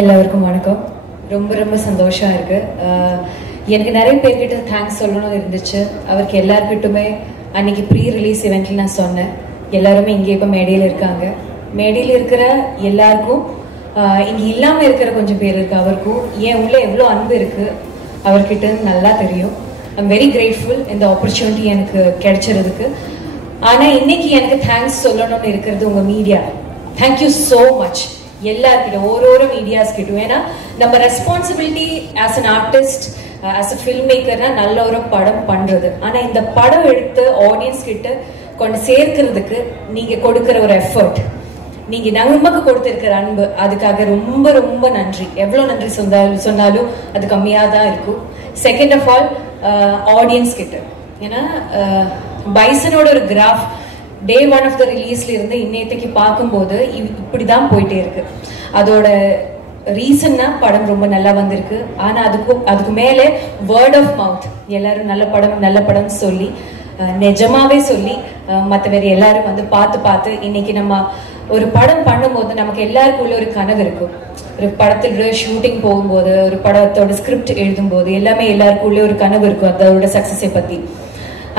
எல்லாருக்கும் வணக்கம். ரொம்ப ரொம்ப சந்தோஷம் இருக்கு. எனக்கு நிறைய பேர்கிட்ட தேங்க்ஸ் சொல்லணும்னு இருந்துச்சு. அவருக்கு எல்லாருக்கிட்டுமே அன்னைக்கு ப்ரீ ரிலீஸ் இவெண்ட்ல நான் சொன்னேன். எல்லாருமே இங்கே இப்போ மேடையில் இருக்காங்க. மேடையில் இருக்கிற எல்லாருக்கும், இங்கே இல்லாமல் இருக்கிற கொஞ்சம் பேர் இருக்கு, அவருக்கும் ஏன் உள்ள எவ்வளோ அன்பு இருக்கு அவர்கிட்ட நல்லா தெரியும். ஐம் வெரி கிரேட்ஃபுல் இந்த ஆப்பர்ச்சுனிட்டி எனக்கு கிடைச்சிறதுக்கு. ஆனால் இன்னைக்கு எனக்கு தேங்க்ஸ் சொல்லணும்னு இருக்கிறது உங்கள் மீடியா. தேங்க்யூ ஸோ மச் எல்லார்கிட்ட, ஒரு மீடியாஸ் கிட்டும். ஏன்னா நம்ம responsibility as an artist, as a film மேக்கர்னா நல்ல ஒரு படம் பண்றது. ஆனா இந்த படம் எடுத்து ஆடியன்ஸ் கிட்ட கொண்டு சேர்க்கிறதுக்கு நீங்க கொடுக்கிற ஒரு எஃபர்ட், நீங்க நமக்கு கொடுத்திருக்கிற அன்பு, அதுக்காக ரொம்ப ரொம்ப நன்றி. எவ்வளவு நன்றி சொன்னாலும் அது கம்மியா தான் இருக்கும். செகண்ட் ஆஃப் ஆல் ஆடியன்ஸ் கிட்ட, ஏன்னா பைசனோட ஒரு கிராஃப் டே 1 ஆஃப் த ரிலீஸ்ல இருந்து இன்னைக்கு பார்க்கும்போது இப்படிதான் போயிட்டே இருக்கு. அதோட ரீசன்னா படம் ரொம்ப நல்லா வந்திருக்கு. ஆனா அதுக்கு மேலே வேர்ட் ஆஃப் மவுத், எல்லாரும் நல்ல படம் சொல்லி, நிஜமாவே சொல்லி மற்ற வேற எல்லாரும் வந்து பார்த்து இன்னைக்கு நம்ம ஒரு படம் பண்ணும்போது நமக்கு எல்லாருக்குள்ள ஒரு கனவு இருக்கும். ஒரு படத்தோட ஷூட்டிங் போகும்போது, ஒரு படத்தோட ஸ்கிரிப்ட் எழுதும் போது எல்லாமே எல்லாருக்குள்ள ஒரு கனவு இருக்கும் அதோட சக்சஸை பத்தி.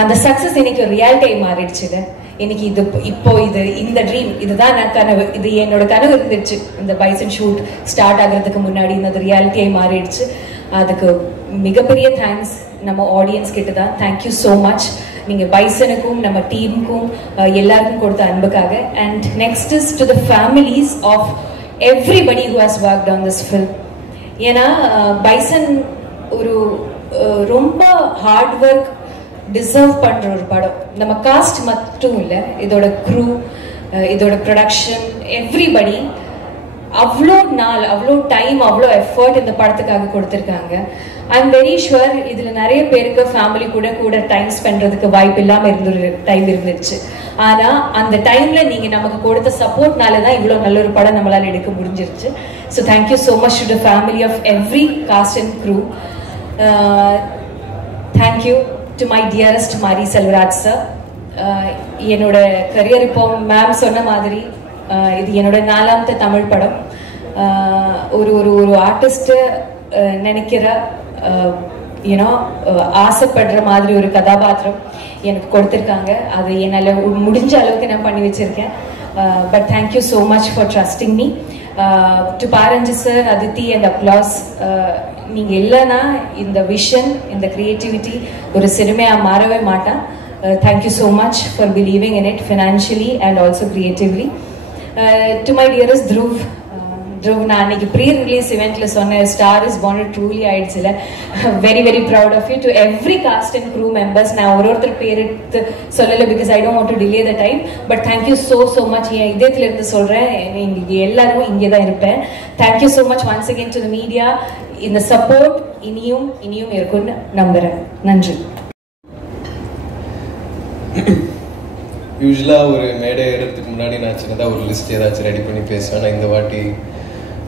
அந்த சக்சஸ் இன்னைக்கு ஒரு ரியாலிட்டியை மாறிடுச்சுங்க. இன்னைக்கு இந்த ட்ரீம், இதுதான் நான் கனவு, இது என்னோட கனவு இருந்துச்சு. இந்த பைசன் ஷூட் ஸ்டார்ட் ஆகிறதுக்கு முன்னாடி இந்த ரியாலிட்டியை மாறிடுச்சு. அதுக்கு மிகப்பெரிய தேங்க்ஸ் நம்ம ஆடியன்ஸ் கிட்ட தான். Thank you so much. நீங்க பைசனுக்கும் நம்ம டீமுக்கும் எல்லாருக்கும் கொடுத்த அன்புக்காக. And next is to the families of everybody who has worked on this film. ஏன்னா பைசன் ஒரு ரொம்ப ஹார்ட் ஒர்க் டிசர்வ் பண்ற ஒரு படம். நம்ம காஸ்ட் மட்டும் இல்லை, இதோட க்ரூ, இதோட ப்ரொடக்ஷன், எவ்ரிபடி அவ்வளோ நாள், அவ்வளோ டைம், அவ்வளோ எஃபர்ட் இந்த படத்துக்காக கொடுத்துருக்காங்க. ஐ எம் வெரி ஷுவர் இதுல நிறைய பேருக்கு ஃபேமிலி கூட டைம் ஸ்பெண்ட்றதுக்கு வாய்ப்பு இல்லாம டைம் இருந்துச்சு. ஆனா அந்த டைம்ல நீங்க நமக்கு கொடுத்த சப்போர்ட்னால தான் இவ்வளோ நல்ல ஒரு படம் நம்மளால எடுக்க முடிஞ்சிருச்சு. So thank you so much to the family of every cast and crew. Thank you to my dearest Mari Selvaraj sir. என்னோட கரியர் இப்போ மேம் சொன்ன மாதிரி இது என்னோட 4வது தமிழ் படம். ஒரு ஆர்டிஸ்ட் நினைக்கிற யூனோ ஆசைப்படுற மாதிரி ஒரு கதாபாத்திரம் எனக்கு கொடுத்துருக்காங்க. அது என்னால் முடிஞ்ச அளவுக்கு நான் பண்ணி வச்சிருக்கேன். But thank you so much for trusting me. To Paranji sir, Aditi and applause, நீங்க இல்லைன்னா இந்த விஷன், இந்த கிரியேட்டிவிட்டி ஒரு சினிமையா மாறவே மாட்டேன். Thank you so much for believing in it financially and also creatively. To my dearest Dhruv, நான் அன்னைக்கு ப்ரீ ரிலீஸ் இவெண்ட்ல சொன்ன ஸ்டார் இஸ் பார்ன் ட்ரூலி ஆயிடுச்சுல. Very very proud of you. To every cast and crew members, நான் ஒருத்தர் பேர் எடுத்து சொல்லலை because I don't want to delay the time. But thank you so much. என் இதயத்துல இருந்து சொல்றேன், இங்கே எல்லாரும் இங்கே தான் இருப்பேன். Thank you so much once again to the media. இந்த சப்போர்ட் இனியும் இருக்கும்னு நம்புறேன். நன்றி. யூஸ்வலாக ஒரு மேடை ஏறதுக்கு முன்னாடி நான் சின்னதாக ஒரு லிஸ்ட் ஏதாச்சும் ரெடி பண்ணி பேசுவேன். நான் இந்த வாட்டி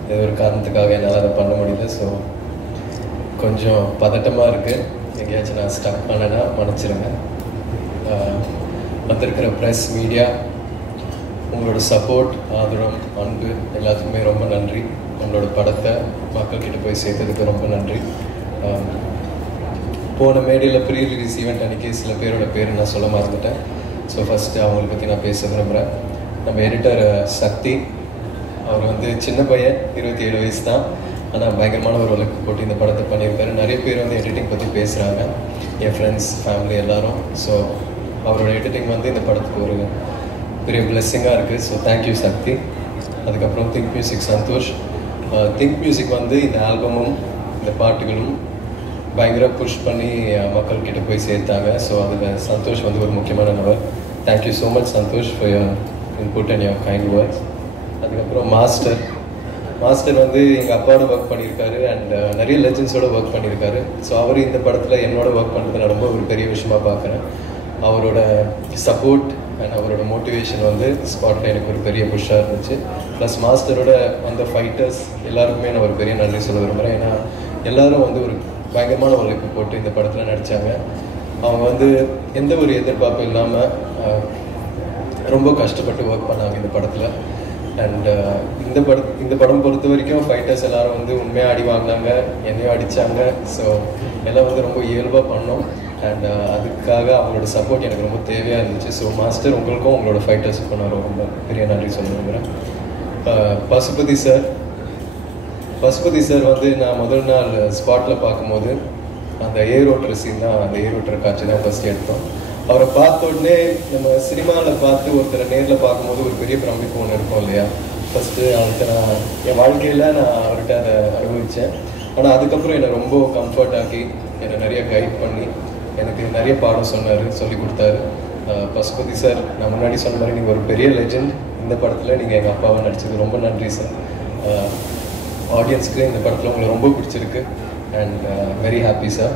ஏதோ ஒரு காரணத்துக்காக என்னால் அதை பண்ண முடியல. ஸோ கொஞ்சம் பதட்டமாக இருக்குது. எங்கேயாச்சும் நான் ஸ்டக் பண்ணேன்னா மன்னிச்சிருங்க. வந்திருக்கிற ப்ரெஸ், மீடியா, உங்களோட சப்போர்ட், ஆதரவு, அன்பு எல்லாத்துக்குமே ரொம்ப நன்றி. உங்களோட படத்தை மக்கள்கிட்ட போய் சேர்த்ததுக்கு ரொம்ப நன்றி. போன மேடையில் ப்ரீ ரிலீஸ் ஈவெண்ட் அன்றைக்கி சில பேரோட பேர் நான் சொல்ல மறந்துட்டேன். ஸோ ஃபஸ்ட்டு அவங்களை பற்றி நான் பேச விரும்புகிறேன். நம்ம எடிட்டர் சக்தி, அவர் வந்து சின்ன பையன், 27 வயசு தான். ஆனால் பயங்கரமான ஒரு உலக்கு போட்டு இந்த படத்தை பண்ணியிருக்காரு. நிறைய பேர் வந்து எடிட்டிங் பற்றி பேசுகிறாங்க, என் ஃப்ரெண்ட்ஸ், ஃபேமிலி எல்லாரும். ஸோ அவரோட எடிட்டிங் வந்து இந்த படத்துக்கு ஒரு பெரிய பிளெஸ்ஸிங்காக இருக்குது. So thank you Sakthi. அதுக்கப்புறம் Think Music Santhosh. Think Music வந்து இந்த ஆல்பமும் இந்த பாட்டுகளும் பயங்கர புஷ் பண்ணி மக்கள்கிட்ட போய் சேர்த்தாங்க. ஸோ அதில் சந்தோஷ் வந்து ஒரு முக்கியமான நபர். Thank you so much Santhosh for your input and your kind words. அதுக்கப்புறம் மாஸ்டர் வந்து எங்கள் அப்பாவோட ஒர்க் பண்ணியிருக்காரு அண்ட் நிறைய லெஜண்ட்ஸோட ஒர்க் பண்ணியிருக்காரு. ஸோ அவர் இந்த படத்தில் என்னோட ஒர்க் பண்ணுறது நான் ரொம்ப ஒரு பெரிய விஷயமா பார்க்குறேன். அவரோட சப்போர்ட் அண்ட் அவரோட மோட்டிவேஷன் வந்து ஸ்பாட்டில் எனக்கு ஒரு பெரிய புஷ்ஷாக இருந்துச்சு. ப்ளஸ் மாஸ்டரோட அந்த ஃபைட்டர்ஸ் எல்லாருக்குமே நான் ஒரு பெரிய நன்றி சொல்ல விரும்புகிறேன். ஏன்னா எல்லோரும் வந்து ஒரு பயங்கரமான உழைப்பு போட்டு இந்த படத்தில் நடித்தாங்க. அவங்க வந்து எந்த ஒரு எதிர்பார்ப்பும் இல்லாமல் ரொம்ப கஷ்டப்பட்டு ஒர்க் பண்ணாங்க இந்த படத்தில். அண்ட் இந்த படம் பொறுத்த வரைக்கும் ஃபைட்டர்ஸ் எல்லாரும் வந்து உண்மையாக அடி வாங்கினாங்க, என்னையும் அடித்தாங்க. ஸோ எல்லாம் வந்து ரொம்ப இயல்பாக பண்ணோம். அண்ட் அதுக்காக அவங்களோட சப்போர்ட் எனக்கு ரொம்ப தேவையாக இருந்துச்சு. ஸோ மாஸ்டர் உங்களுக்கும் உங்களோட ஃபைட்டர்ஸுக்கும் நான் ரொம்ப பெரிய நன்றி சொல்ல விரும்புகிறேன். பசுபதி சார் வந்து நான் முதல் நாள் ஸ்பாட்டில் பார்க்கும்போது அந்த ஏரோட்டுற சீன் தான், அந்த ஏரோட்டுற காட்சி தான் ஃபஸ்ட்டு எடுத்தோம். அவரை பார்த்த உடனே நம்ம சினிமாவில் பார்த்து ஒருத்தரை நேரில் பார்க்கும்போது ஒரு பெரிய பிரமிப்பு ஒன்று இருக்கும் இல்லையா. ஃபஸ்ட்டு அவர்கிட்ட நான் என் வாழ்க்கையில் நான் அவர்கிட்ட அதை அனுபவித்தேன். ஆனால் அதுக்கப்புறம் என்னை ரொம்ப கம்ஃபர்ட் ஆக்கி என்னை நிறைய கைட் பண்ணி எனக்கு நிறைய பாடம் சொல்லி கொடுத்தாரு. பசுபதி சார், நான் முன்னாடி சொன்ன மாதிரி நீங்கள் ஒரு பெரிய லெஜெண்ட். இந்த படத்தில் நீங்கள் எங்கள் அப்பாவை நடிச்சது ரொம்ப நன்றி சார். ஆடியன்ஸ்க்கு இந்த படத்தில் உங்களை ரொம்ப பிடிச்சிருக்கு and very happy sir.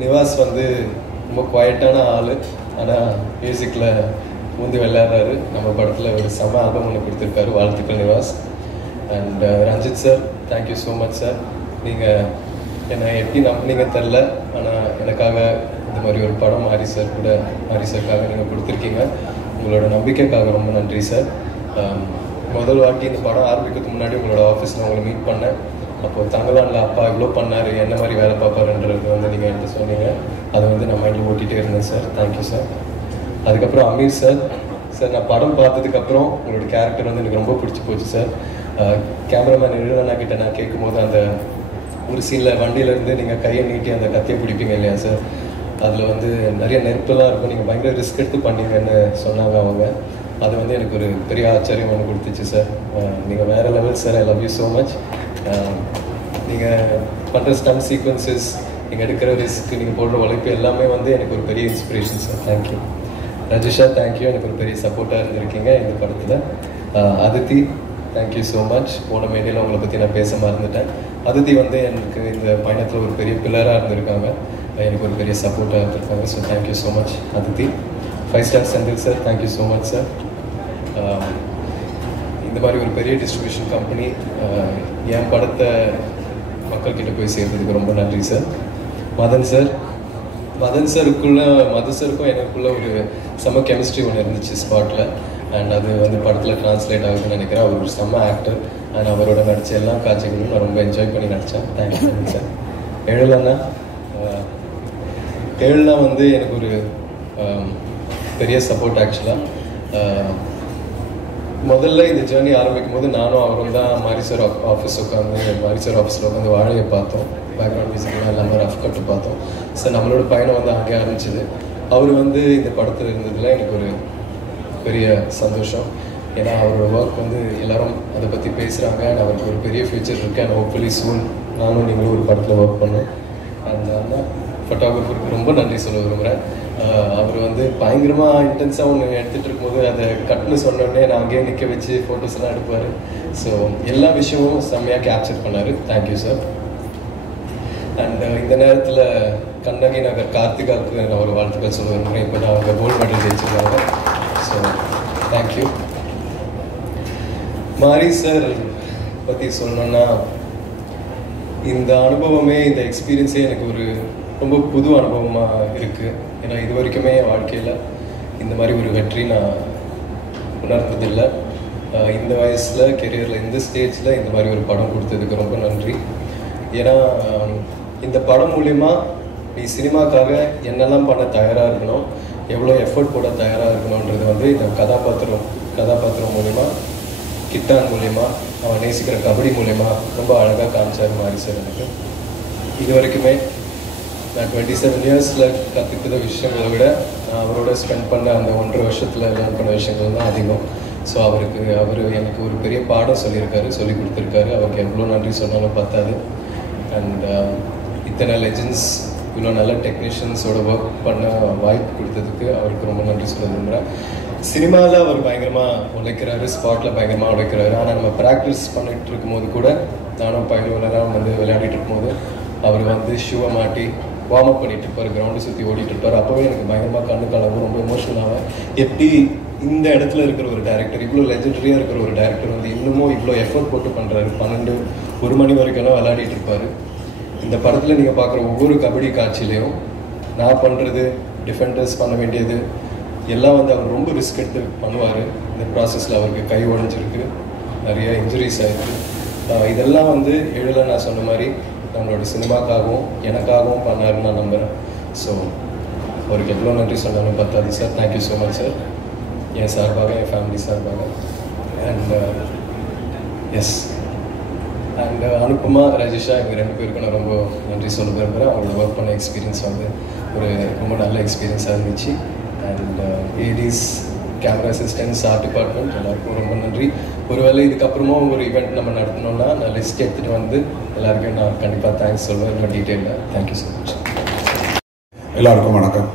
Nivas வந்து ரொம்ப குவாய்ட்டான ஆள், ஆனால் மியூசிக்கில் பூந்து விளையாடுறாரு. நம்ம படத்தில் ஒரு செம ஆல்பம் ஒன்று கொடுத்துருக்காரு. வாழ்த்துக்கள் Nivas. And Ranjith sir, thank you so much sir. நீங்கள் என்னை எப்படி நம்பினீங்க தெரில, ஆனால் எனக்காக இந்த மாதிரி ஒரு படம் மாரி சார்க்காக நீங்கள் கொடுத்துருக்கீங்க. உங்களோட நம்பிக்கைக்காக ரொம்ப நன்றி சார். முதல் வாட்டி இந்த படம் ஆரம்பிக்கிறதுக்கு முன்னாடி உங்களோட ஆஃபீஸில் உங்களை மீட் பண்ணேன். அப்போது தங்கலானில் அப்பா இவ்வளோ பண்ணார், என்ன மாதிரி வேலை பார்ப்பாருன்றது வந்து நீங்கள் என்கிட்ட சொன்னீங்க. அதை வந்து நான் மைண்டில் ஓட்டிகிட்டே இருந்தேன் சார். Thank you sir. அதுக்கப்புறம் அமீர் சார், நான் படம் பார்த்ததுக்கப்புறம் உங்களோட கேரக்டர் வந்து எனக்கு ரொம்ப பிடிச்சி போச்சு சார். கேமராமேன் எழுதனா கிட்ட நான் கேட்கும்போது அந்த ஒரு சீனில் வண்டியிலேருந்து நீங்கள் கையை நீட்டி அந்த கத்தியை பிடிப்பீங்க இல்லையா சார், அதில் வந்து நிறைய நெருப்பெல்லாம் இருக்கும், நீங்கள் பயங்கர ரிஸ்க் எடுத்து பண்ணீங்கன்னு சொன்னாங்க அவங்க. அது வந்து எனக்கு ஒரு பெரிய ஆச்சரியம் ஒன்று கொடுத்துச்சு சார். நீங்கள் வேறு level sir. I love you so much. நீங்கள் பண்ணுற ஸ்டன் சீக்வன்சஸ், நீங்கள் எடுக்கிற ரிஸ்க், நீங்கள் போடுற உழைப்பு எல்லாமே வந்து எனக்கு ஒரு பெரிய inspiration sir. Thank you. Rajisha, thank you. எனக்கு ஒரு பெரிய சப்போர்ட்டாக இருந்திருக்கீங்க இந்த படத்தில். Aditi, thank you so much. போன மேடையில் உங்களை பற்றி நான் பேச மறந்துட்டேன். அதித்தி வந்து எனக்கு இந்த பயணத்தில் ஒரு பெரிய பில்லராக இருந்திருக்காங்க, எனக்கு ஒரு பெரிய சப்போர்ட்டாக இருந்திருக்காங்க. So thank you so much Aditi. 5 star Senthil sir, thank you so much sir. இந்த மாதிரி ஒரு பெரிய டிஸ்ட்ரிபியூஷன் கம்பெனி என் படத்தை மக்கள்கிட்ட போய் சேர்த்ததுக்கு ரொம்ப நன்றி சார். மதன் சாருக்கும் எனக்குள்ள ஒரு செம்ம கெமிஸ்ட்ரி ஒன்று இருந்துச்சு ஸ்பாட்டில். அண்ட் அது வந்து படத்தில் ட்ரான்ஸ்லேட் ஆகுதுன்னு நினைக்கிறேன். அவர் ஒரு செம்ம ஆக்டர். அண்ட் அவரோட நடித்த எல்லா காட்சிகளும் நான் ரொம்ப என்ஜாய் பண்ணி நடித்தேன். Thank you sir. ஏழுனா வந்து எனக்கு ஒரு பெரிய சப்போர்ட் ஆக்சுவலாக. முதல்ல இந்த ஜேர்னி ஆரம்பிக்கும் போது நானும் அவரும் தான் மாரி சார் ஆஃபீஸில் உட்காந்து வாழையை பார்த்தோம். பேக்ரவுண்ட் மியூசிக்லாம் எல்லாமே ரஃப் கட்டு பார்த்தோம். ஸோ நம்மளோட பயணம் வந்து அங்கே ஆரம்பிச்சிது. அவர் வந்து இந்த படத்தில் இருந்ததில் எனக்கு ஒரு பெரிய சந்தோஷம். ஏன்னா அவரோட ஒர்க் வந்து எல்லோரும் அதை பற்றி பேசுகிறாங்க. அண்ட் அவருக்கு ஒரு பெரிய ஃபியூச்சர் இருக்குது. அண்ட் ஹோப்ஃபுல்லி சூன் நானும் நீங்களும் ஒரு படத்தில் ஒர்க் பண்ணோம். அண்ட் ஆனால் ஃபோட்டோகிராஃபருக்கு ரொம்ப நன்றி சொல்ல விரும்புகிறேன். அவர் வந்து பயங்கரமாக இன்டென்ஸாக ஒன்று எடுத்துகிட்டு இருக்கும்போது அதை கட்டுன்னு சொன்னோடனே நான் அங்கேயே நிற்க வச்சு ஃபோட்டோஸ்லாம் எடுப்பார். ஸோ எல்லா விஷயமும் செம்மையாக கேப்சர் பண்ணார். Thank you sir. அண்ட் இந்த நேரத்தில் கண்ணகி நகர் கார்த்திகாவுக்கு நான் ஒரு வாழ்த்துக்கள் சொல்ல விரும்புகிறேன். இப்போ நான் அவங்க கோல்டு மெடல் ஜெயிச்சிருக்காங்க. So thank you. மாரி சார் பற்றி சொல்லணுன்னா, இந்த அனுபவமே, இந்த எக்ஸ்பீரியன்ஸே எனக்கு ஒரு ரொம்ப புது அனுபவமாக இருக்குது. ஏன்னா இது வரைக்குமே என் வாழ்க்கையில் இந்த மாதிரி ஒரு வெற்றி நான் உணர்ந்ததில்லை. இந்த வயசில் கெரியரில் இந்த ஸ்டேஜில் இந்த மாதிரி ஒரு படம் கொடுத்ததுக்கு ரொம்ப நன்றி. ஏன்னா இந்த படம் மூலிமா நீ சினிமாக்காக என்னெல்லாம் பண்ண தயாராக இருக்கணும், எவ்வளோ எஃபர்ட் போட தயாராக இருக்கணுன்றது வந்து இந்த கதாபாத்திரம் மூலிமா, கிட்டான் மூலிமா, அவன் நேசிக்கிற கபடி மூலிமா ரொம்ப அழகாக காமிச்சார் மாரி சார். எனக்கு இது வரைக்குமே நான் 27 இயர்ஸில் கற்றுக்கிற விஷயங்களை விட நான் அவரோட ஸ்பெண்ட் பண்ண அந்த 1.5 வருஷத்தில் லேர்ன் பண்ண விஷயங்கள் தான் அதிகம். ஸோ அவர் எனக்கு ஒரு பெரிய பாடம் சொல்லி கொடுத்துருக்காரு. அவருக்கு எவ்வளோ நன்றி சொன்னாலும் பத்தாது. அண்ட் இத்தனை லெஜெண்ட்ஸ், இவ்வளோ நல்ல டெக்னீஷியன்ஸோட ஒர்க் பண்ண வாய்ப்பு கொடுத்ததுக்கு அவருக்கு ரொம்ப நன்றி சொல்ல விரும்புகிறேன். சினிமாவில் அவர் பயங்கரமாக உழைக்கிறாரு, ஸ்பாட்டில் பயங்கரமாக உழைக்கிறாரு. ஆனால் நம்ம ப்ராக்டிஸ் பண்ணிகிட்டு இருக்கும்போது கூட, நானும் பையனெல்லாம் வந்து விளையாடிட்டு இருக்கும்போது அவர் வந்து ஷூவை மாட்டி வார்ம் அப் பண்ணிட்டு இருப்பார், கிரவுண்டை சுற்றி ஓடிட்டு இருப்பார். அப்போவே எனக்கு பயங்கரமாக கண்ணு கலங்கும், ரொம்ப எமோஷனலாக. எப்படி இந்த இடத்துல இருக்கிற ஒரு டேரக்டர், இவ்வளோ லெஜெண்டரியாக இருக்கிற ஒரு டேரக்டர் வந்து இன்னமும் இவ்வளோ எஃபர்ட் போட்டு பண்ணுறாரு. 12-1 மணி வரைக்கும் விளையாடிட்டு இருப்பார். இந்த படத்தில் நீங்கள் பார்க்குற ஒவ்வொரு கபடி காட்சியிலையும் நான் பண்ணுறது, டிஃபெண்டர்ஸ் பண்ண வேண்டியது எல்லாம் வந்து அவர் ரொம்ப ரிஸ்க் எடுத்து பண்ணுவார். இந்த ப்ராசஸில் அவருக்கு கை உடைஞ்சிருக்கு, நிறைய இன்ஜுரிஸ் ஆகிருக்கு. இதெல்லாம் வந்து எழுதல நான் சொன்ன மாதிரி நம்மளோட சினிமாக்காகவும் எனக்காகவும் பண்ணாருன்னு நான் நம்புகிறேன். ஸோ அவருக்கு எவ்வளோ நன்றி சொன்னாலும் பத்தாது sir. Thank you so much sir, என் சார்பாக, என் ஃபேமிலி சார்பாக. And yes, and Anupama, Rajisha, இவங்க 2 பேருக்கும் நான் ரொம்ப நன்றி சொல்ல விரும்புகிறேன். அவங்களோட ஒர்க் பண்ண எக்ஸ்பீரியன்ஸ் வந்து ஒரு ரொம்ப நல்ல எக்ஸ்பீரியன்ஸாக இருந்துச்சு. And ADs, camera assistants, art department எல்லாருக்கும் ரொம்ப நன்றி. ஒருவேளை இதுக்கப்புறமும் ஒரு ஈவெண்ட் நம்ம நடத்தணும்னா நான் லிஸ்ட் எடுத்துகிட்டு வந்து எல்லாருக்கும் நான் கண்டிப்பாக தேங்க்ஸ் சொல்லுவேன் இன்னும் டீட்டெயிலாக. Thank you so much. எல்லாருக்கும் வணக்கம்.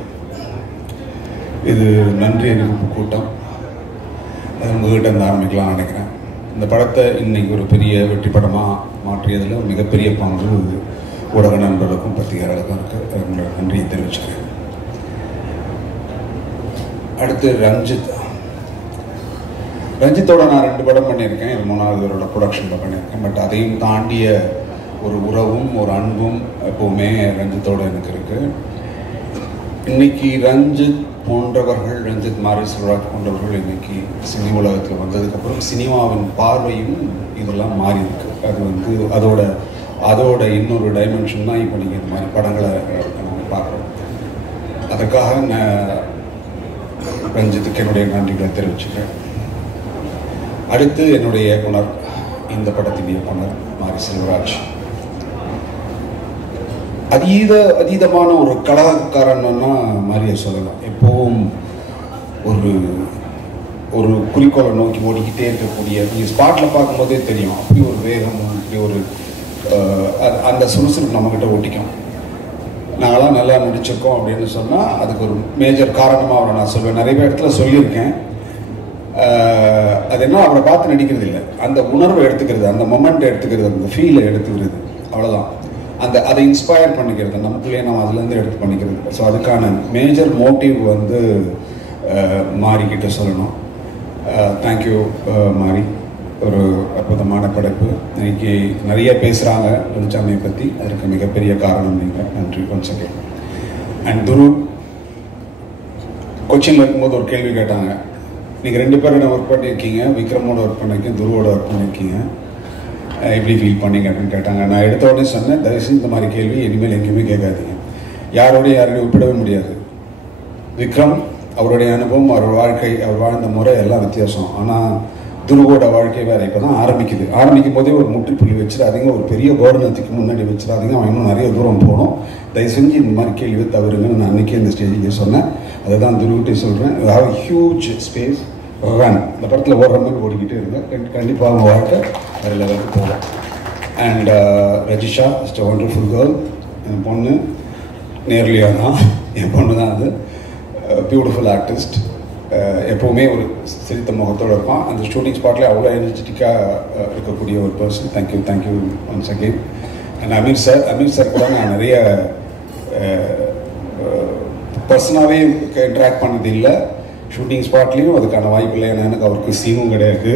இது நன்றி அறிவிப்பு கூட்டம். அது உங்கள்கிட்ட இருந்து ஆரம்பிக்கலாம்னு நினைக்கிறேன். இந்த படத்தை இன்னைக்கு ஒரு பெரிய வெற்றி படமாக மாற்றியதில் மிகப்பெரிய பங்கு ஊடக நண்பர்களுக்கும் பத்திரிகையாளர்களுக்கும் இருக்குது. உங்களோட நன்றியை தெரிவிச்சுக்கிறேன். அடுத்து ரஞ்சித்தோட நான் 2 படம் பண்ணியிருக்கேன். இது 3வது இவரோட ப்ரொடக்ஷனில் பண்ணியிருக்கேன். பட் அதையும் தாண்டிய ஒரு உறவும் ஒரு அன்பும் எப்போவுமே ரஞ்சித்தோட எனக்கு இருக்குது. இன்னைக்கு ரஞ்சித் போன்றவர்கள், ரஞ்சித், மாரி செல்வராஜ் போன்றவர்கள் இன்னைக்கு சினி உலகத்தில் வந்ததுக்கப்புறம் சினிமாவின் பார்வையும் இதெல்லாம் மாறி இருக்கு. அது வந்து அதோட இன்னொரு டைமென்ஷன் தான் இப்போ நீங்கள் இந்த மாதிரி படங்களை நம்ம பார்க்குறோம். அதுக்காக நான் ரஞ்சித்துக்கு என்னுடைய நன்றிகளை தெரிவிச்சுக்கிறேன். அடுத்து என்னுடைய இயக்குனர், இந்த படத்தின் இயக்குனர் மாரி செல்வராஜ். அதீதமான ஒரு கலாக்காரன்னா மாரியை சொல்லலாம். எப்பவும் ஒரு குறிக்கோளை நோக்கி ஓடிக்கிட்டே இருக்கக்கூடிய, நீங்கள் ஸ்பாட்டில் பார்க்கும்போதே தெரியும், அப்படி ஒரு வேகம், அப்படி ஒரு அந்த சுறுசுறுப்பு நம்மக்கிட்ட ஒட்டிக்கும். நாங்களாம் நல்லா நடிச்சிருக்கோம் அப்படின்னு சொன்னால் அதுக்கு ஒரு மேஜர் காரணமாக அவரை நான் சொல்வேன். நிறைய இடத்துல சொல்லியிருக்கேன். அது என்ன, அவரை பார்த்து நடிக்கிறது இல்லை, அந்த உணர்வை எடுத்துக்கிறது, அந்த மொமெண்ட்டை எடுத்துக்கிறது, அந்த ஃபீலை எடுத்துக்கிறது, அவ்வளோதான். அதை இன்ஸ்பயர் பண்ணிக்கிறது, நமக்குள்ளேயே நம்ம அதுலேருந்து எடுத்து பண்ணிக்கிறது. ஸோ அதுக்கான மேஜர் மோட்டிவ் வந்து மாரிக்கிட்ட சொல்லணும். தேங்க்யூ மாரி, ஒரு அற்புதமான படைப்பு. இன்னைக்கு நிறைய பேசுகிறாங்க வெளிச்சாமியை பற்றி, அதற்கு மிகப்பெரிய காரணம் நீங்கள். நன்றி ஒன்ஸ் அகெயின். அண்ட் துரு, கொச்சினில் இருக்கும்போது ஒரு கேள்வி கேட்டாங்க. நீங்கள் 2 பேரும் ஒர்க் பண்ணியிருக்கீங்க, விக்ரமோட ஒர்க் பண்ணியிருக்கீங்க, துருவோட ஒர்க் பண்ணியிருக்கீங்க, எப்படி ஃபீல் பண்ணீங்க அப்படின்னு கேட்டாங்க. நான் எடுத்த உடனே சொன்னேன், தயவுசெய்து இந்த மாதிரி கேள்வி இனிமேல் எங்கேயுமே கேட்காதீங்க. யாரையும் ஒப்பிடவே முடியாது. விக்ரம், அவருடைய அனுபவம், அவர் வாழ்க்கை, அவர் வாழ்ந்த முறை எல்லாம் வித்தியாசம். ஆனால் துருவோட வாழ்க்கை வேறு. இப்போ தான் ஆரம்பிக்கும் போதே ஒரு முற்றுப்புள்ளி வச்சிடாதீங்க, ஒரு பெரிய பேர்னத்துக்கு முன்னாடி வச்சிடாதீங்க, அவன் இன்னும் நிறைய தூரம் போகணும். தயவு செஞ்சு இந்த மாதிரி கேள்வி தவறுங்கன்னு நான் அன்றைக்கே இந்த ஸ்டேஜுக்கு சொன்னேன். அதை தான் துருவிட்டே சொல்கிறேன். Have a huge space. பகவான் இந்த படத்தில் ஓடுற மாதிரி ஓடிக்கிட்டே இருந்தேன். கண்டிப்பாக அவங்க வாழ்க்கை வேறு லெவலுக்கு போகும். And Rajisha is a wonderful girl. என் பொண்ணு நேர்லியா தான், என் பொண்ணு தான். அது பியூட்டிஃபுல் ஆர்டிஸ்ட். எப்போவுமே ஒரு சிரித்த முகத்தோடு இருப்பான். அந்த ஷூட்டிங் ஸ்பாட்டில் அவ்வளோ எனர்ஜெட்டிக்காக இருக்கக்கூடிய ஒரு person. Thank you once again. And Ameer sir கூட நான் நிறைய பர்சனாகவே இன்ட்ராக்ட் பண்ணது இல்லை. ஷூட்டிங் ஸ்பாட்லேயும் அதுக்கான வாய்ப்பு இல்லை. ஏன்னா எனக்கு அவருக்கு சீனும் கிடையாது.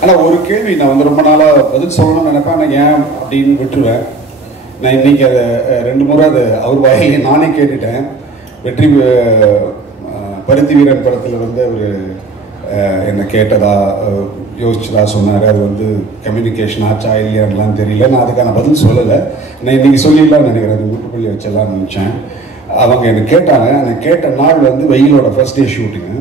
ஆனால் ஒரு கேள்வி நான் வந்து ரொம்ப நாளாக பதில் சொல்லணும்னு நினைப்பேன். ஆனால் ஏன் அப்படின்னு விட்டுருவேன். நான் இன்றைக்கி அதை 2 முறை அதை அவர் வாயிலே நானே கேட்டுட்டேன். வெற்றி பருத்தி வீரன் படத்தில் வந்து அவர் என்னை கேட்டதா யோசிச்சதா சொன்னார். அது வந்து கம்யூனிகேஷன் ஆச்சா இல்லையான்லாம் தெரியல. நான் அதுக்கான பதில் சொல்லலை. நான் இன்றைக்கி சொல்லிடலாம்னு நினைக்கிறேன். அது வீட்டுக்குள்ளே வச்சலாம்னு நினச்சேன். அவங்க என்னை கேட்டாங்க. எனக்கு கேட்ட நாள் வந்து வெயிலோட ஃபர்ஸ்ட் டே ஷூட்டிங்கு.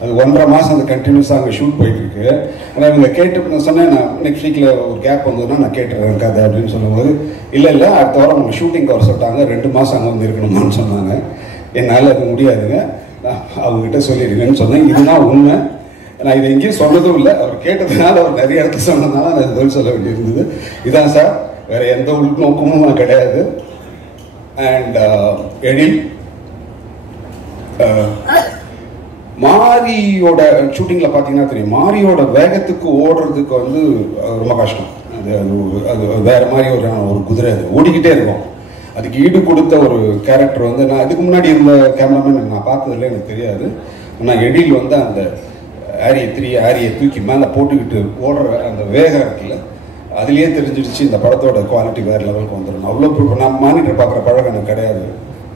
அது 1.5 மாதம் அந்த கண்டினியூஸாக அங்கே ஷூட் போயிட்டுருக்கு. ஆனால் இவங்க கேட்டு நான் சொன்னேன், நான் நெக்ஸ்ட் வீக்கில் ஒரு கேப் வந்ததுன்னா நான் கேட்டுறேன் கதை அப்படின்னு சொல்லும்போது, இல்லை அடுத்த வாரம் அவங்க ஷூட்டிங் வர சொல்லிட்டாங்க, 2 மாதம் அங்கே வந்து இருக்கணுமான்னு சொன்னாங்க. என்னால் அது முடியாதுங்க, அவங்ககிட்ட சொல்லிடுங்கன்னு சொன்னேன். இதுதான் உண்மை. நான் இதை எங்கேயும் சொன்னதும் இல்லை. அவர் கேட்டதுனால, அவர் நிறைய இடத்துல சொன்னதுனால நான் பதில் சொல்ல வேண்டியிருந்தது. இதான் சார், வேறு எந்த உள்நோக்கமும் கிடையாது. அண்ட் எழில், மாரியோட ஷூட்டிங்கில் பார்த்தீங்கன்னா தெரியும், மாரியோட வேகத்துக்கு ஓடுறதுக்கு வந்து ரொம்ப கஷ்டம். அது வேறு மாதிரி ஒரு குதிரை, அது ஓடிக்கிட்டே இருக்கும். அதுக்கு ஈடு கொடுத்த ஒரு கேரக்டர் வந்து நான் இதுக்கு முன்னாடி இருந்த கேமராமேன் நான் பார்த்ததில்ல, எனக்கு தெரியாது. ஆனால் எழில் வந்து அந்த ஆரியை தூக்கி மேலே போட்டுக்கிட்டு ஓடுற அந்த வேகம் இருக்குல்ல, அதுலேயே தெரிஞ்சிடுச்சு இந்த படத்தோட குவாலிட்டி வேறு லெவலுக்கு வந்துடும். அவ்வளோ நான் மானிட்டர் பார்க்குற பழக்கம் எனக்கு கிடையாது,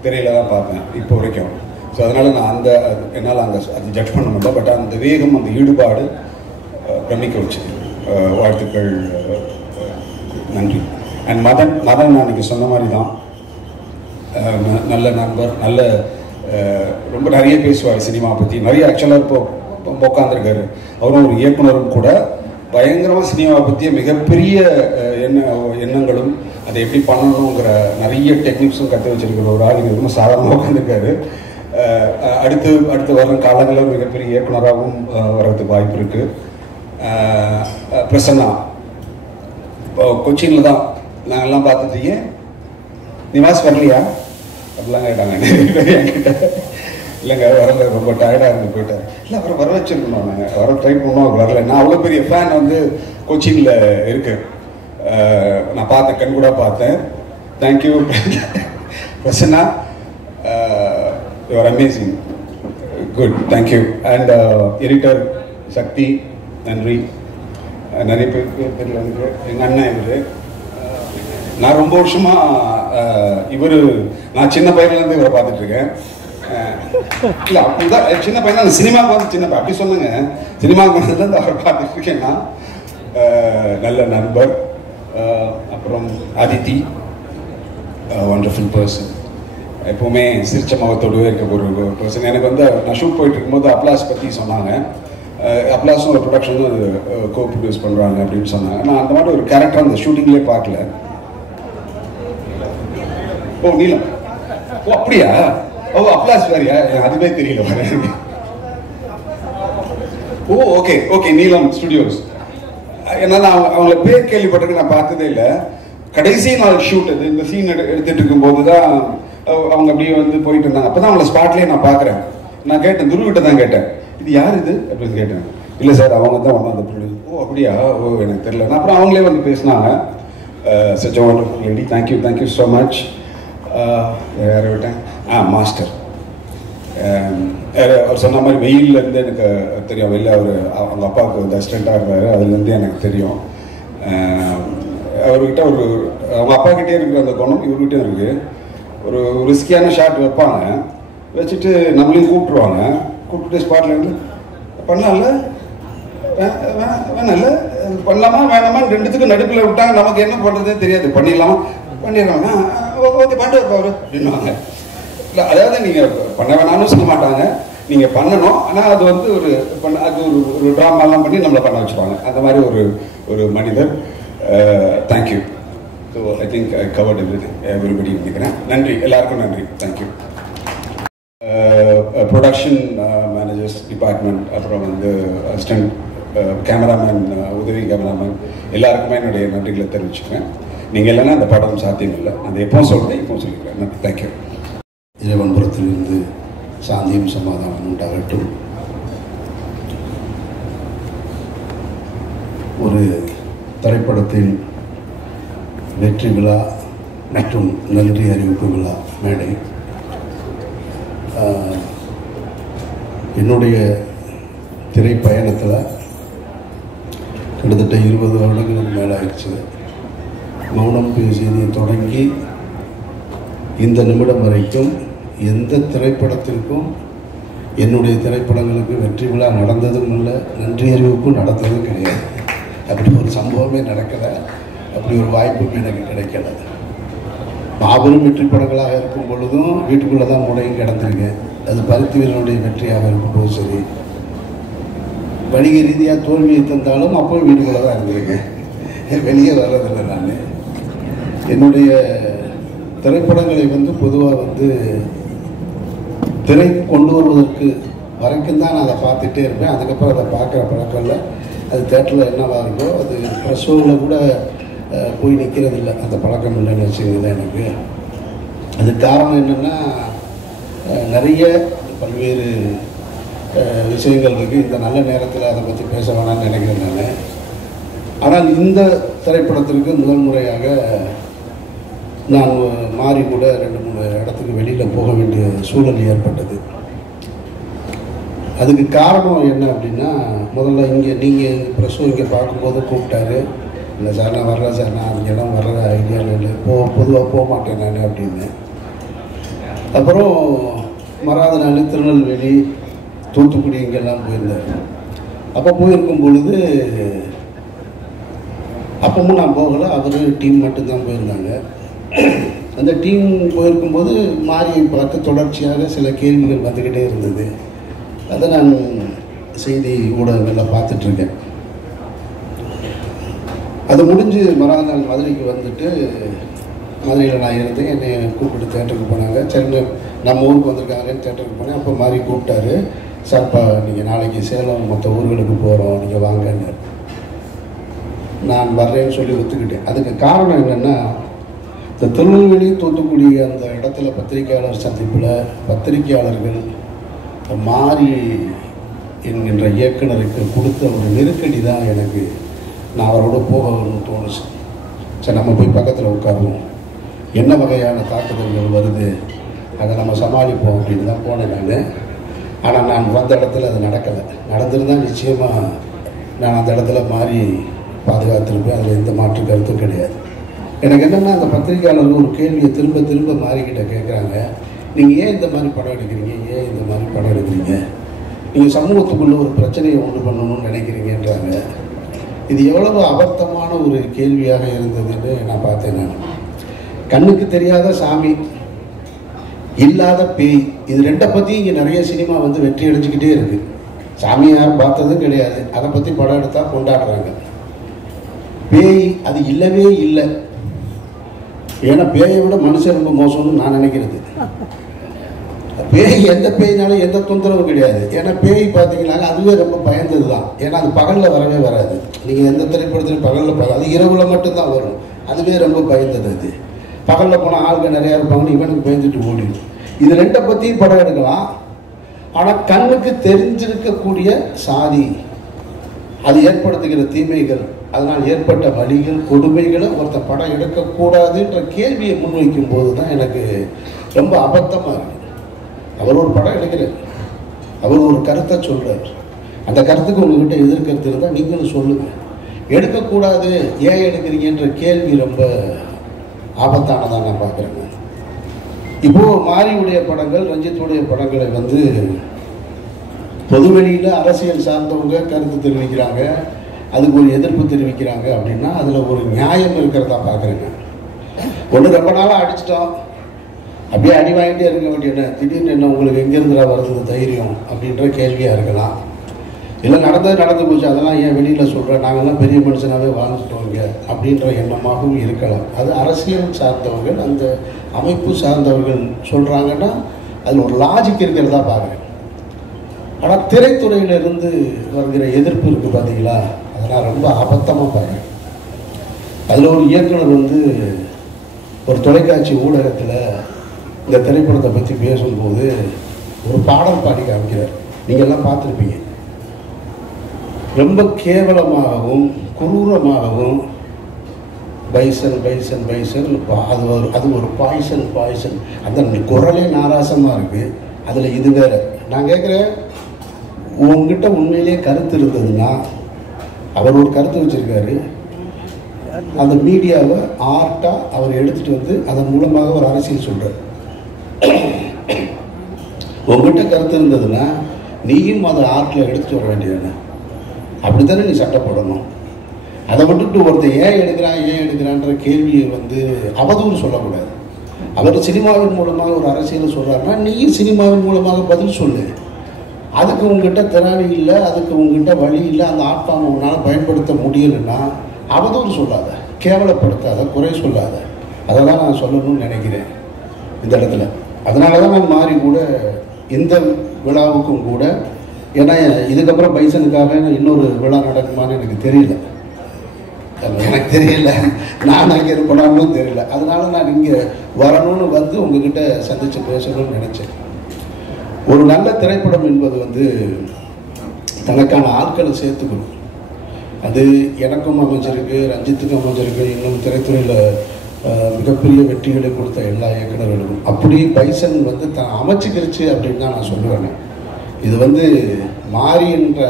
தெரியல தான் பார்ப்பேன் இப்போ வரைக்கும். ஸோ அதனால் நான் என்னால் அங்கே அது ஜட்ஜ் பண்ண முடியல. பட் அந்த வேகம், அந்த ஈடுபாடு பிரமிக்க வச்சு. வாழ்த்துக்கள், நன்றி. அண்ட் மதன் நான் இன்றைக்கி சொன்ன மாதிரி தான், நல்ல நண்பர், நல்ல ரொம்ப நிறைய பேசுவார் சினிமா பற்றி, நிறைய ஆக்சுவலாக இப்போ உட்காந்துருக்காரு. அவரும் ஒரு இயக்குனரும் கூட. பயங்கரமாக சினிமாவை பற்றிய மிகப்பெரிய எண்ணங்களும் அதை எப்படி பண்ணணுங்கிற நிறைய டெக்னிக்ஸும் கற்று வச்சிருக்கிற ஒரு ஆள் ரொம்ப சாதாரணமாக உட்காந்துருக்காரு. அடுத்து வரும் காலங்களில் மிகப்பெரிய இயக்குனராகவும் வர்றதுக்கு வாய்ப்பு இருக்குது. பிரசன்னா கொச்சினில் தான் நாங்கள்லாம் பார்த்துட்டு, நிவாஸ் வரலையா அப்படிலாம் கேட்டாங்க என்கிட்ட. இல்லைங்க வரல, ரொம்ப டயர்டாக இருந்து போயிட்டார். இல்லை அவரை வர வச்சுருக்கணும், நாங்கள் வர ட்ரை பண்ணோம், அவர் வரல. நான் அவ்வளோ பெரிய ஃபேன் வந்து கொச்சினில் இருக்கு. நான் பார்த்தேன், கண் கூட பார்த்தேன். Thank you Prasanna, you are amazing, good, thank you. And editor Sakthi, நன்றி. நிறைய பேர் தெரியல எனக்கு, எங்கள் அண்ணன் இவர். நான் ரொம்ப வருஷமாக நான் சின்ன பையன்லேருந்து இவரை பார்த்துட்ருக்கேன். இல்லை அப்படிதான், சின்ன பையன் அந்த சினிமாவுக்கு வந்து சின்ன அப்படி சொல்லுங்க, சினிமாவுக்கு வந்ததுலேருந்து அவரை பார்த்துட்ருக்கேன்னா. நல்ல நண்பர். அப்புறம் அதித்தி, ஒண்டர்ஃபுல் பர்சன், எப்போவுமே சிரிச்ச முகத்தோடவே இருக்க ஒரு பர்சன். எனக்கு வந்து நான் ஷூட் போயிட்டு இருக்கும்போது அப்லாஸ் பற்றி சொன்னாங்க. அப்லாஸும் ஒரு ப்ரொடக்ஷனும் கோ ப்ரொடியூஸ் பண்ணுறாங்க அப்படின்னு சொன்னாங்க. நான் அந்த மாதிரி ஒரு கேரக்டர் அந்த ஷூட்டிங்லேயே பார்க்கல. ஓ நீலம், ஓ அப்படியா, ஓ அப்லாஸ் வேறியா, அதுவே தெரியல. ஓ ஓகே ஓகே, நீலம் ஸ்டுடியோஸ். என்னால் அவங்கள பேர் கேள்விப்பட்டிருக்கு, நான் பார்த்ததே இல்லை. கடைசி நாள் ஷூட் அது, இந்த சீன் எடுத்துட்டு இருக்கும்போது தான் அவங்க அப்படியே வந்து போயிட்டு இருந்தாங்க. அப்போ தான் அவங்கள ஸ்பாட்லேயே நான் பார்க்குறேன். நான் கேட்டேன், குருக்கிட்ட தான் கேட்டேன், இது யார் இது அப்படின்னு கேட்டேன். இல்லை சார் அவங்க தான் ஒன்றா அந்த ப்ரொடியூஸ். ஓ அப்படியா, ஓ எனக்கு தெரியல. அப்புறம் அவங்களே வந்து பேசினாங்க. Such a wonderful lady, thank you so much. யாரை விட்டேன், மாஸ்டர். அவர் சொன்ன மாதிரி வெயிலேருந்து எனக்கு தெரியும். வெளில அவங்க அப்பாவுக்கு வந்து அசிஸ்டண்ட்டாக இருந்தார், அதுலேருந்து எனக்கு தெரியும். அவர்கிட்ட அவங்க அப்பா கிட்டே இருக்கிற அந்த குணம் இவர்கிட்டையும் இருக்குது. ஒரு ரிஸ்கியான ஷாட் வைப்பாங்க, வச்சுட்டு நம்மளையும் கூப்பிட்டுட்டு ஸ்பாட்டில் இருந்து பண்ணலாம்ல, வேணாம்ல, பண்ணலாமா வேணாமான்னு ரெண்டுத்துக்கும் நடுப்பில் விட்டாங்க. நமக்கு என்ன பண்ணுறதே தெரியாது. பண்ணிடுறாங்க, ஓகே பண்ணுவார் அவர் அப்படின்வாங்க. இல்லை அதாவது நீங்கள் பண்ண வேணாம்னு சொல்ல மாட்டாங்க, நீங்கள் பண்ணணும். ஆனால் அது வந்து அது ஒரு ட்ராமாலாம் பண்ணி நம்மளை பண்ண வச்சுருவாங்க. அந்த மாதிரி ஒரு மனிதர். Thank you. So I think I covert everybody நினைக்கிறேன். நன்றி, எல்லாருக்கும் நன்றி, தேங்க்யூ. ப்ரொடக்ஷன் மேனேஜர்ஸ் டிபார்ட்மெண்ட், அப்புறம் வந்து அசிஸ்டன்ட் கேமராமேன், உதவி கேமராமேன், எல்லாருக்குமே என்னுடைய நன்றிகளை தெரிவிச்சுக்கிறேன். நீங்கள் இல்லைன்னா அந்த படம் சாத்தியம் இல்லை. அது எப்பவும் சொல்கிறேன், இப்போவும் சொல்லிக்கிறேன். நன்றி, தேங்க்யூ. இறைவன்புறத்திலிருந்து சாந்தியும் சமாதானம் உண்டாகட்டும். ஒரு திரைப்படத்தின் வெற்றி விழா மற்றும் நன்றி அறிவிப்பு விழா மேடை. என்னுடைய திரைப்பயணத்தில் கிட்டத்தட்ட 20 வருடங்களுக்கு மேலே ஆயிடுச்சு. மௌனம் பேசியதை தொடங்கி இந்த நிமிடம் வரைக்கும் எந்த திரைப்படத்திற்கும் என்னுடைய திரைப்படங்களுக்கு வெற்றி விழா நடந்ததும் இல்லை, நன்றி அறிவிப்பும் நடந்ததும் கிடையாது. அப்படி ஒரு சம்பவமே நடக்கலை, அப்படி ஒரு வாய்ப்பும் எனக்கு கிடைக்கல. மாபெரும் வெற்றி படங்களாக இருக்கும் பொழுதும் வீட்டுக்குள்ளே தான் முடையும் கிடந்திருக்கேன். அது பருத்தி வீரனுடைய வெற்றியாக இருக்கும்போது சரி, வணிக ரீதியாக தோல்வியை தந்தாலும் அப்போ வீட்டுக்குள்ளே தான் இருந்திருக்கேன், வெளியே வர்றதில்லை. நான் என்னுடைய திரைப்படங்களை வந்து பொதுவாக வந்து திரைக்கு கொண்டு வருவதற்கு வரைக்கும் தான் நான் அதை பார்த்துட்டே இருப்பேன். அதுக்கப்புறம் அதை பார்க்குற பழக்கம் இல்லை. அது தேட்டரில் என்னவாக இருக்கோ அது ப்ரெஸ் ஷோவில் கூட போய் நிற்கிறது இல்லை, அந்த பழக்கம் இல்லைன்னு வச்சுக்கோங்களேன் எனக்கு. அதுக்கு காரணம் என்னென்னா, நிறைய பல்வேறு விஷயங்கள் இருக்குது. இந்த நல்ல நேரத்தில் அதை பற்றி பேச வேணாம்னு நினைக்கிறேன் நான். ஆனால் இந்த திரைப்படத்திற்கு முதல் முறையாக நான் மாறி கூட 2-3 இடத்துக்கு வெளியில் போக வேண்டிய சூழல் ஏற்பட்டது. அதுக்கு காரணம் என்ன அப்படின்னா, முதல்ல இங்கே நீங்கள் ப்ரெஸ்ஸும் இங்கே பார்க்கும்போது கூப்பிட்டாரு. இல்லை சார் நான் வர்றேன் சார், நான் இங்கெல்லாம் வர்ற ஐடியாவில் இல்லை, பொதுவாக போக மாட்டேன் நான் அப்படின்னு. அப்புறம் மறாத நாள் திருநெல்வேலி, தூத்துக்குடி இங்கெல்லாம் போயிருந்தார். அப்போ போயிருக்கும் பொழுது அப்பவும் நான் போகலை, அவர் டீம் மட்டும்தான் போயிருந்தாங்க. அந்த டீம் போயிருக்கும்போது மாரியை பார்த்து தொடர்ச்சியாக சில கேள்விகள் வந்துக்கிட்டே இருந்தது. அதை நான் செய்தி ஊடகங்களில் பார்த்துட்ருக்கேன். அது முடிஞ்சு மறாத நாள் மதுரைக்கு வந்துட்டு, மதுரையில் நான் இருந்தேன். என்னை கூப்பிட்டு தேட்டருக்கு போனாங்க. சரி நம்ம ஊருக்கு வந்திருக்காங்கன்னு தேட்டருக்கு போனேன். அப்போ மாறி கூப்பிட்டாரு, சார்ப்பா நீங்கள் நாளைக்கு சேலம் மற்ற ஊர்களுக்கு போகிறோம், நீங்கள் வாங்கன்னு. நான் வர்றேன்னு சொல்லி ஒத்துக்கிட்டேன். அதுக்கு காரணம் என்னென்னா, இந்த திருநெல்வேலி தூத்துக்குடி அந்த இடத்துல பத்திரிகையாளர் சந்திப்பில் பத்திரிகையாளர்கள் மாறி என்கின்ற இயக்குனருக்கு கொடுத்த ஒரு நெருக்கடி தான் எனக்கு நான் அவரோட போகணும்னு தோணுச்சு. சரி நம்ம போய் பக்கத்தில் உட்காருவோம், என்ன வகையான தாக்குதல்கள் வருது அதை நம்ம சமாளிப்போம் அப்படின்னு தான் போனேன் நான். ஆனால் நான் வந்த இடத்துல அது நடக்கலை. நடந்திருந்தால் நிச்சயமாக நான் அந்த இடத்துல மாறி பாதுகாத்திருப்பேன். அதில் எந்த மாற்று கருத்தும் கிடையாது. எனக்கு என்னென்னா, அந்த பத்திரிகையாளர்கள் ஒரு கேள்வியை திரும்ப திரும்ப மாறிக்கிட்ட கேட்குறாங்க, நீங்கள் ஏன் இந்த மாதிரி படம் எடுக்கிறீங்க, ஏன் இந்த மாதிரி படம் எடுக்கிறீங்க, நீங்கள் சமூகத்துக்குள்ளே ஒரு பிரச்சனையை உண்டு பண்ணணும்னு நினைக்கிறீங்கன்றாங்க. இது எவ்வளவு அபத்தமான ஒரு கேள்வியாக இருந்ததுன்னு நான் பார்த்தேன். நான் கண்ணுக்கு தெரியாத சாமி, இல்லாத பேய், இது ரெண்டை பற்றி இங்கே நிறைய சினிமா வந்து வெற்றி அடைஞ்சிக்கிட்டே இருக்குது. சாமியை யாரும் பார்த்ததும் கிடையாது, அதை பற்றி படம் எடுத்தால் கொண்டாடுறாங்க. பேய் அது இல்லவே இல்லை. ஏன்னா பேயை விட மனுஷன் ரொம்ப மோசம்னு நான் நினைக்கிறது. பேய் எந்த பேய்னாலும் எந்த தொந்தரவும் கிடையாது. ஏன்னா பேய் பார்த்தீங்கன்னா அதுவே ரொம்ப பயந்தது தான். ஏன்னா அது பகலில் வரவே வராது. நீங்கள் எந்த திரைப்படத்துலையும் பகலில் அது இரவில் மட்டும்தான் வரும். அதுவே ரொம்ப பயந்தது. அது பகலில் போனால் ஆளுங்க நிறையா இருப்பாங்கன்னு இவனுக்கு பயந்துட்டு ஓடிடும். இது ரெண்டை பற்றியும் படம் எடுக்கலாம். ஆனால் கண்ணுக்கு தெரிஞ்சிருக்கக்கூடிய சாதி, அது ஏற்படுத்துகிற தீமைகள், அதனால் ஏற்பட்ட வலிகள், கொடுமைகளை ஒருத்தர் படம் எடுக்கக்கூடாதுன்ற கேள்வியை முன்வைக்கும் போது தான் எனக்கு ரொம்ப அபத்தமாக இருக்குது. அவர் ஒரு படம் எடுக்கிறார், அவர் ஒரு கருத்தை சொல்கிறார். அந்த கருத்துக்கு உங்ககிட்ட எதிர்கருத்து இருந்தால் நீங்களும் சொல்லுங்கள். எடுக்கக்கூடாது, ஏன் எடுக்கிறீங்கன்ற கேள்வி ரொம்ப ஆபத்தானதாக நான் பார்க்குறேங்க. இப்போது மாரியுடைய படங்கள், ரஞ்சித்துடைய படங்களை வந்து பொதுவெளியில் அரசியல் சார்ந்தவங்க கருத்து தெரிவிக்கிறாங்க, அதுக்கு ஒரு எதிர்ப்பு தெரிவிக்கிறாங்க அப்படின்னா அதில் ஒரு நியாயம் இருக்கிறதா பார்க்குறேங்க. ஒன்று ரொம்ப நாளாக அடிச்சிட்டோம், அப்படியே அடி வாங்கிட்டே இருக்க வேண்டிய திடீர்னு என்ன உங்களுக்கு எங்கேருந்துடா வருது தைரியம் அப்படின்ற கேள்வியாக இருக்கலாம். இல்லை நடந்து போச்சு, அதெல்லாம் ஏன் வெளியில் சொல்கிறேன், நாங்கள்லாம் பெரிய மனுஷனாகவே வாழ்ந்துட்டோங்க அப்படின்ற எண்ணமாகவும் இருக்கலாம். அது அரசியல் சார்ந்தவர்கள், அந்த அமைப்பு சார்ந்தவர்கள் சொல்கிறாங்கன்னா அதில் ஒரு லாஜிக் இருக்கிறதா பார்க்குறேன். ஆனால் திரைத்துறையிலிருந்து வருகிற எதிர்ப்பு இருக்குது பார்த்தீங்களா, அதெல்லாம் ரொம்ப அபத்தமாக பார்க்குறேன். அதில் ஒரு இயக்குனர் வந்து ஒரு தொலைக்காட்சி ஊடகத்தில் இந்த திரைப்படத்தை பற்றி பேசும்போது ஒரு பாடல் பாடி காமிக்கிறார். நீங்கள்லாம் பார்த்துருப்பீங்க. ரொம்ப கேவலமாகவும் குரூரமாகவும் பைசன் பைசன் பைசன், அது ஒரு பாய்சன், அந்த குரலே நாராசமாக இருக்குது. அதில் இது வேறு. நான் கேட்குறேன், உங்ககிட்ட உண்மையிலே கருத்து இருந்ததுன்னா, அவர் ஒரு கருத்து வச்சுருக்காரு, அந்த மீடியாவை ஆர்ட்டாக அவர் எடுத்துகிட்டு வந்து அதன் மூலமாக ஒரு அரசியல் சொல்கிறார். உங்ககிட்ட கருத்து இருந்ததுன்னா நீயும் அதை ஆர்ட்டில் எடுத்துகிட்டு வர வேண்டியதானே, அப்படி தானே நீ சட்டை போடணும். அதை விட்டுட்டு ஒருத்தர் ஏன் எடுக்கிறான்ற கேள்வியை வந்து அவதூறு சொல்லக்கூடாது. அவர் சினிமாவின் மூலமாக ஒரு அரசியலை சொல்கிறாருன்னா நீயும் சினிமாவின் மூலமாக பதில் சொல்லு. அதுக்கு உங்ககிட்ட திறமை இல்லை, அதுக்கு உங்ககிட்ட வழி இல்லை, அந்த ஆட்பாமை உன்னால் பயன்படுத்த முடியலைன்னா அவதூறு சொல்லாத, கேவலப்படுத்தாத, குறை சொல்லாத. அதை தான் நான் சொல்லணும்னு நினைக்கிறேன் இந்த இடத்துல. அதனால தான் நான் மாறி கூட இந்த விழாவுக்கும் கூட, ஏன்னா இதுக்கப்புறம் பைசனுக்காக இன்னொரு விழா நடக்குமான்னு எனக்கு தெரியல, நான் அங்கே இருப்பனாலும் தெரியல. அதனால நான் இங்கே வரணும்னு வந்து உங்ககிட்ட சந்தித்து பேசணும்னு நினச்சேன். ஒரு நல்ல திரைப்படம் என்பது வந்து தனக்கான ஆட்களை சேர்த்துக்கணும். அது எனக்கும் அமைஞ்சிருக்கு, ரஞ்சித்துக்கும் அமைஞ்சிருக்கு, இன்னும் திரைத்துறையில் மிகப்பெரிய வெற்றிகளை கொடுத்த எல்லா இயக்குநர்களுக்கும். அப்படி பைசன் வந்து தான் அமைச்சிக்கிருச்சு அப்படின்னு தான் நான் சொல்லுவேன். இது வந்து மாறி என்ற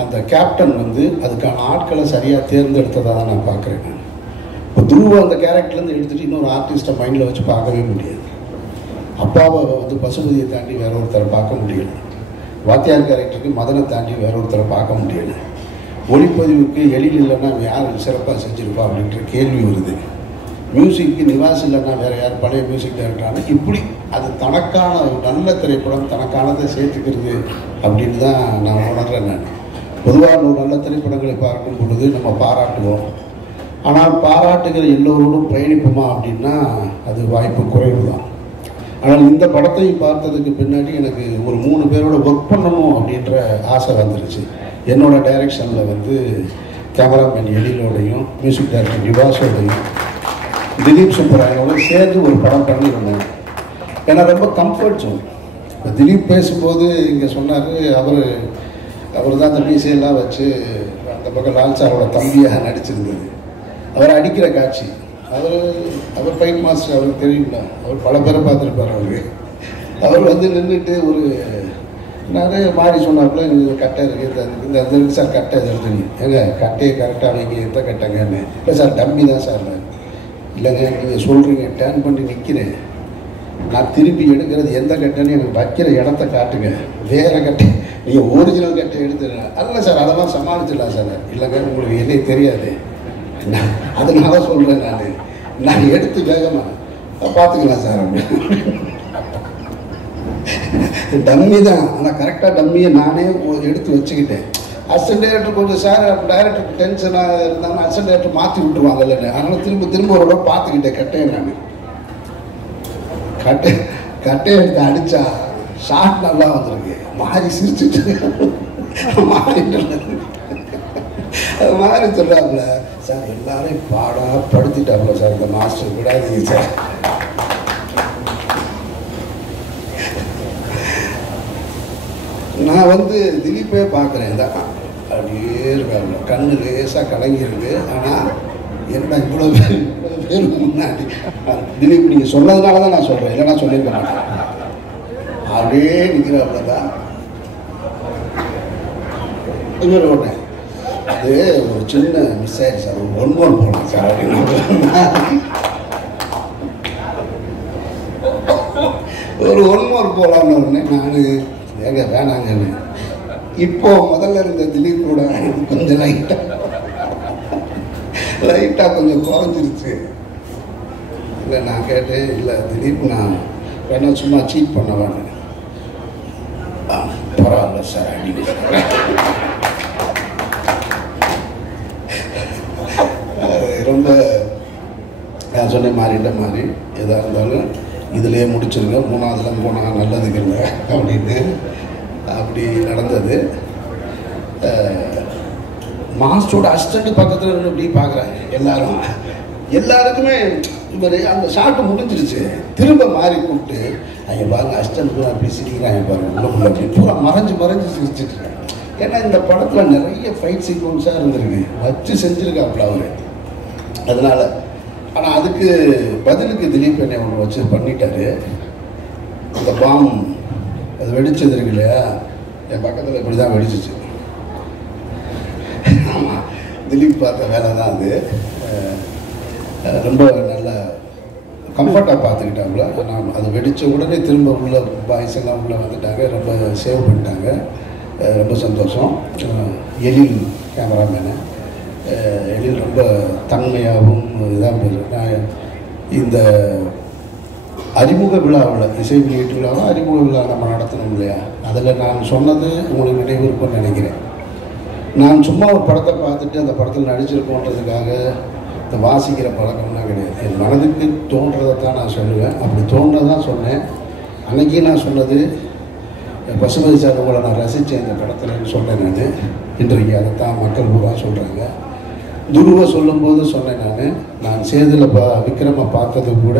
அந்த கேப்டன் வந்து அதுக்கான ஆட்களை சரியாக தேர்ந்தெடுத்ததாக தான் நான் பார்க்குறேன். இப்போ துருவ அந்த கேரக்டர்லேருந்து எடுத்துகிட்டு இன்னொரு ஆர்டிஸ்ட்டை மைண்டில் வச்சு பார்க்கவே முடியாது. அப்பாவை வந்து பசுபதியை தாண்டி வேற ஒருத்தரை பார்க்க முடியல, வாத்தியார் கேரக்டருக்கு மதனை தாண்டி வேற ஒருத்தரை பார்க்க முடியல, ஒளிப்பதிவுக்கு எழில் இல்லைன்னா யார் சிறப்பாக செஞ்சுருப்பா அப்படின்ற கேள்வி வருது, மியூசிக்கு நிவாஸ் இல்லைன்னா வேறு யார் பழைய மியூசிக் டைரக்டரான, இப்படி அது தனக்கான ஒரு நல்ல திரைப்படம் தனக்கானதை சேர்த்துக்கிறது அப்படின்னு தான் நான் உணர்றேன். நான் பொதுவாக ஒரு நல்ல திரைப்படங்களை பார்க்கும் பொழுது நம்ம பாராட்டுவோம், ஆனால் பாராட்டுகிற எல்லோரோடும் பயணிப்போமா அப்படின்னா அது வாய்ப்பு குறைவு தான். ஆனால் இந்த படத்தையும் பார்த்ததுக்கு பின்னாடி எனக்கு ஒரு 3 பேரோட ஒர்க் பண்ணணும் அப்படின்ற ஆசை வந்துருச்சு. என்னோட டைரக்ஷனில் வந்து கேமராமேன் எழிலோடையும் மியூசிக் டைரக்டர் நிவாஸோடையும் திலீப் சுப்பராயனோட சேர்ந்து ஒரு படம் பண்ணியிருந்தேன். ஏன்னா ரொம்ப கம்ஃபர்ட் ஜோன். இப்போ திலீப் பேசும்போது இங்கே சொன்னார், அவர் தான் அந்த மீசையெல்லாம் வச்சு அந்த பக்கம் லால்சாரோட தம்பியாக நடிச்சிருந்தது. அவர் அடிக்கிற காட்சி, அவர் ஃபைட் மாஸ்டர், அவருக்கு தெரியும்ல, அவர் பல பேரை பார்த்துருப்பார். அவர் வந்து நின்றுட்டு ஒரு நிறைய மாறி சொன்னாப்புல, எனக்கு கட்டை இருக்குது, இந்த இருக்குது சார் கட்டை தெரிஞ்சு, ஏங்க கட்டையை கரெக்டாக வைங்க, எந்த கட்டைங்கன்னு. இல்லை சார் டம்மி தான் சார். இல்லைங்க நீங்கள் சொல்கிறீங்க, டேர்ன் பண்ணி நிற்கிறேன், நான் திருப்பி எடுக்கிறது எந்த கட்டைன்னு எனக்கு வைக்கிற இடத்த காட்டுங்க, வேறு கட்டை நீங்கள் ஒரிஜினல் கட்டை எடுத்துருங்க. அல்ல சார் அதெல்லாம் சமாளிச்சிடலாம் சார். இல்லைங்க உங்களுக்கு என்னே தெரியாது, அதனால சொல்கிறேன், நான் எடுத்து வேகமாக பார்த்துக்கலாம் சார் அப்படின்னு. டம்மி தான், ஆனால் கரெக்டாக டம்மியை நானே எடுத்து வச்சுக்கிட்டேன். அசிஸ்டன்ட் டைரக்டர் கொஞ்சம் சார் டைரக்டருக்கு டென்ஷனாக இருந்தாலும் அசிஸ்டன்ட் டைரக்டர் மாற்றி விட்டுருவாங்க இல்லைன்னு, அதனால் திரும்ப ஒரு தடவை பார்த்துக்கிட்டேன் கட்டையை. நான் கட்டையை எடுத்து அடித்தா ஷார்ட் நல்லா வந்திருக்கு, மாறி சிரிச்சுட்டு மாறிட்டு அது மாதிரி சொல்கிறாப்புல சார், எல்லாரையும் பாடாக படுத்திட்டாப்புல சார் இந்த மாஸ்டர், விடாதீங்க சார். நான் வந்து திலீப்பே பார்க்குறேன் தான், அப்படியே இருக்காங்க, கண்ணு லேசாக கலங்கியிருக்கு. ஆனால் என்ன இவ்வளோ பேர் முன்னாடி திலீப் நீங்கள் சொன்னதுனால தான் நான் சொல்கிறேன், இல்லைன்னா சொல்லியிருக்க மாட்டேன். அப்படியே நிற்கிறாப்புல தான் இன்னொரு ஒன்று, அது ஒரு சின்ன மிஸ் ஆயிடுச்சு சார், ஒரு 1 more போகலாம் சார் அப்படின்னு ஒரு 1 more போகலான்னு ஒன்று. நான் ஏங்க வேணாங்கன்னு. இப்போ முதல்ல இருந்த திலீப் கூட கொஞ்சம் லைட்டாக கொஞ்சம் குறைஞ்சிருச்சு. இல்லை நான் கேட்டேன், இல்லை திலீப் நான் வேணா சும்மா சீட் பண்ணவான்னு. பரவாயில்ல சார் அப்படின்னு ரொம்ப நான் சொன்னேன், மாறிட்ட மாதிரி எதாக இருந்தாலும் இதிலே முடிச்சிருங்க, 3ஆவதுல போனால் நல்லதுக்குங்க அப்படின்னு. அப்படி நடந்தது. மாஸ்டரோட அசிஸ்டண்ட் பக்கத்தில் இருந்து இப்படி பார்க்குறாங்க எல்லாருக்குமே. இவர் அந்த ஷாட்டு முடிஞ்சிருச்சு, திரும்ப மாறி கூப்பிட்டு ஐயா பாருங்க அசிஸ்டண்ட் அப்படி சிரிக்கிறாங்க பாருங்க, உள்ளுக்குள்ள அப்படி பூரா மறைஞ்சு சிரிச்சுட்டு. ஏன்னா இந்த படத்தில் நிறைய ஃபைட் சீக்வன்ஸாக இருந்திருக்கு, வச்சு செஞ்சுருக்காப்புல அவர். அதனால் ஆனால் அதுக்கு பதிலுக்கு திலீப் என்னை ஒன்று வச்சு பண்ணிட்டாரு. அந்த பாம் அது வெடிச்சது இருக்கு இல்லையா, என் பக்கத்தில் இப்படி தான் வெடிச்சிச்சு. ஆமாம், திலீப் பார்த்த வேலை தான் அது. ரொம்ப நல்லா கம்ஃபர்ட்டாக பார்த்துக்கிட்டாங்களா. நான் அது வெடித்த உடனே திரும்ப உள்ள பாய்ஸ் எல்லாம் உள்ளே வந்துட்டாங்க, ரொம்ப சேவ் பண்ணிட்டாங்க. ரொம்ப சந்தோஷம். எழில் கேமராமேனு, எழில் ரொம்ப தன்மையாகவும் இதாக நான் இந்த அறிமுக விழாவில், இசை வெளியீட்டு விழாவில் அறிமுக விழா நம்ம நடத்தணும் இல்லையா, அதில் நான் சொன்னது உங்களுக்கு நினைவு இருக்கும்னு நினைக்கிறேன். நான் சும்மா ஒரு படத்தை பார்த்துட்டு அந்த படத்தில் நடிச்சிருக்கோன்றதுக்காக இந்த வாசிக்கிற பழக்கம்லாம் கிடையாது. என் மனதுக்கு தோன்றதை தான் நான் சொல்லுவேன். அப்படி தோன்றதான் சொன்னேன். அன்றைக்கி நான் சொன்னது பசுபதி சார் உங்களை நான் ரசித்தேன் இந்த படத்தில்னு சொன்னேன் நான். இன்றைக்கு அதைத்தான் மக்கள் பூரா சொல்கிறாங்க. துருவை சொல்லும்போது சொன்னேன் நான் சேதில் விக்ரமை பார்த்தது கூட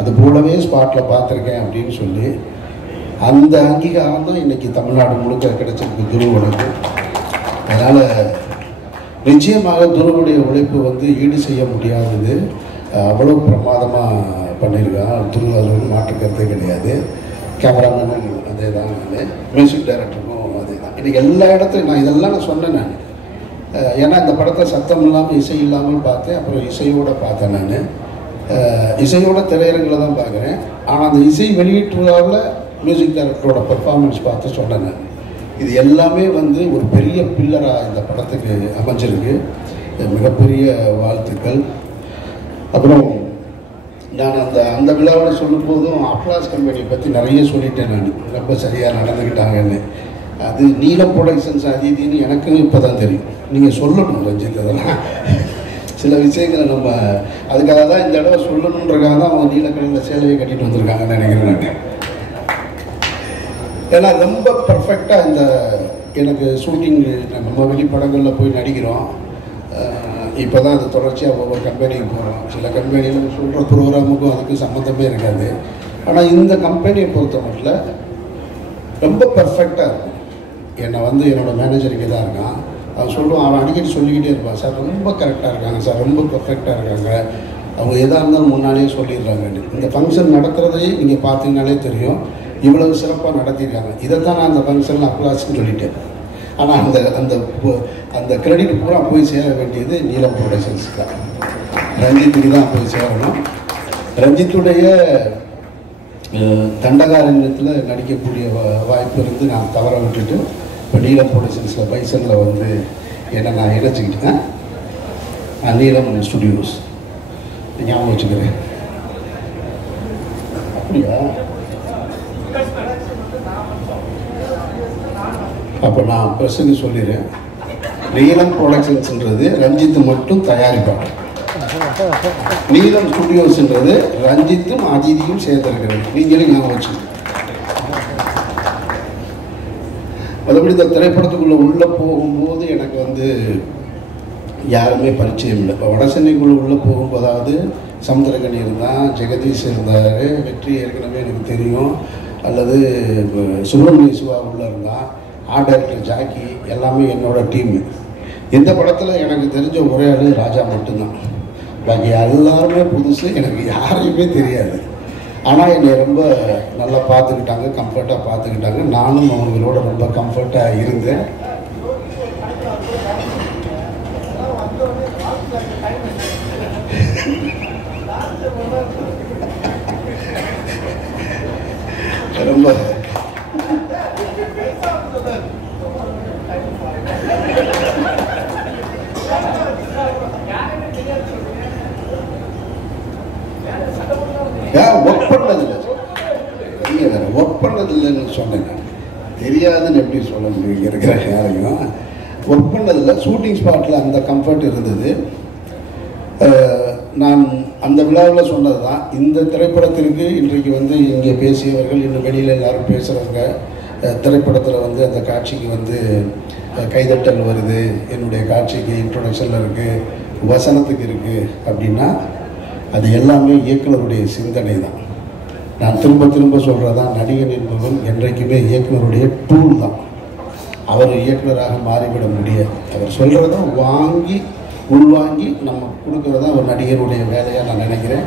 அது போலவே ஸ்பாட்டில் பார்த்துருக்கேன் அப்படின்னு சொல்லி. அந்த அங்கீகாரம் தான் இன்றைக்கி தமிழ்நாடு முழுக்க கிடைச்சிருக்கு துருவனுக்கு. அதனால் நிச்சயமாக துருவுடைய உழைப்பு வந்து ஈடு செய்ய முடியாதது. அவ்வளோ பிரமாதமாக பண்ணியிருக்கான் துரு, அது ஒரு மாற்று கருத்தே கிடையாது. கேமராமேனும் அதே தான், நான் மியூசிக் டைரக்டருக்கும் அதே தான். இன்றைக்கி எல்லா இடத்துலையும் நான் இதெல்லாம் நான் சொன்னேன் நான். ஏன்னா இந்த படத்தை சத்தம் இல்லாமல் இசை இல்லாமல் பார்த்தேன், அப்புறம் இசையோடு பார்த்தேன் நான். இசையோட திரையரங்கில் தான் பார்க்குறேன். ஆனால் அந்த இசை வெளியீட்டு விழாவில் மியூசிக் டைரக்டரோட பெர்ஃபார்மன்ஸ் பார்த்து சொன்னேன். இது எல்லாமே வந்து ஒரு பெரிய பில்லராக இந்த படத்துக்கு அமைஞ்சிருக்கு. மிகப்பெரிய வாழ்த்துக்கள். அப்புறம் நான் அந்த விழாவில் சொல்லும் போதும் அப்ளாஸ் கம்பெனியை பற்றி நிறைய சொல்லிட்டேன். நான் ரொம்ப சரியாக நடந்துக்கிட்டாங்கன்னு. அது நீலம் ப்ரொடக்ஷன்ஸ் அது இதுன்னு எனக்கு இப்போ தான் தெரியும். நீங்கள் சொல்லணும் ரஞ்சித். அதெல்லாம் சில விஷயங்களை நம்ம அதுக்காக தான் இந்த தடவை சொல்லணுன்றக்காக தான் அவங்க நீலக்கடலில் சேலையை கட்டிட்டு வந்திருக்காங்கன்னு நினைக்கிறேன் நான். ஏன்னா ரொம்ப பர்ஃபெக்டாக இந்த எனக்கு ஷூட்டிங் நம்ம வெளிப்படங்களில் போய் நடிக்கிறோம். இப்போ தான் அது தொடர்ச்சியாக ஒவ்வொரு கம்பெனிக்கு போகிறோம். சில கம்பெனியில் சொல்கிற ப்ரோக்ராமுக்கும் அதுக்கு சம்மந்தமே இருக்காது. ஆனால் இந்த கம்பெனியை பொறுத்த மட்டும் ரொம்ப பர்ஃபெக்டாக இருக்கும். என்னை வந்து என்னோடய மேனேஜருக்கு தான் இருக்கான். அவன் சொல்லுவான், அவன் அடிக்கடி சொல்லிக்கிட்டே இருப்பான், சார் ரொம்ப கரெக்டாக இருக்காங்க சார், ரொம்ப பர்ஃபெக்டாக இருக்காங்க, அவங்க எதாக இருந்தாலும் முன்னாடியே சொல்லிடுறாங்கன்னு. இந்த ஃபங்க்ஷன் நடத்துகிறதையே நீங்கள் பார்த்தீங்கனாலே தெரியும், இவ்வளவு சிறப்பாக நடத்தியிருக்காங்க. இதை தான் நான் அந்த ஃபங்க்ஷனில் அப்ளாஸ்ன்னு சொல்லிட்டேன். ஆனால் அந்த அந்த அந்த கிரெடிட் பூரா போய் சேர வேண்டியது நீலம் ப்ரொடக்ஷன்ஸ் தான். ரஞ்சித்துக்கு தான் போய் சேரணும். ரஞ்சித்துடைய தண்டகாரண்யத்தில் நடிக்கக்கூடிய வாய்ப்பு இருந்து நான் தவற விட்டுட்டு இப்போ நீலம் ப்ரொடக்ஷன்ஸில் பைசனில் வந்து என்னை நான் இணைச்சிக்கிட்டேன். நீலம் ஸ்டுடியோஸ் ஞாபகம் வச்சுக்கிறேன். அப்படியா? அப்போ நான் ப்ரெஸ்ஸுக்கு சொல்லிடுறேன். நீலம் ப்ரொடக்ஷன்ஸ்ன்றது ரஞ்சித்து மட்டும் தயாரிப்பாங்க. நீலம் ஸ்டுடியோஸ்ன்றது ரஞ்சித்தும் அதிதியும் சேர்ந்திருக்கிறது. நீங்களும் ஞாபகம் வச்சு. மற்றபடி இந்த திரைப்படத்துக்குள்ளே உள்ளே போகும்போது எனக்கு வந்து யாருமே பரிச்சயம் இல்லை. இப்போ வட சென்னைக்குள்ளே உள்ளே போகும்போதாவது சமுத்திரக்கனி இருந்தான், ஜெகதீஷ் இருந்தார், வெற்றி ஏற்கனவே எனக்கு தெரியும், அல்லது சுப்பிரமணிய சிவா உள்ளே இருந்தான், ஆர்ட் டைரக்டர் ஜாக்கி, எல்லாமே என்னோட டீமு. இந்த படத்தில் எனக்கு தெரிஞ்ச ஒரே ஆள் ராஜா மட்டும்தான். பாக்கி எல்லாருமே புதுசு, எனக்கு யாரையுமே தெரியாது. ஆனால் என்னை ரொம்ப நல்லா பார்த்துக்கிட்டாங்க, கம்ஃபர்ட்டாக பார்த்துக்கிட்டாங்க. நானும் அவங்களோட ரொம்ப கம்ஃபர்ட்டாக இருந்தேன். ரொம்ப ஒர்க் பண்ணதில்லை. நீங்கள் வேறு ஒர்க் பண்ணதில்லைன்னு சொன்னேங்க. தெரியாதுன்னு எப்படி சொல்ல முடியும் இருக்கிற யாரையும். ஒர்க் பண்ணதில்லை. ஷூட்டிங் ஸ்பாட்டில் அந்த கம்ஃபர்ட் இருந்தது. நான் அந்த விழாவில் சொன்னது தான், இந்த திரைப்படத்திற்கு இன்றைக்கு வந்து இங்கே பேசியவர்கள் இன்னும் வெளியில் எல்லாரும் பேசுகிறவங்க, திரைப்படத்தில் வந்து அந்த காட்சிக்கு வந்து கைதட்டல் வருது, என்னுடைய காட்சிக்கு இன்ட்ரொடக்ஷனில் இருக்குது, வசனத்துக்கு இருக்குது அப்படின்னா அது எல்லாமே இயக்குனருடைய சிந்தனை தான். நான் திரும்ப திரும்ப சொல்கிறதான், நடிகன் என்பவன் என்றைக்குமே இயக்குனருடைய டூல் தான். அவர் இயக்குனராக மாறிவிட முடியாது. அவர் சொல்கிறத வாங்கி உள்வாங்கி நம்ம கொடுக்குறதா ஒரு நடிகருடைய வேலையாக நான் நினைக்கிறேன்.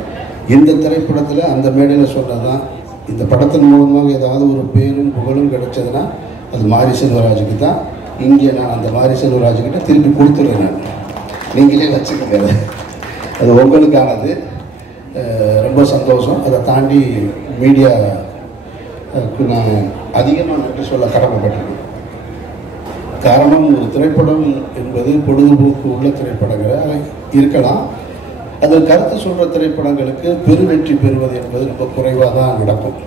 இந்த திரைப்படத்தில் அந்த மேடையில் சொன்னது தான், இந்த படத்தின் மூலமாக ஏதாவது ஒரு பேரும் புகழும் கிடைச்சதுன்னா அது மாரி செல்வராஜுக்கு தான். இங்கே நான் அந்த மாரி செல்வராஜுக்கிட்ட திருப்பி கொடுத்துருவேன். நான் நீங்களே வச்சுக்கோங்க, அது உங்களுக்கானது. ரொம்ப சந்தோஷம். அதை தாண்டி மீடியாவுக்கு நான் அதிகமாக நன்றி சொல்ல கடமைப்பட்டிருக்கேன். காரணம், ஒரு திரைப்படம் என்பது பொழுதுபோக்கு உள்ள திரைப்படங்களாக இருக்கலாம். அதில் கருத்து சொல்கிற திரைப்படங்களுக்கு பெருவெற்றி பெறுவது என்பது ரொம்ப குறைவாக தான் நடக்கும்.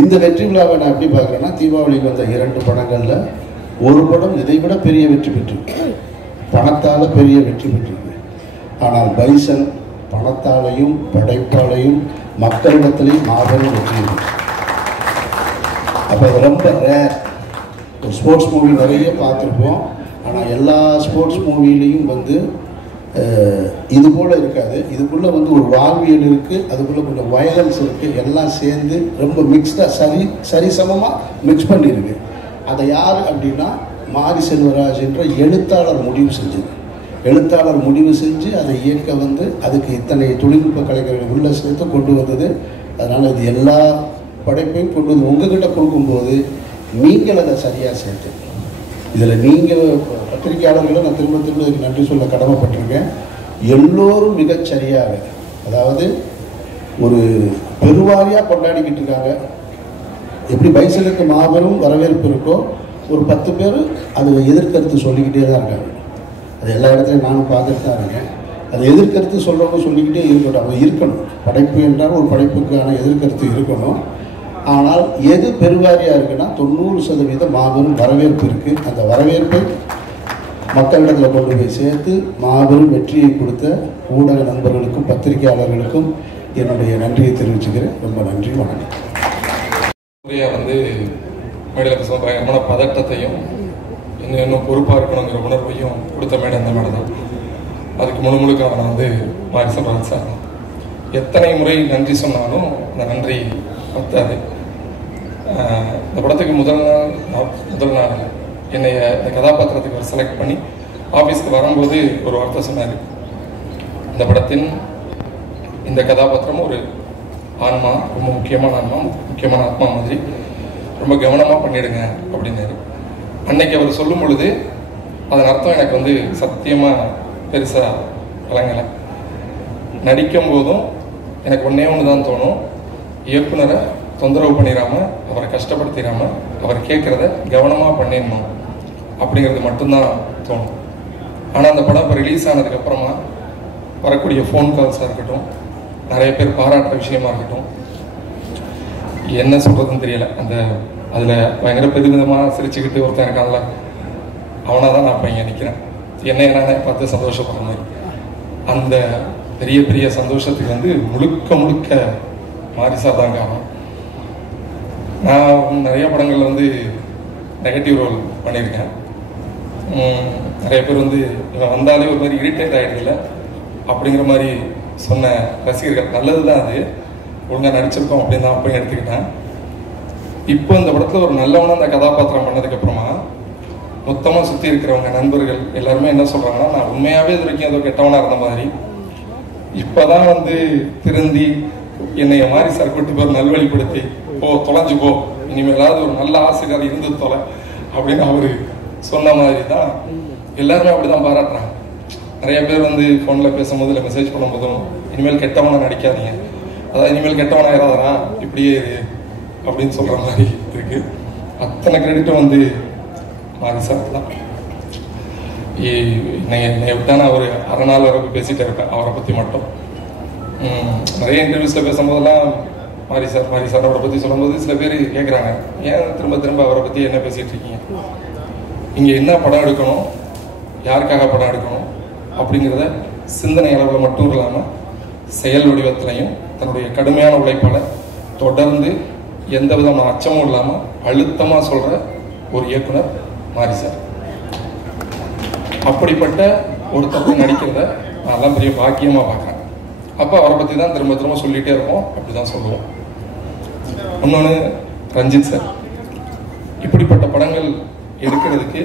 இந்த வெற்றி விழாவை நான் எப்படி பார்க்குறேன்னா, தீபாவளிக்கு வந்த 2 படங்களில் ஒரு படம் இதை விட பெரிய வெற்றி பெற்றிருக்கு, பணத்தால் பெரிய வெற்றி பெற்றிருக்கு. ஆனால் பைசன் பணத்தாலையும் படைப்பாலையும் மக்களிடத்திலையும் மாபெரும் வெற்றி இருக்கு. அப்போ அது ரொம்ப ரேர். ஒரு ஸ்போர்ட்ஸ் மூவி நிறைய பார்த்துருப்போம், ஆனால் எல்லா ஸ்போர்ட்ஸ் மூவிலையும் வந்து இது போல் இருக்காது. இதுக்குள்ளே வந்து ஒரு வாழ்வியல் இருக்குது, அதுக்குள்ளே கொஞ்சம் வயலன்ஸ் இருக்குது, எல்லாம் சேர்ந்து ரொம்ப மிக்ஸ்டாக சரிசமமாக மிக்ஸ் பண்ணியிருக்கு. அதை யார் அப்படின்னா மாரி செல்வராஜ் என்ற எழுத்தாளர் முடிவு செஞ்சது. எழுத்தாளர் முடிவு செஞ்சு அதை இயக்க வந்து அதுக்கு இத்தனை தொழில்நுட்ப கலைஞர்கள் உள்ள சேர்த்து கொண்டு வந்தது. அதனால் இது எல்லா படைப்பையும் கொண்டு வந்து உங்ககிட்ட கொடுக்கும்போது நீங்கள் அதை சரியாக சேர்த்து, இதில் நீங்கள் பத்திரிகையாளர்களை நான் திரும்ப திரும்ப நன்றி சொல்ல கடமைப்பட்டிருக்கேன். எல்லோரும் மிகச்சரியாக அதாவது ஒரு பெருவாரியாக கொண்டாடிக்கிட்டு இருக்காங்க. எப்படி பைசலுக்கு மாபெரும் வரவேற்பு இருக்கோ, ஒரு 10 பேர் அது எதிர்கருத்து சொல்லிக்கிட்டே தான் இருக்காங்க. அது எல்லா இடத்துலையும் நானும் பார்த்துட்டு தான் இருக்கேன். அது எதிர்கருத்து சொல்கிறவங்க சொல்லிக்கிட்டே இருக்கட்டும், அவங்க இருக்கணும். படைப்பு என்றால் ஒரு படைப்புக்கான எதிர்கருத்து இருக்கணும். ஆனால் எது பெருவாரியாக இருக்குன்னா 90% மாபெரும் வரவேற்பு இருக்குது. அந்த வரவேற்பை மக்களிடத்தில் கொண்டு போய் சேர்த்து மாபெரும் வெற்றியை கொடுத்த ஊடக நண்பர்களுக்கும் பத்திரிகையாளர்களுக்கும் என்னுடைய நன்றியை தெரிவிச்சுக்கிறேன். ரொம்ப நன்றி, வணக்கம். வந்து மேடையில் பேசுவோம் பயங்கரமான பதட்டத்தையும் இன்னும் பொறுப்பாக இருக்கணுங்கிற உணர்வையும் கொடுத்த மேடை அந்த மேடை தான். அதுக்கு முழுக்க நான் வந்து மாரி செல்வராஜ் சார் எத்தனை முறை நன்றி சொன்னாலும் அந்த நன்றி பத்தாது. இந்த படத்துக்கு முதல் நாள் என்னைய இந்த கதாபாத்திரத்துக்கு ஒரு செலக்ட் பண்ணி ஆஃபீஸ்க்கு வரும்போது ஒரு வார்த்தை சொன்னார். இந்த படத்தின் இந்த கதாபாத்திரம் ஒரு ஆன்மா, ரொம்ப முக்கியமான ஆன்மா, முக்கியமான ஆத்மா மாதிரி ரொம்ப கவனமாக பண்ணிடுங்க அப்படின்னாரு. அன்னைக்கு அவர் சொல்லும் பொழுது அதன் அர்த்தம் எனக்கு வந்து சத்தியமாக பெருசாக விளங்கலை. நடிக்கும் போதும் எனக்கு ஒன்றே ஒன்று தான் தோணும், இயக்குனரை தொந்தரவு பண்ணிடாமல், அவரை கஷ்டப்படுத்திடாமல், அவர் கேட்குறத கவனமாக பண்ணிடணும் அப்படிங்கிறது மட்டும்தான் தோணும். ஆனால் அந்த படம் இப்போ ரிலீஸ் ஆனதுக்கப்புறமா வரக்கூடிய ஃபோன் கால்ஸாக இருக்கட்டும், நிறைய பேர் பாராட்டுற விஷயமா இருக்கட்டும், என்ன சொல்கிறதுன்னு தெரியல. அதில் பயங்கர பெருமிதமாக சிரிச்சுக்கிட்டு ஒருத்தன் இருக்கான்ல, அவனாக தான் நான் இப்போ இங்கே நிற்கிறேன். என்னை நானே பார்த்து சந்தோஷப்படுற மாதிரி அந்த பெரிய பெரிய சந்தோஷத்துக்கு வந்து முழுக்க மாரி சார் தான் காரணம். நான் நிறைய படங்களில் வந்து நெகட்டிவ் ரோல் பண்ணியிருக்கேன். நிறைய பேர் வந்து இவன் வந்தாலே ஒரு மாதிரி இரிட்டேட் ஆகிடுதில்ல அப்படிங்கிற மாதிரி சொன்ன ரசிகர்கள். நல்லது தான், அது ஒழுங்காக நடிச்சிருக்கோம் அப்படின்னு தான் அப்போ எடுத்துக்கிட்டேன். இப்போ இந்த படத்தில் ஒரு நல்லவனாக அந்த கதாபாத்திரம் பண்ணதுக்கப்புறமா மொத்தமாக சுற்றி இருக்கிறவங்க நண்பர்கள் எல்லாருமே என்ன சொல்கிறாங்கன்னா, நான் உண்மையாகவே இது வரைக்கும் ஏதோ கெட்டவனாக இருந்த மாதிரி இப்போ தான் வந்து திருந்தி என்னைய மாரி சார் கூட்டி போய் நல்வழிப்படுத்தி போ, தொலைஞ்சு போ, இனிமேலாவது ஒரு நல்ல ஆசிரியர் இருந்து தொலை அப்படின்னு அவர் சொன்ன மாதிரி தான் எல்லாருமே அப்படி தான் பாராட்டுறாங்க. நிறைய பேர் வந்து ஃபோனில் பேசும்போது இல்லை மெசேஜ் பண்ணும்போதும் இனிமேல் கெட்டவனாக நடிக்காதீங்க, அதாவது இனிமேல் கெட்டவனாக இராதரா, இப்படியே இரு அப்படின்னு சொல்கிற மாதிரி இருக்கு. அத்தனை கிரெடிட்டும் வந்து மாரி சார் தான். என்னை விட்டா நான் ஒரு அரை நாள் வரைக்கும் பேசிகிட்டே இருப்பேன் அவரை பற்றி மட்டும். நிறைய இன்டர்வியூஸில் பேசும்போதெல்லாம் மாரி சார் அவரை பற்றி சொல்லும்போது சில பேர் கேட்குறாங்க, ஏன் திரும்ப அவரை பற்றி என்ன பேசிகிட்டு இருக்கீங்க, இங்கே என்ன படம் எடுக்கணும், யாருக்காக படம் எடுக்கணும் அப்படிங்கிறத சிந்தனை அளவில் மட்டும் இல்லாமல் செயல் வடிவத்திலையும் தன்னுடைய கடுமையான உழைப்பால் தொடர்ந்து எந்த விதமான அச்சமும் இல்லாமல் அழுத்தமாக சொல்கிற ஒரு இயக்குனர் மாரி சார். அப்படிப்பட்ட ஒருத்தர் நடிக்கிறத நான் பெரிய பாக்கியமாக பார்க்குறேன். அப்போ அவரை பற்றி தான் திரும்ப சொல்லிகிட்டே இருப்போம், அப்படி தான் சொல்லுவோம். இன்னொன்று ரஞ்சித் சார், இப்படிப்பட்ட படங்கள் எடுக்கிறதுக்கு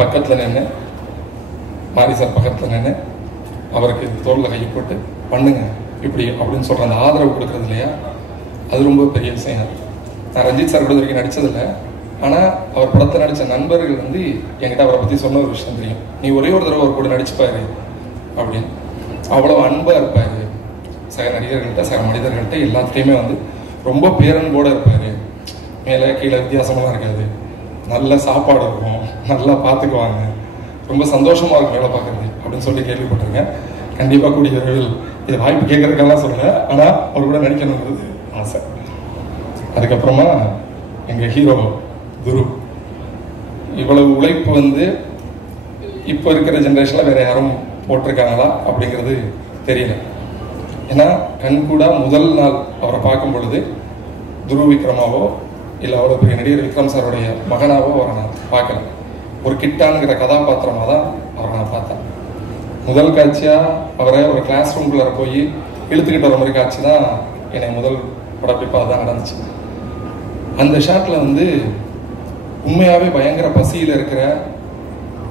பக்கத்தில் நின்று மாரி சார் பக்கத்தில் நின்று அவருக்கு தோளில் கையை போட்டு பண்ணுங்க இப்படி அப்படின்னு சொல்கிற அந்த ஆதரவு கொடுக்குறது இல்லையா, அது ரொம்ப பெரிய விஷயம். நான் ரஞ்சித் சார் கூட வரைக்கும் நடித்ததில்லை, ஆனால் அவர் படத்தை நடித்த நண்பர்கள் வந்து என்கிட்ட அவரை பற்றி சொன்ன ஒரு விஷயம் தெரியும், நீ ஒரே ஒரு தடவை அவர் கூட நடிச்சுப்பாரு அப்படின்னு. அவ்வளோ அன்பாக இருப்பார் சக நடிகர்கள்ட்ட, சக மனிதர்கள்ட்ட எல்லாத்துலேயுமே வந்து ரொம்ப பேரன்போடு இருப்பார். மேலே கீழே வித்தியாசமெல்லாம் இருக்காது, நல்ல சாப்பாடு இருக்கும், நல்லா பார்த்துக்குவாங்க, ரொம்ப சந்தோஷமாக இருக்கும் வேலை பார்க்குறது அப்படின்னு சொல்லி கேள்விப்பட்டிருக்கேன். கண்டிப்பாக கூடிய விரைவில் இது வாய்ப்பு கேட்குறதுக்கெல்லாம் சொல்லலை, ஆனால் அவர் கூட நடிக்கணுங்கிறது ஆசை. அதுக்கப்புறமா எங்கள் ஹீரோ துரு, இவ்வளவு உழைப்பு வந்து இப்போ இருக்கிற ஜென்ரேஷனில் வேறு யாரும் போட்டிருக்காங்களா அப்படிங்கிறது தெரியல. ஏன்னா கண்கூடா முதல் நாள் அவரை பார்க்கும் பொழுது துரு விக்ரமாவோ இல்லை அவ்வளோ பெரிய நடிகர் விக்ரம் சாருடைய மகனாவோ அவரை நான் பார்க்கல, ஒரு கிட்டான்கிற கதாபாத்திரமாக தான் அவரை நான் பார்த்தேன். முதல் காட்சியாக அவரை ஒரு கிளாஸ் ரூம்குள்ளார போய் இழுத்துக்கிட்டு வர மாதிரி காட்சி தான் என்னை முதல் படப்பிடிப்பாக தான் நடந்துச்சு. அந்த ஷாட்டில் வந்து உண்மையாகவே பயங்கர பசியில் இருக்கிற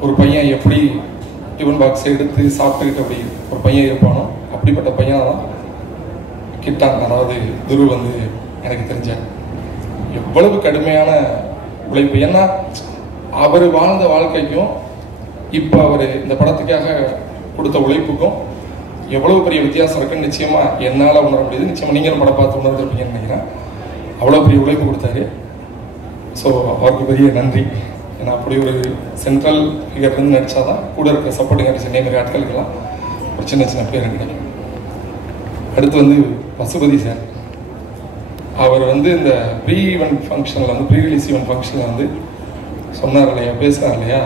ஒரு பையன் எப்படி டிஃபன் பாக்ஸ் எடுத்து சாப்பிட்டுக்கிட்டு அப்படி ஒரு பையன் இருப்பானோ அப்படிப்பட்ட பையனாக தான் கிட்டான், அதாவது துரு வந்து எனக்கு தெரிஞ்சேன். எவ்வளவு கடுமையான உழைப்பு, ஏன்னா அவர் வாழ்ந்த வாழ்க்கைக்கும் இப்போ அவர் இந்த படத்துக்காக கொடுத்த உழைப்புக்கும் எவ்வளோ பெரிய வித்தியாசம் இருக்குன்னு நிச்சயமாக என்னால் உணர முடியுது. நிச்சயமாக நீங்களும் படம் பார்த்து உணர்ந்துருப்பீங்கன்னு நினைக்கிறேன். அவ்வளோ பெரிய உழைப்பு கொடுத்தாரு. ஸோ அவருக்கு பெரிய நன்றி. ஏன்னா அப்படி ஒரு சென்ட்ரல் ஃபிகர்லேருந்து நடித்தா தான் கூட இருக்கிற சப்போர்ட்டிங் ஆர்டிஸ்ட் இதே மாதிரி ஆட்களுக்கெல்லாம் ஒரு சின்ன சின்ன பேர் கிடைக்கும். அடுத்து வந்து பசுபதி சார். அவர் வந்து இந்த ப்ரீ ஈவெண்ட் ஃபங்க்ஷனில் வந்து ப்ரீ ரிலீஸ் ஈவெண்ட் ஃபங்க்ஷனில் வந்து சொன்னார் இல்லையா, பேசுகிறார் இல்லையா,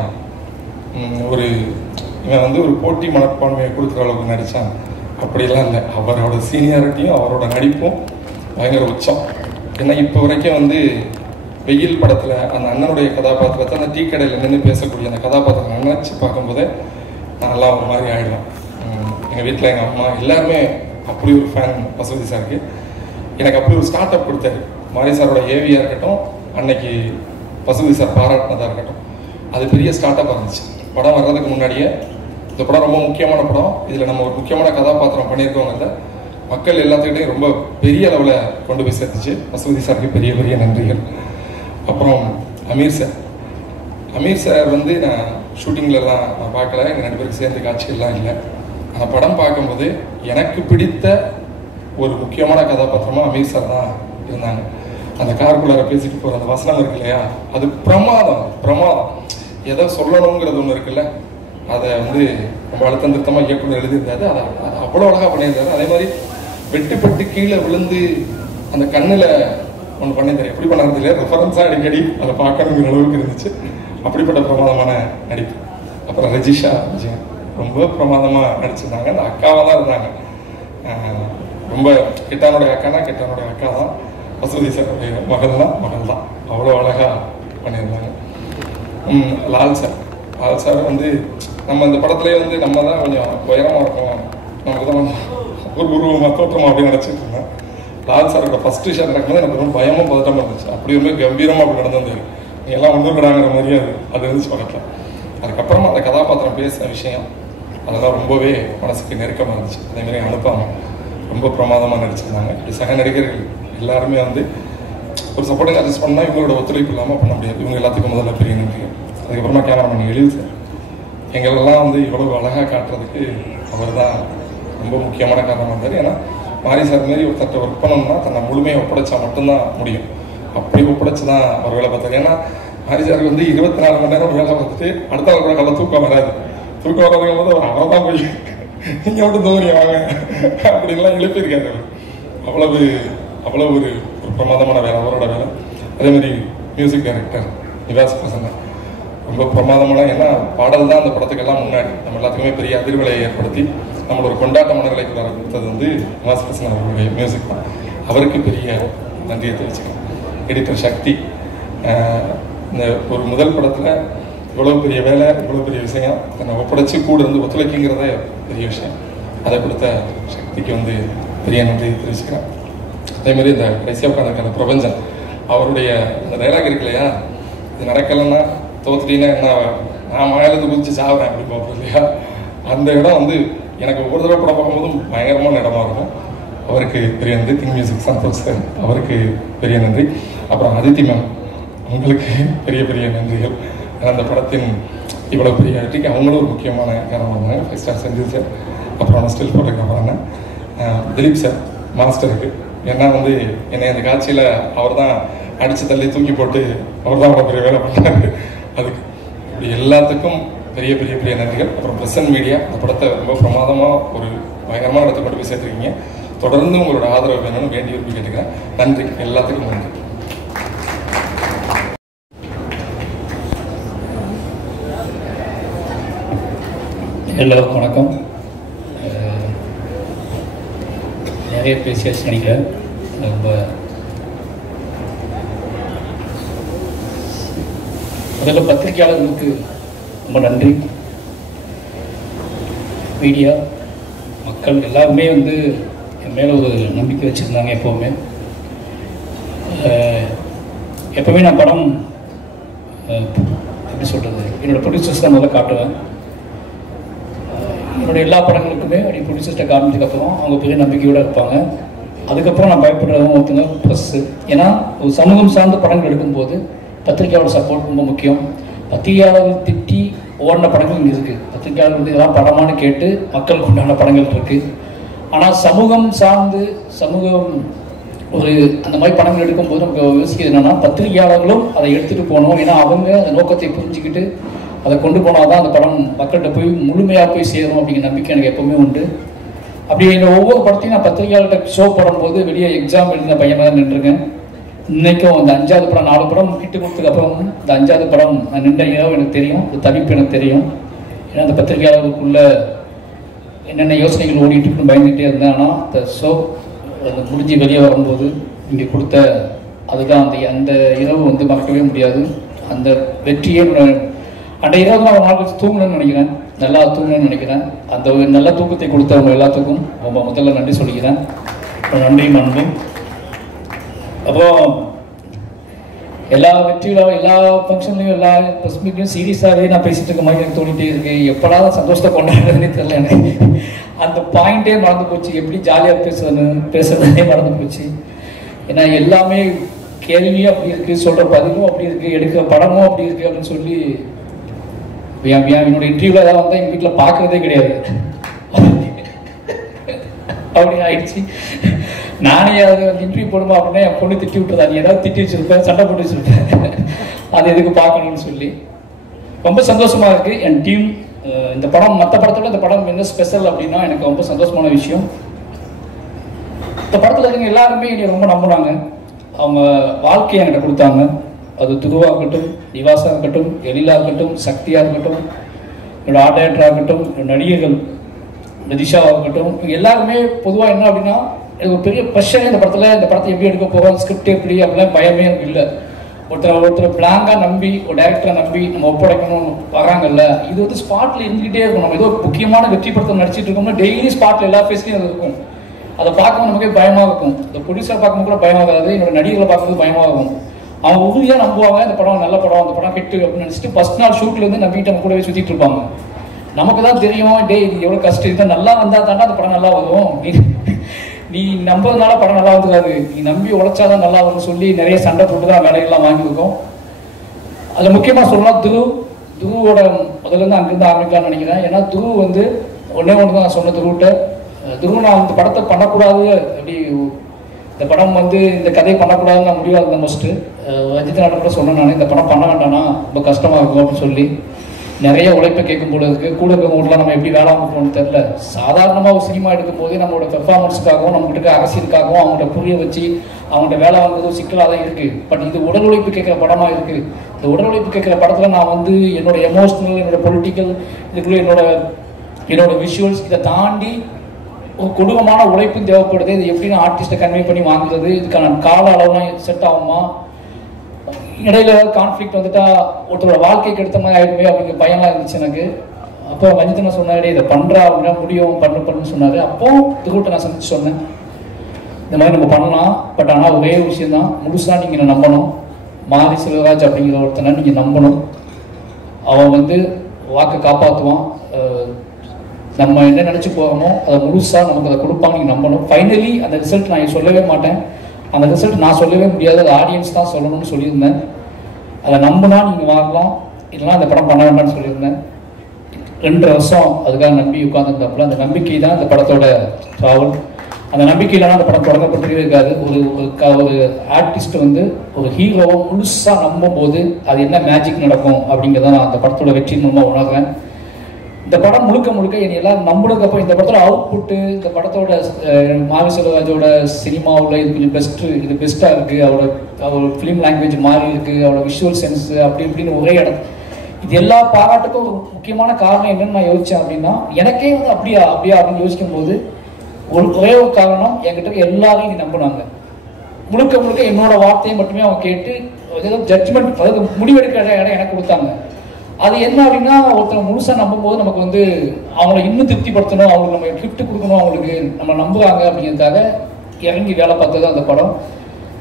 ஒரு இவன் வந்து ஒரு போட்டி மனப்பான்மையை கொடுக்குற அளவுக்கு நடித்தான். அப்படிலாம் இல்லை. அவரோட சீனியாரிட்டியும் அவரோட நடிப்பும் பயங்கர உச்சம். ஏன்னா இப்போ வரைக்கும் வந்து வெயில் படத்தில் அந்த அண்ணனுடைய கதாபாத்திரத்தை அந்த டீ கடையில் நின்று பேசக்கூடிய அந்த கதாபாத்திரம் நினச்சி பார்க்கும்போதே நல்லா ஒரு மாதிரி ஆகிடுவேன். எங்கள் வீட்டில் எங்கள் அம்மா எல்லாருமே அப்படி ஒரு ஃபேன் பசுபதி சாருக்கு. எனக்கு அப்படி ஒரு ஸ்டார்ட் அப் கொடுத்தாரு. மாரி சாரோட ஏவியாக இருக்கட்டும், அன்னைக்கு பசுபதி சார் பாராட்டினதாக இருக்கட்டும், அது பெரிய ஸ்டார்ட் அப்பாக இருந்துச்சு. படம் வர்றதுக்கு முன்னாடியே இந்த படம் ரொம்ப முக்கியமான படம், இதில் நம்ம ஒரு முக்கியமான கதாபாத்திரம் பண்ணியிருக்கோங்கிறத மக்கள் எல்லாத்துக்கிட்டையும் ரொம்ப பெரிய அளவில் கொண்டு போய் சேர்த்துச்சு. பசுபதி சாருக்கு பெரிய பெரிய நன்றிகள். அப்புறம் அமீர் சார் வந்து நான் ஷூட்டிங்லலாம் நான் பார்க்கல, எங்கள் 2 பேருக்கு சேர்ந்து காட்சிகள்லாம் இல்லை. அந்த படம் பார்க்கும்போது எனக்கு பிடித்த ஒரு முக்கியமான கதாபாத்திரமாக அமீர் சார் தான் இருந்தாங்க. அந்த காருக்குள்ளார பேசிட்டு போகிற அந்த வசனம் இருக்கு இல்லையா, அது பிரமாதம். எதை சொல்லணுங்கிறது ஒன்று இருக்குல்ல, அதை வந்து ரொம்ப அழுத்தம் திருத்தமாக இயக்குனர் எழுதியிருந்தாரு. அதை அவ்வளோ அழகாக பண்ணியிருந்தாரு. அதே மாதிரி வெட்டுப்பட்டு கீழே விழுந்து அந்த கண்ணில் ஒன்று பண்ணியிருந்தாரு. எப்படி பண்ணாரு தெரியல, ரெஃபரன்ஸாக அடிக்கடி அதை பார்க்கணுங்கிற அளவுக்கு இருந்துச்சு. அப்படிப்பட்ட பிரமாதமான நடிப்பு. அப்புறம் ரஜிஷா விஜயன் ரொம்ப பிரமாதமாக நடிச்சிருந்தாங்க. அந்த அக்காவாக தான் இருந்தாங்க. ரொம்ப கிட்டானுடைய அக்கா தான். பசுபதி சாருடைய மகள் தான். அவ்வளோ அழகாக பண்ணியிருந்தாங்க. லால் சார் வந்து நம்ம இந்த படத்துலேயே வந்து நம்ம தான் கொஞ்சம் உயரமாக இருக்கோம், நமக்கு தான் ஒரு உருவமாக தோற்றமாக அப்படின்னு நினச்சிட்டு இருந்தேன். லால் சாரோட ஃபஸ்ட்டு ஷாட் நடக்கும்போது எனக்கு ரொம்ப பயமும் பதட்டமாக இருந்துச்சு. அப்படி ஒரு கம்பீரமாக அப்படி நடந்து எல்லாம் ஒன்றும் விடாங்கிற மாதிரியே அது இருந்துச்சு படத்தில். அதுக்கப்புறமா அந்த கதாபாத்திரம் பேசுகிற விஷயம் அதெல்லாம் ரொம்பவே மனசுக்கு நெருக்கமாக இருந்துச்சு. அதேமாதிரி அனுப்பாமல் ரொம்ப பிரமாதமாக நடிச்சிருந்தாங்க. இப்படி சக நடிகர்கள் எல்லாருமே வந்து ஒரு சப்போர்ட்டிங் அட்ஜஸ்ட் பண்ணால் இவங்களோட ஒத்துழைப்பு இல்லாமல் பண்ண முடியாது. இவங்க எல்லாத்துக்கும் முதல்ல பெரிய நன்றி. அதுக்கப்புறமா கேமராமேன் எழில் சார் எங்களெல்லாம் வந்து இவ்வளவு அழகாக காட்டுறதுக்கு அவர் தான் ரொம்ப முக்கியமான காரணமாக இருந்தார். ஏன்னா மாரி சார் மாரி ஒரு தட்டை ஒர்க் பண்ணணும்னா தன்னை முழுமையாக ஒப்படைச்சா மட்டும்தான் முடியும். அப்படி ஒப்படைச்சு தான் அவர் வேலை பார்த்தார். ஏன்னா மாரி சாருக்கு வந்து 24 மணி நேரம் வேலை பார்த்துட்டு அடுத்த நாள் கூட நல்லா தூக்கம் வராது. தூக்கம் வராதுங்கும் போது அவர் அவரை தான் போய் நீங்கள் மட்டும் தோணி வாங்க அப்படின்லாம் எழுப்பியிருக்காரு. அவ்வளவு ஒரு பிரமாதமான வேலை அவரோட வேலை. அதேமாதிரி மியூசிக் டைரக்டர் நிவாஸ் பிரசன்னா ரொம்ப பிரமாதமான, ஏன்னா பாடல் தான் அந்த படத்துக்கெல்லாம் முன்னாடி நம்ம எல்லாத்துக்குமே பெரிய அதிர்வலையை ஏற்படுத்தி நம்மளோட ஒரு கொண்டாட்ட மனநிலைக்கு வர கொடுத்தது வந்து நிவாஸ் பிரசன்னா அவருடைய மியூசிக் தான். அவருக்கு பெரிய நன்றியை தெரிவிச்சுக்கிறேன். எடிட்டர் சக்தி இந்த ஒரு முதல் படத்தில் இவ்வளோ பெரிய வேலை, இவ்வளோ பெரிய விஷயம் தன்னை ஒப்படைச்சு கூட இருந்து ஒத்துழைக்குங்கிறதே பெரிய விஷயம். அதை கொடுத்த சக்திக்கு வந்து பெரிய நன்றி தெரிவிச்சுக்கிறேன். அதேமாதிரி இந்த கடைசியாக உட்காந்துருக்க அந்த பிரபஞ்சன் அவருடைய இந்த டைலாக் இருக்கு இல்லையா, இது நடக்கலைன்னா தோத்துட்டீங்கன்னா என்ன, நான் மழையிலேருந்து குதிச்சு சாப்பிட்றேன் அப்படி பார்ப்போம் இல்லையா, அந்த இடம் வந்து எனக்கு ஒவ்வொரு தடவை படம் பார்க்கும்போதும் பயங்கரமான இடமா இருக்கும். அவருக்கு பெரிய நன்றி. திங் மியூசிக் சந்தோஷ் சார் அவருக்கு பெரிய நன்றி. அப்புறம் அதித்தி மேம் அவங்களுக்கு பெரிய பெரிய நன்றிகள். அந்த படத்தின் இவ்வளோ பெரிய வெற்றிக்கு அவங்களும் ஒரு முக்கியமான காரணமாக இருந்தாங்க. 5 ஸ்டார் செந்தில் சார், அப்புறம் ஸ்டில் ஃபோட்டோகிராஃபரான திலீப் சார் மாஸ்டருக்கு. ஏன்னா வந்து என்னை அந்த காட்சியில் அவர் தான் அடித்து தள்ளி தூக்கி போட்டு அவர் தான் அவ்வளோ பெரிய வேலை பண்ணாரு. அதுக்கு இப்படி எல்லாத்துக்கும் பெரிய பெரிய பெரிய நன்றிகள். அப்புறம் பிரசன்ட் மீடியா அந்த படத்தை ரொம்ப பிரமாதமாக ஒரு பயங்கரமான இடத்தை கொண்டு போய் சேர்த்துருக்கீங்க. தொடர்ந்து உங்களோட ஆதரவு வேணும்னு வேண்டி விரும்பி கேட்டுக்கிறேன். நன்றி, எல்லாத்துக்கும் நன்றி. எல்லாருக்கும் வணக்கம். நிறைய பேசியாச்சு நினைக்கிறேன். ரொம்ப முதல்ல பத்திரிகையாளர்களுக்கு ரொம்ப நன்றி. மீடியா மக்கள் எல்லாருமே வந்து என் மேலே ஒரு நம்பிக்கை வச்சுருந்தாங்க. எப்போவுமே நான் படம் எப்படி சொல்கிறது, என்னோடய ப்ரொடியூசர்ஸ் தான் முதல்ல காட்டுவேன். என்னோடய எல்லா படங்களுக்குமே அப்படி ப்ரொடியூசர்ஸ்ட்டை காமிச்சதுக்கப்புறம் அவங்க பெரிய நம்பிக்கையோடு இருப்பாங்க. அதுக்கப்புறம் நான் பயப்படுறவங்க ஒருத்தங்க ப்ரெஸ்ஸு. ஏன்னா ஒரு சமூகம் சார்ந்த படங்கள் எடுக்கும்போது பத்திரிகையோட சப்போர்ட் ரொம்ப முக்கியம். பத்திரிகையாளர்கள் திட்டி ஓடின படங்கள் இங்கே இருக்குது. பத்திரிகையாளர் வந்து இதெல்லாம் படமானு கேட்டு மக்களுக்கு உண்டான படங்கள் இருக்குது. ஆனால் சமூகம் சார்ந்து சமூகம் ஒரு அந்த மாதிரி படங்கள் எடுக்கும்போது நமக்கு யோசிக்கிறது என்னென்னா, பத்திரிகையாளர்களும் அதை எடுத்துகிட்டு போகணும். ஏன்னா அவங்க அந்த நோக்கத்தை புரிஞ்சுக்கிட்டு அதை கொண்டு போனால் தான் அந்த படம் மக்கள்கிட்ட போய் முழுமையாக போய் சேரும் அப்படிங்கிற நம்பிக்கை எனக்கு எப்போவுமே உண்டு. அப்படி இந்த ஒவ்வொரு படத்தையும் நான் பத்திரிகையாளர்கிட்ட ஷோ போடும்போது வெளியே எக்ஸாம் எழுதின பையன் தான் நின்றுருக்கேன். இன்றைக்கும் அந்த 5வது படம் 4 படம் கிட்டு கொடுத்ததுக்கு அப்புறம் இந்த 5வது படம் நான் நின்ற இரவு எனக்கு தெரியும், இந்த தவிப்பு எனக்கு தெரியும். ஏன்னா அந்த பத்திரிகையாளருக்குள்ள என்னென்ன யோசனைகள் ஓடிட்டு இருக்குன்னு பயந்துகிட்டே இருந்தேன். ஆனால் இந்த ஷோ அது முடிஞ்சு வெளியே வரும்போது இங்கே கொடுத்த அதுதான் அந்த இரவு வந்து மறக்கவே முடியாது. அந்த வெற்றியே அந்த இரவு நான் ஒரு நாள் தூங்கணும்னு நினைக்கிறேன், நல்லா தூங்கணும்னு நினைக்கிறேன். அந்த ஒரு நல்ல தூக்கத்தை கொடுத்தவங்க எல்லாத்துக்கும் ரொம்ப முதல்ல நன்றி சொல்லிக்கிறேன். நன்றி அன்பும். அப்புறம் எல்லா வெற்றிகளும் எல்லா ஃபங்க்ஷன்லையும் எல்லா ப்ரெஸ் மீட்லையும் சீரியஸாகவே நான் பேசிகிட்டு இருக்க மாதிரி எனக்கு தோணிகிட்டே இருக்கு. எப்படா சந்தோஷத்தை கொண்டாடுறதுனே தெரியல எனக்கு. அந்த பாயிண்டே மறந்து போச்சு, எப்படி ஜாலியாக பேசுறதுனே மறந்து போச்சு. ஏன்னா எல்லாமே கேள்வியும் அப்படி இருக்குது, சொல்கிற பதிலும் அப்படி இருக்குது, எடுக்கிற படமும் அப்படி இருக்குது அப்படின்னு சொல்லி என்னோட இன்டர்வியூவில் ஏதாவது வந்தால் எங்கள் வீட்டில் பார்க்குறதே கிடையாது. அப்படி ஆயிடுச்சு. நானே அது இன்டர்வியூ போடுமா அப்படின்னா என் பொண்ணு திட்டி விட்டுருதா, நீ ஏதாவது திட்டி வச்சுருப்பேன், சண்டை போட்டு வச்சுருப்பேன், அது எதுக்கு பார்க்கணும்னு சொல்லி ரொம்ப சந்தோஷமாக இருக்குது. என் டீம் இந்த படம் மற்ற படத்தோட இந்த படம் என்ன ஸ்பெஷல் அப்படின்னா எனக்கு ரொம்ப சந்தோஷமான விஷயம். இந்த படத்தில் இருக்க எல்லாருமே என்னை ரொம்ப நம்பினாங்க, அவங்க வாழ்க்கையை என்கிட்ட கொடுத்தாங்க. அது துருவா இருக்கட்டும், நிவாசா இருக்கட்டும், எழிலா இருக்கட்டும், சக்தியாக இருக்கட்டும், என்னோட ஆர்ட் டைரக்டராக இருக்கட்டும், என்னோட நடிகர்கள் நிதிஷாவாக இருக்கட்டும், எல்லாருமே பொதுவாக என்ன அப்படின்னா எனக்கு ஒரு பெரிய ப்ரெஷர் இந்த படத்தில். இந்த படத்தை எப்படி எடுக்க போகிறோம், ஸ்கிரிப்ட் எப்படி அப்படிலாம் பயமே எனக்கு இல்லை. ஒருத்தர் பிளாங்காக நம்பி ஒரு டைரக்டரை நம்பி நம்ம ஒப்படைக்கணும் வராங்கல்ல, இது வந்து ஸ்பாட்டில் இருந்துகிட்டே இருக்கும். நம்ம ஏதோ முக்கியமான வெற்றி படத்தை நடிச்சிட்டு இருக்கோம்னா டெய்லி ஸ்பாட்டில் எல்லா ஃபேஸ்லையும் அது இருக்கும். அதை பார்க்கும்போது நமக்கே பயமாக இருக்கும். இந்த ப்ரொடியூசரை பார்க்கும்போது கூட பயமாகாது, என்னோட நடிகர்களை பார்க்கும்போது பயமாக இருக்கும். அவங்க உறுதியாக நம்புவாங்க இந்த படம் நல்ல படம், அந்த படம் ஹிட்டு அப்படின்னு நினச்சிட்டு ஃபர்ஸ்ட் நாள் ஷூட்லேருந்து நம்பிட்டு நம்ம கூடவே சுற்றிட்டு இருப்பாங்க. நமக்கு தான் தெரியும், டே இது எவ்வளோ கஷ்டம், இதுதான் நல்லா வந்தால் தாண்டா அந்த படம் நல்லா வரும், நீ நம்புறதுனால படம் நல்லா வந்துடாது, நீ நம்பி உழைச்சாதான் நல்லா வரும்னு சொல்லி நிறைய சண்டை போட்டு தான் வேலைகள்லாம் வாங்கியிருக்கோம். அதில் முக்கியமாக சொல்லலாம் துருவோட முதல்ல அங்கேருந்து ஆரம்பிக்கலாம்னு நினைக்கிறேன். ஏன்னா துரு வந்து ஒன்று தான் நான் சொன்ன துருவிட்ட, துரு நான் இந்த படத்தை பண்ணக்கூடாது, அப்படி இந்த படம் வந்து இந்த கதையை பண்ணக்கூடாதுன்னு நான் முடிவாக இருந்தேன். ஃபஸ்ட்டு ரஞ்சித் நாட்டம் கூட சொன்னேன், நான் இந்த படம் பண்ண வேண்டாம்னா ரொம்ப கஷ்டமாக இருக்கும் அப்படின்னு சொல்லி நிறைய உழைப்பை கேட்கும் போல இருக்குது. கூட இருக்கவங்களாம் நம்ம எப்படி வேலை போகணும்னு தெரியல. சாதாரணமாக ஒரு சினிமா எடுக்கும் போதே நம்மளோட பெர்ஃபார்மன்ஸுக்காகவும் நம்மகிட்ட இருக்க அரசியலுக்காகவும் அவங்கள்ட்ட புரிய வச்சு அவங்கள்ட்ட வேலை வாங்குறதும் சிக்கலாக தான் இருக்குது. பட் இது உடல் உழைப்பு கேட்குற படமாக இருக்குது. இந்த உடல் உழைப்பு கேட்குற படத்தில் நான் வந்து என்னோட எமோஷ்னல், என்னோட பொலிட்டிக்கல், இதுக்குள்ளே என்னோட விஷுவல்ஸ் இதை தாண்டி ஒரு கொடூரமான உழைப்பும் தேவைப்படுது. இது எப்படி நான் ஆர்டிஸ்ட்டை கன்வே பண்ணி வாங்குறது, இதுக்கான கால அளவுலாம் செட் ஆகுமா, இடையில கான்ஃப்ளிக்ட் வந்துட்டா ஒருத்தரோட வாழ்க்கைக்கு எடுத்த மாதிரி ஆகிடுமே அப்படிங்கிற பயம்லாம் இருந்துச்சு எனக்கு. அப்போ ரஞ்சித் நான் சொன்னாரு, இதை பண்ணுறா அப்படின்னா முடியும் பண்ணுன்னு சொன்னார். அப்போ இதுகிட்ட நான் சந்திச்சு சொன்னேன், இந்த மாதிரி நம்ம பண்ணலாம், பட் ஆனால் ஒரே விஷயம் தான், முழுசாக நீங்கள் நம்பணும். மாரி செல்வராஜ் அப்படிங்கிற ஒருத்தனை நீங்கள் நம்பணும். அவன் வந்து வாக்கை காப்பாற்றுவான். நம்ம என்ன நினச்சி போகிறோமோ அதை முழுசாக நமக்கு அதை கொடுப்பாங்க, நீங்கள் நம்பணும். ஃபைனலி அந்த ரிசல்ட் நான் சொல்லவே மாட்டேன், அந்த ரிசல்ட் நான் சொல்லவே முடியாது, அது ஆடியன்ஸ் தான் சொல்லணும்னு சொல்லியிருந்தேன். அதை நம்பினா நீங்கள் வாங்கலாம், இல்லைனா அந்த படம் பண்ண வேண்டாம்னு சொல்லியிருந்தேன். 2 வருஷம் அதுக்காக நம்பி உட்காந்துருந்தப்பல அந்த நம்பிக்கை தான் இந்த படத்தோட ட்ராவல். அந்த நம்பிக்கை இல்லைனா அந்த படம் தொடங்கப்பட்டதே இருக்காது. ஒரு ஆர்டிஸ்ட் வந்து ஒரு ஹீரோவை முழுசாக நம்பும் போது அது என்ன மேஜிக் நடக்கும் அப்படிங்கிறத நான் அந்த படத்தோட வெற்றி மூலமாக உணர்றேன். இந்த படம் முழுக்க என்னை எல்லாரும் நம்பினதுக்கப்புறம் இந்த படத்தோட அவுட்புட்டு, இந்த படத்தோட மாரி செல்வராஜோட சினிமாவில் இது கொஞ்சம் இது பெஸ்ட்டாக இருக்குது, அவரோட ஃபிலிம் லாங்குவேஜ் மாறி இருக்குது, அவரோட விஷுவல் சென்ஸ் அப்படி இப்படின்னு ஒரே இடம். இது எல்லா பாராட்டுக்கும் ஒரு முக்கியமான காரணம் என்னன்னு நான் யோசித்தேன் அப்படின்னா, எனக்கே வந்து அப்படியா அப்படின்னு யோசிக்கும் போது ஒரே ஒரு காரணம், என்கிட்ட எல்லாரையும் நீ நம்பினாங்க. முழுக்க என்னோட வார்த்தையை மட்டுமே அவங்க கேட்டு ஏதோ ஜட்ஜ்மெண்ட், அதாவது முடிவெடுக்கிற இடம் எனக்கு கொடுத்தாங்க. அது என்ன அப்படின்னா, ஒருத்தர் முழுசாக நம்பும்போது நமக்கு வந்து அவங்கள இன்னும் திருப்திப்படுத்தணும், அவங்களுக்கு நம்ம கிஃப்ட் கொடுக்கணும், அவங்களுக்கு நம்ம நம்புகிறாங்க அப்படிங்கிறதுக்காக இறங்கி வேலை பார்த்தது அந்த படம்.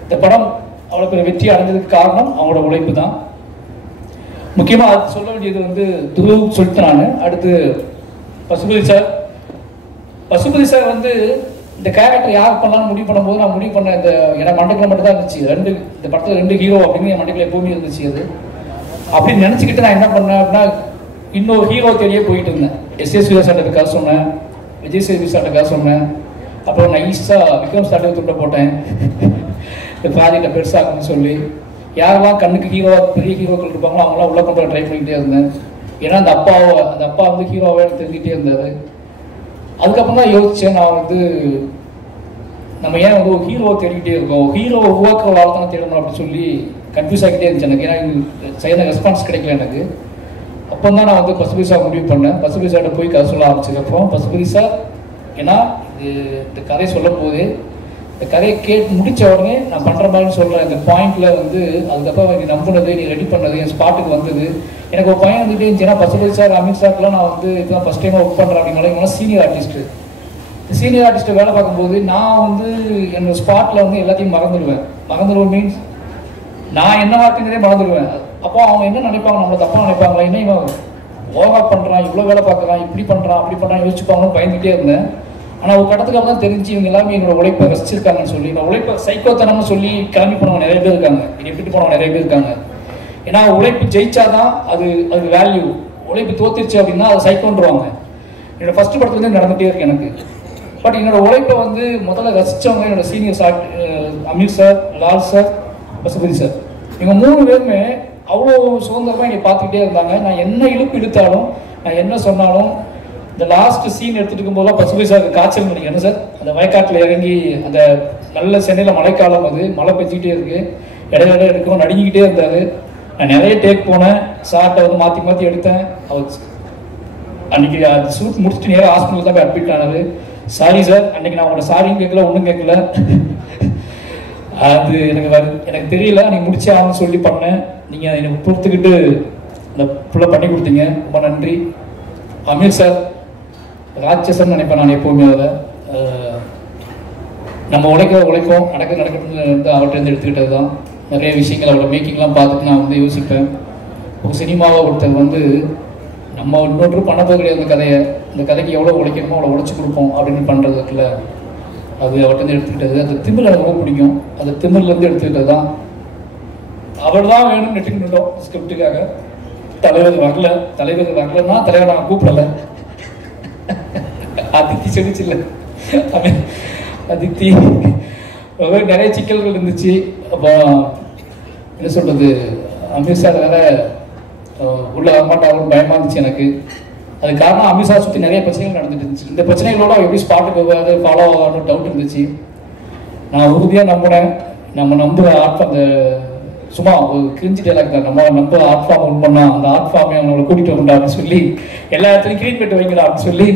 இந்த படம் அவ்வளோ பெரிய வெற்றி அடைஞ்சதுக்கு காரணம் அவங்களோட உழைப்பு தான். முக்கியமாக அது சொல்ல வேண்டியது வந்து துரு சொல்லிட்டு நான் அடுத்து பசுபதி சார் வந்து இந்த கேரக்டர் யார் பண்ணலான்னு முடிவு பண்ணும்போது நான் முடிவு பண்ண இந்த எனக்கு மண்டக்கில் மட்டும் தான் இருந்துச்சு. இந்த படத்தில் 2 ஹீரோ அப்படின்னு என் மண்டக்கில் எப்பவுமே இருந்துச்சு. அது அப்படின்னு நினச்சிக்கிட்டு நான் என்ன பண்ணேன் அப்படின்னா, இன்னொரு ஹீரோ தேடியே போயிட்டு இருந்தேன். எஸ்எஸ் வீரா சார்ட்ட கதை சொன்னேன், விஜய் சேதுபதி சார்ட்ட கதை சொன்னேன். அப்புறம் நைஸாக விக்ரம் சார்ட்ட துண்டை போட்டேன், இந்த ப்ராஜெக்டை பெருசாகணும்னு சொல்லி. யாரெல்லாம் கண்ணுக்கு ஹீரோவாக பெரிய ஹீரோக்கள் இருப்பாங்களோ அவங்களாம் உள்ளே கொண்டு ட்ரை பண்ணிக்கிட்டே இருந்தேன். ஏன்னா அந்த அப்பா வந்து ஹீரோவாக எனக்கு தெரிஞ்சுக்கிட்டே இருந்தார். அதுக்கப்புறம் தான் யோசித்தேன், நான் வந்து நம்ம ஏன் வந்து ஒரு ஹீரோவை தேடிக்கிட்டே இருக்கோம், ஹீரோவை உருவாக்குற வாழ்த்தான தேடணும் அப்படின்னு சொல்லி கன்ஃபியூஸ் ஆகிட்டே இருந்துச்சு எனக்கு. ஏன்னா சரியான ரெஸ்பான்ஸ் கிடைக்கல எனக்கு. அப்போ தான் நான் வந்து பசுபதி சார் முடிவு பண்ணேன். பசுபதி சார்கிட்ட போய் கதை சொல்ல ஆரம்பிச்சதுக்கப்புறம் பசுபதி சார், ஏன்னா இந்த கதையை சொல்லும் போது இந்த கதையை கேட்டு முடித்த உடனே நான் பண்ணுற மாதிரி சொல்கிறேன் இந்த பாயிண்டில் வந்து அதுக்கப்புறம் நீ நம்பினது, நீ ரெடி பண்ணது, என் ஸ்பாட்டுக்கு வந்தது. எனக்கு ஒரு பையன் வந்துகிட்டே இருந்துச்சு. ஏன்னா பசுபதி சார், அமித் சார்க்கெலாம் நான் வந்து இதுதான் ஃபஸ்ட் டைமாக ஒர்க் பண்ணுறேன் அப்படின்னால இவங்களாம் சீனியர் ஆர்டிஸ்ட்டு. சீனியர் ஆர்டிஸ்ட்டை வேலை பார்க்கும்போது நான் வந்து என்னோடய ஸ்பாட்டில் வந்து எல்லாத்தையும் மறந்துடுவேன் மீன்ஸ் நான் என்ன வார்த்தைங்கிறதே மறந்துடுவேன். அப்போ அவங்க என்ன நினைப்பாங்க, நம்மளை தப்பாக நினைப்பாங்களா, என்ன இவன் ஓவரா பண்ணுறான், இவ்வளோ வேலை பார்க்குறான், இப்படி பண்ணுறான் அப்படி பண்ணுறான் யோசிச்சுப்பாங்கன்னு பயந்துகிட்டே இருந்தேன். ஆனால் ஒரு கட்டத்துக்கு அப்புறம் தான் தெரிஞ்சு இவங்க எல்லாமே என்னோட உழைப்பை ரசிச்சிருக்காங்கன்னு சொல்லி, நான் உழைப்பை சைக்கோத்தனம்னு சொல்லி கிளம்பி போனவங்க நிறைய பேர் இருக்காங்க, என்னை விட்டு போனவங்க நிறைய பேர் இருக்காங்க. ஏன்னா உழைப்பு ஜெயிச்சாதான் அது வேல்யூ, உழைப்பு தோத்துருச்சு அப்படின்னா அதை சைக்கோன்றுவாங்க. என்னோட ஃபர்ஸ்ட் படத்துல வந்து நடந்துகிட்டே இருக்கு எனக்கு. பட் என்னோட உழைப்பை வந்து முதல்ல ரசித்தவங்க என்னோட senior sir Ameer sir, Lal sir, Pasupathi sir, இவங்க 3 பேருமே அவ்வளோ சுதந்திரமாக என்னை பார்த்துக்கிட்டே இருந்தாங்க. நான் என்ன இழுத்தாலும், நான் என்ன சொன்னாலும், இந்த லாஸ்ட் சீன் எடுத்துட்டு இருக்கும்போதெல்லாம் பசுபதி சார் காய்ச்சல் நினைக்கிறேன். என்ன சார், அந்த வயக்காட்டில் இறங்கி அந்த நல்ல சென்னையில் மழைக்காலம், அது மழை பெஞ்சிக்கிட்டே இருக்கு, இடையில எடுக்கவும் நடுங்கிக்கிட்டே இருந்தார். நான் நிறைய டேக் போனேன், சார்ட்டை வந்து மாற்றி எடுத்தேன். அவர் அன்னைக்கு அது ஷூட் முடிச்சுட்டு நேராக ஹாஸ்பிட்டல் தான் போய் அட்மிட் ஆனார். சாரி சார், அன்னைக்கு நான் உங்களோட சாரியும் கேட்கல, ஒன்றும் கேட்கல, அது எனக்கு தெரியல, நீ முடிச்சே ஆகணும்னு சொல்லி பண்ணேன். நீங்கள் எனக்கு பொறுத்துக்கிட்டு அந்த ஃபுல்லாக பண்ணி கொடுத்தீங்க, ரொம்ப நன்றி. அமீர் சார் ராட்சசன் நினைப்பேன் நான் எப்போவுமே. அதை நம்ம உழைக்கும் நடக்கணும்னு வந்து அவர்கிட்ட எடுத்துக்கிட்டது தான். நிறைய விஷயங்கள் அவரோட மேக்கிங்லாம் பார்த்துட்டு நான் வந்து யோசிப்பேன். ஒரு சினிமாவை ஒருத்தர் வந்து நம்ம இன்னொன்று பண்ண போக கிடையாது, இந்த கதைக்கு எவ்வளோ உழைக்கணுமோ அவ்வளோ உழைச்சி கொடுப்போம் அப்படின்னு பண்ணுறதுக்குள்ள அது அவர்கிட்ட எடுத்துக்கிட்டது. அந்த திமிர் எனக்கு ரொம்ப பிடிக்கும், அந்த திமிர்லேருந்து எடுத்துக்கிட்டது தான். அவர் தான் வேணும்னு நெட்டுக்கிட்டோம் ஸ்கிரிப்டுக்காக. தலைவர் வரலன்னா தலைவர் நாங்கள் கூப்பிடலை. அதித்தி சொல்லிச்சுல்ல, அதித்தி நிறைய சிக்கல்கள் இருந்துச்சு. அப்போ என்ன சொல்கிறது, அமீர் சார் வேற உள்ள வரமாட்டாருன்னு பயமாக இருந்துச்சு எனக்கு. அது காரணம் அமீர் சார் சுற்றி நிறைய பிரச்சனைகள் நடந்துட்டு இருந்துச்சு. இந்த பிரச்சனைகளோட எப்படி ஸ்பாட்டுக்கு போகாது, ஃபாலோ ஆகாதுன்னு டவுட் இருந்துச்சு. நான் உறுதியாக நம்பினேன். நம்ம நம்புகிற அந்த சும்மா ஒரு கிரிஞ்சி டைலாக் தான், நம்ம நம்புற ஆர்ட் ஃபார்ம் ஒன் பண்ணா அந்த ஆர்ட் ஃபார்மை அவங்களை கூட்டிகிட்டு வரண்டா அப்படின்னு சொல்லி எல்லா இடத்துலையும் க்ளீன் மேட் வைங்களா அப்படின்னு சொல்லி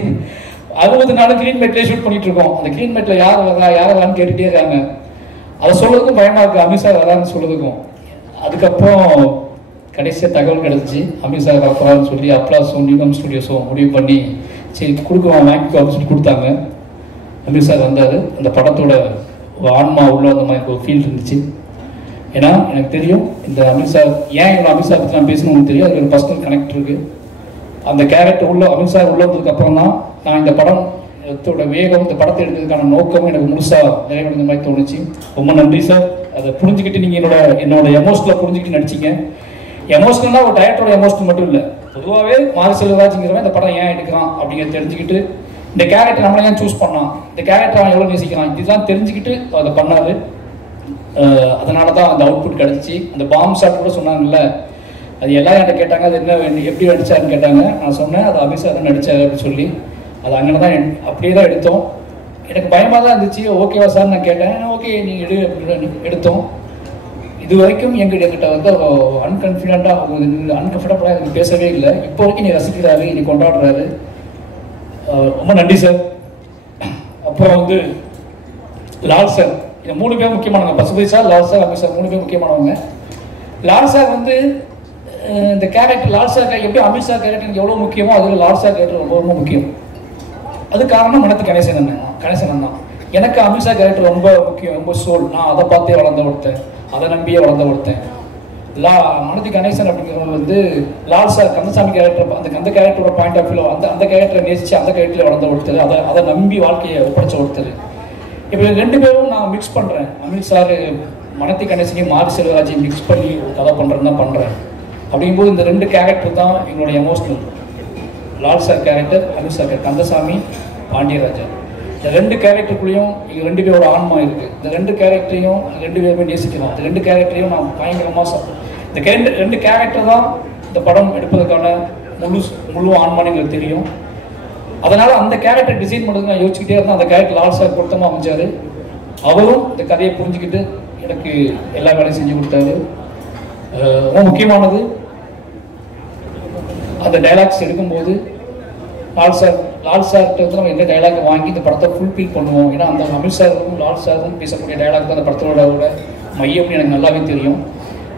60 நாள் க்ளீன் மேட்லேயே ஷூட் பண்ணிட்டு இருக்கோம். அந்த க்ளீன் மேட்டில் யார் வரான்னு கேட்டுகிட்டே இருக்காங்க. அதை சொல்றதுக்கும் பயமா இருக்கு, அமீர் சார் வரான்னு சொல்றதுக்கும். அதுக்கப்புறம் கடைசியாக தகவல் கிடச்சி அமீர் சார் வரப்போறான்னு சொல்லி அப்ளாஸும் நியூகம் ஸ்டுடியோஸும் முடிவு பண்ணி சரி கொடுக்குவோம் வாங்கிக்கோ அப்படின்னு சொல்லி கொடுத்தாங்க. அமீர் சார் வந்தார். அந்த படத்தோட ஒரு ஆன்மா உள்ள அந்த மாதிரி ஒரு ஃபீல் இருந்துச்சு. ஏன்னா எனக்கு தெரியும் இந்த அமீர் சார் ஏன் இவ்வளோ அமீர் சார் பற்றி நான் பேசணும்னு தெரியும். அது ஒரு பர்சனல் கனெக்ட் இருக்கு. அந்த கேரக்டர் உள்ள அமீர் சார் உள்ள வந்ததுக்கு அப்புறம் தான் நான் இந்த படத்தோட வேகம், இந்த படத்தை எடுத்ததுக்கான நோக்கமும் எனக்கு முழுசா நிறைவடைந்த மாதிரி தோணுச்சு. ரொம்ப நன்றி சார். அதை புரிஞ்சுக்கிட்டு நீங்கள் என்னோட எமோஷனலாக புரிஞ்சுக்கிட்டு நடிச்சிங்க. எமோஷனலாக ஒரு டைரக்டரோட எமோஷனல் மட்டும் இல்லை, பொதுவாகவே மாரி செல்வராஜ்ங்கிறவன் இந்த படம் ஏன் எடுக்கிறான் அப்படிங்கிறத தெரிஞ்சுக்கிட்டு இந்த கேரக்டர் நம்மளை ஏன் சூஸ் பண்ணான், இந்த கேரக்டர் அவன் எவ்வளோ நேசிக்கிறான், இதுதான் தெரிஞ்சுக்கிட்டு அதை பண்ணாரு. அதனால தான் அந்த அவுட்புட் கிடச்சி. அந்த பாம் ஷாட் கூட சொன்னாங்கல்ல, அது எல்லாரும் என்கிட்ட கேட்டாங்க அது என்ன எப்படி நடிச்சாருன்னு கேட்டாங்க. நான் சொன்னேன் அது அமீர் சார் தான் நடிச்சாரு அப்படின்னு சொல்லி. அது அங்கே தான் அப்படியே தான் எடுத்தோம். எனக்கு பயமாக தான் இருந்துச்சு. ஓகேவா சார் நான் கேட்டேன். ஓகே நீங்கள் எடு அப்படின்னு எடுத்தோம். இது வரைக்கும் எங்கிட்ட வந்து அன்கம்ஃபர்டபுளாக எனக்கு பேசவே இல்லை. இப்போ வரைக்கும் நீ ரசிக்கிறாரு, நீ கொண்டாடுறாரு. ரொம்ப நன்றி சார். அப்புறம் வந்து லால் சார், இந்த 3 பேர் முக்கியமானவங்க. Pasupathi sir, Lal sir, Ameer sir 3 பேர் முக்கியமானவங்க. லால் சார் வந்து இந்த கேரக்டர் லால் சார் எப்படி அமீர் சார் கேரக்டர் எனக்கு எவ்வளோ முக்கியமோ அதில் லால் சார் கேரக்டர் ரொம்ப ரொம்ப முக்கியம். அது காரணம் மனத்து கணேசன் தான். எனக்கு அமீர் சார் கேரக்டர் ரொம்ப முக்கியம், ரொம்ப சோல். நான் அதை பார்த்தே வளர்ந்த ஒருத்தன், அதை நம்பியே வளர்ந்த ஒருத்தன். மனதி கணேசன் அப்படிங்கிறவங்க வந்து லால் சார் கந்தசாமி கேரக்டர், அந்த கேரக்டரோட பாயிண்ட் ஆஃப் வியூ அந்த கேரக்டரை நேசிச்சு அந்த கேரக்டரில் வளர்ந்த ஒருத்தர், அதை நம்பி வாழ்க்கையை ஒப்படைச்ச ஒருத்தர். இப்போ 2 பேரும் நான் மிக்ஸ் பண்ணுறேன். அமீர் சார் மனத்தி கணேசனையும் மாரி செல்வராஜையும் மிக்ஸ் பண்ணி ஒரு கதை பண்ணுறேன்னு தான் பண்ணுறேன். அப்படிங்கும்போது இந்த 2 கேரக்டர் தான் எங்களுடைய emotional. Lal sir character, Amit sir character, Kandasamy, Pandiyaraja. இந்த 2 கேரக்டருக்குள்ளேயும் இங்கே 2 பேரோட ஆன்மா இருக்குது. இந்த 2 கேரக்டரையும் 2 பேருமே நேசிக்கலாம். இந்த 2 கேரக்டரையும் நான் பயங்கரமாக இந்த 2 கேரக்டர் தான் இந்த படம் எடுப்பதற்கான முழு ஆன்மான்னு எங்களுக்கு தெரியும். அதனால் அந்த கேரக்டர் டிசைன் பண்ணுறதுக்கு நான் யோசிச்சுக்கிட்டே இருந்தேன். அந்த கேரக்டர் லால் சார் பொருத்தமாக அமைஞ்சார். அவரும் இந்த கதையை புரிஞ்சுக்கிட்டு எனக்கு எல்லா வேலையும் செஞ்சு கொடுத்தாரு. ரொம்ப முக்கியமானது, அந்த டைலாக்ஸ் எடுக்கும்போது லால் சார்கிட்ட வந்து நம்ம எந்த டைலாக் வாங்கி இந்த படத்தை ஃபுல்ஃபில் பண்ணுவோம். ஏன்னா அந்த அமித் சாரும் லால் சாரும் பேசக்கூடிய டைலாக் தான் அந்த படத்தோட மையம்னு எனக்கு நல்லாவே தெரியும்.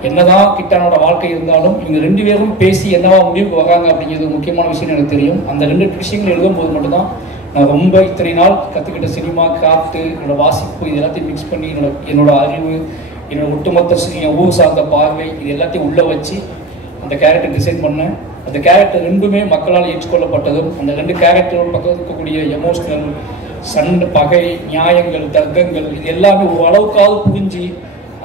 என்னதான் கிட்டானோட வாழ்க்கை இருந்தாலும் இவங்க 2 பேரும் பேசி என்னவா முடிவுக்கு வராங்க அப்படிங்கிறது முக்கியமான விஷயம் எனக்கு தெரியும். அந்த 2 விஷயங்கள் எழுதும்போது மட்டும்தான் நான் ரொம்ப இத்தனை நாள் கற்றுக்கிட்ட சினிமா, கிராஃப்ட்டு, என்னோட வாசிப்பு, இது எல்லாத்தையும் மிக்ஸ் பண்ணி என்னோட அறிவு, என்னோட ஒட்டுமொத்த ஊர் சார்ந்த பார்வை, இது எல்லாத்தையும் உள்ளே வச்சு அந்த கேரக்டர் டிசைன் பண்ணேன். அந்த கேரக்டர் 2மே மக்களால் ஏற்றுக்கொள்ளப்பட்டதும், அந்த 2 கேரக்டரும் பக்கம் இருக்கக்கூடிய எமோஷனல், சண்டை, பகை, நியாயங்கள், தர்க்கங்கள், இது எல்லாமே ஒரு அளவுக்காவது புரிஞ்சு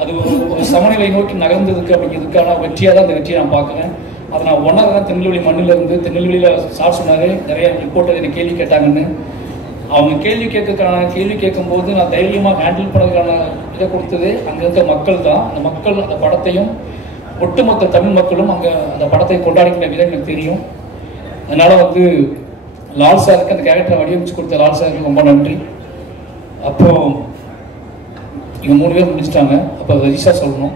அது ஒரு சமநிலை நோக்கி நகர்ந்ததுக்கு அப்படிங்கிறதுக்கான வெற்றியாக தான் அந்த வெற்றியை நான் பார்க்குறேன். அதை நான் ஒன்றாதான் திருநெல்வேலி மண்ணிலேருந்து, திருநெல்வேலியில் சார் சொன்னார் நிறைய ரிப்போர்ட்டர் என்னை கேள்வி கேட்டாங்கன்னு. அவங்க கேள்வி கேட்கும்போது நான் தைரியமாக ஹேண்டில் பண்ணுறதுக்கான இதை கொடுத்தது அங்கே இருக்க மக்கள் தான். அந்த மக்கள் அந்த படத்தையும் ஒட்டுமொத்த தமிழ் மக்களும் அங்கே அந்த படத்தை கொண்டாடிக்கிற விதம் எனக்கு தெரியும். அதனால் வந்து லால் சாருக்கு அந்த கேரக்டரை வடிவமைச்சு கொடுத்த லால் சாருக்கு ரொம்ப நன்றி. அப்புறம் இங்கே 3 பேர் முடிச்சிட்டாங்க. அப்போ ரஜிஷா சொல்லணும்.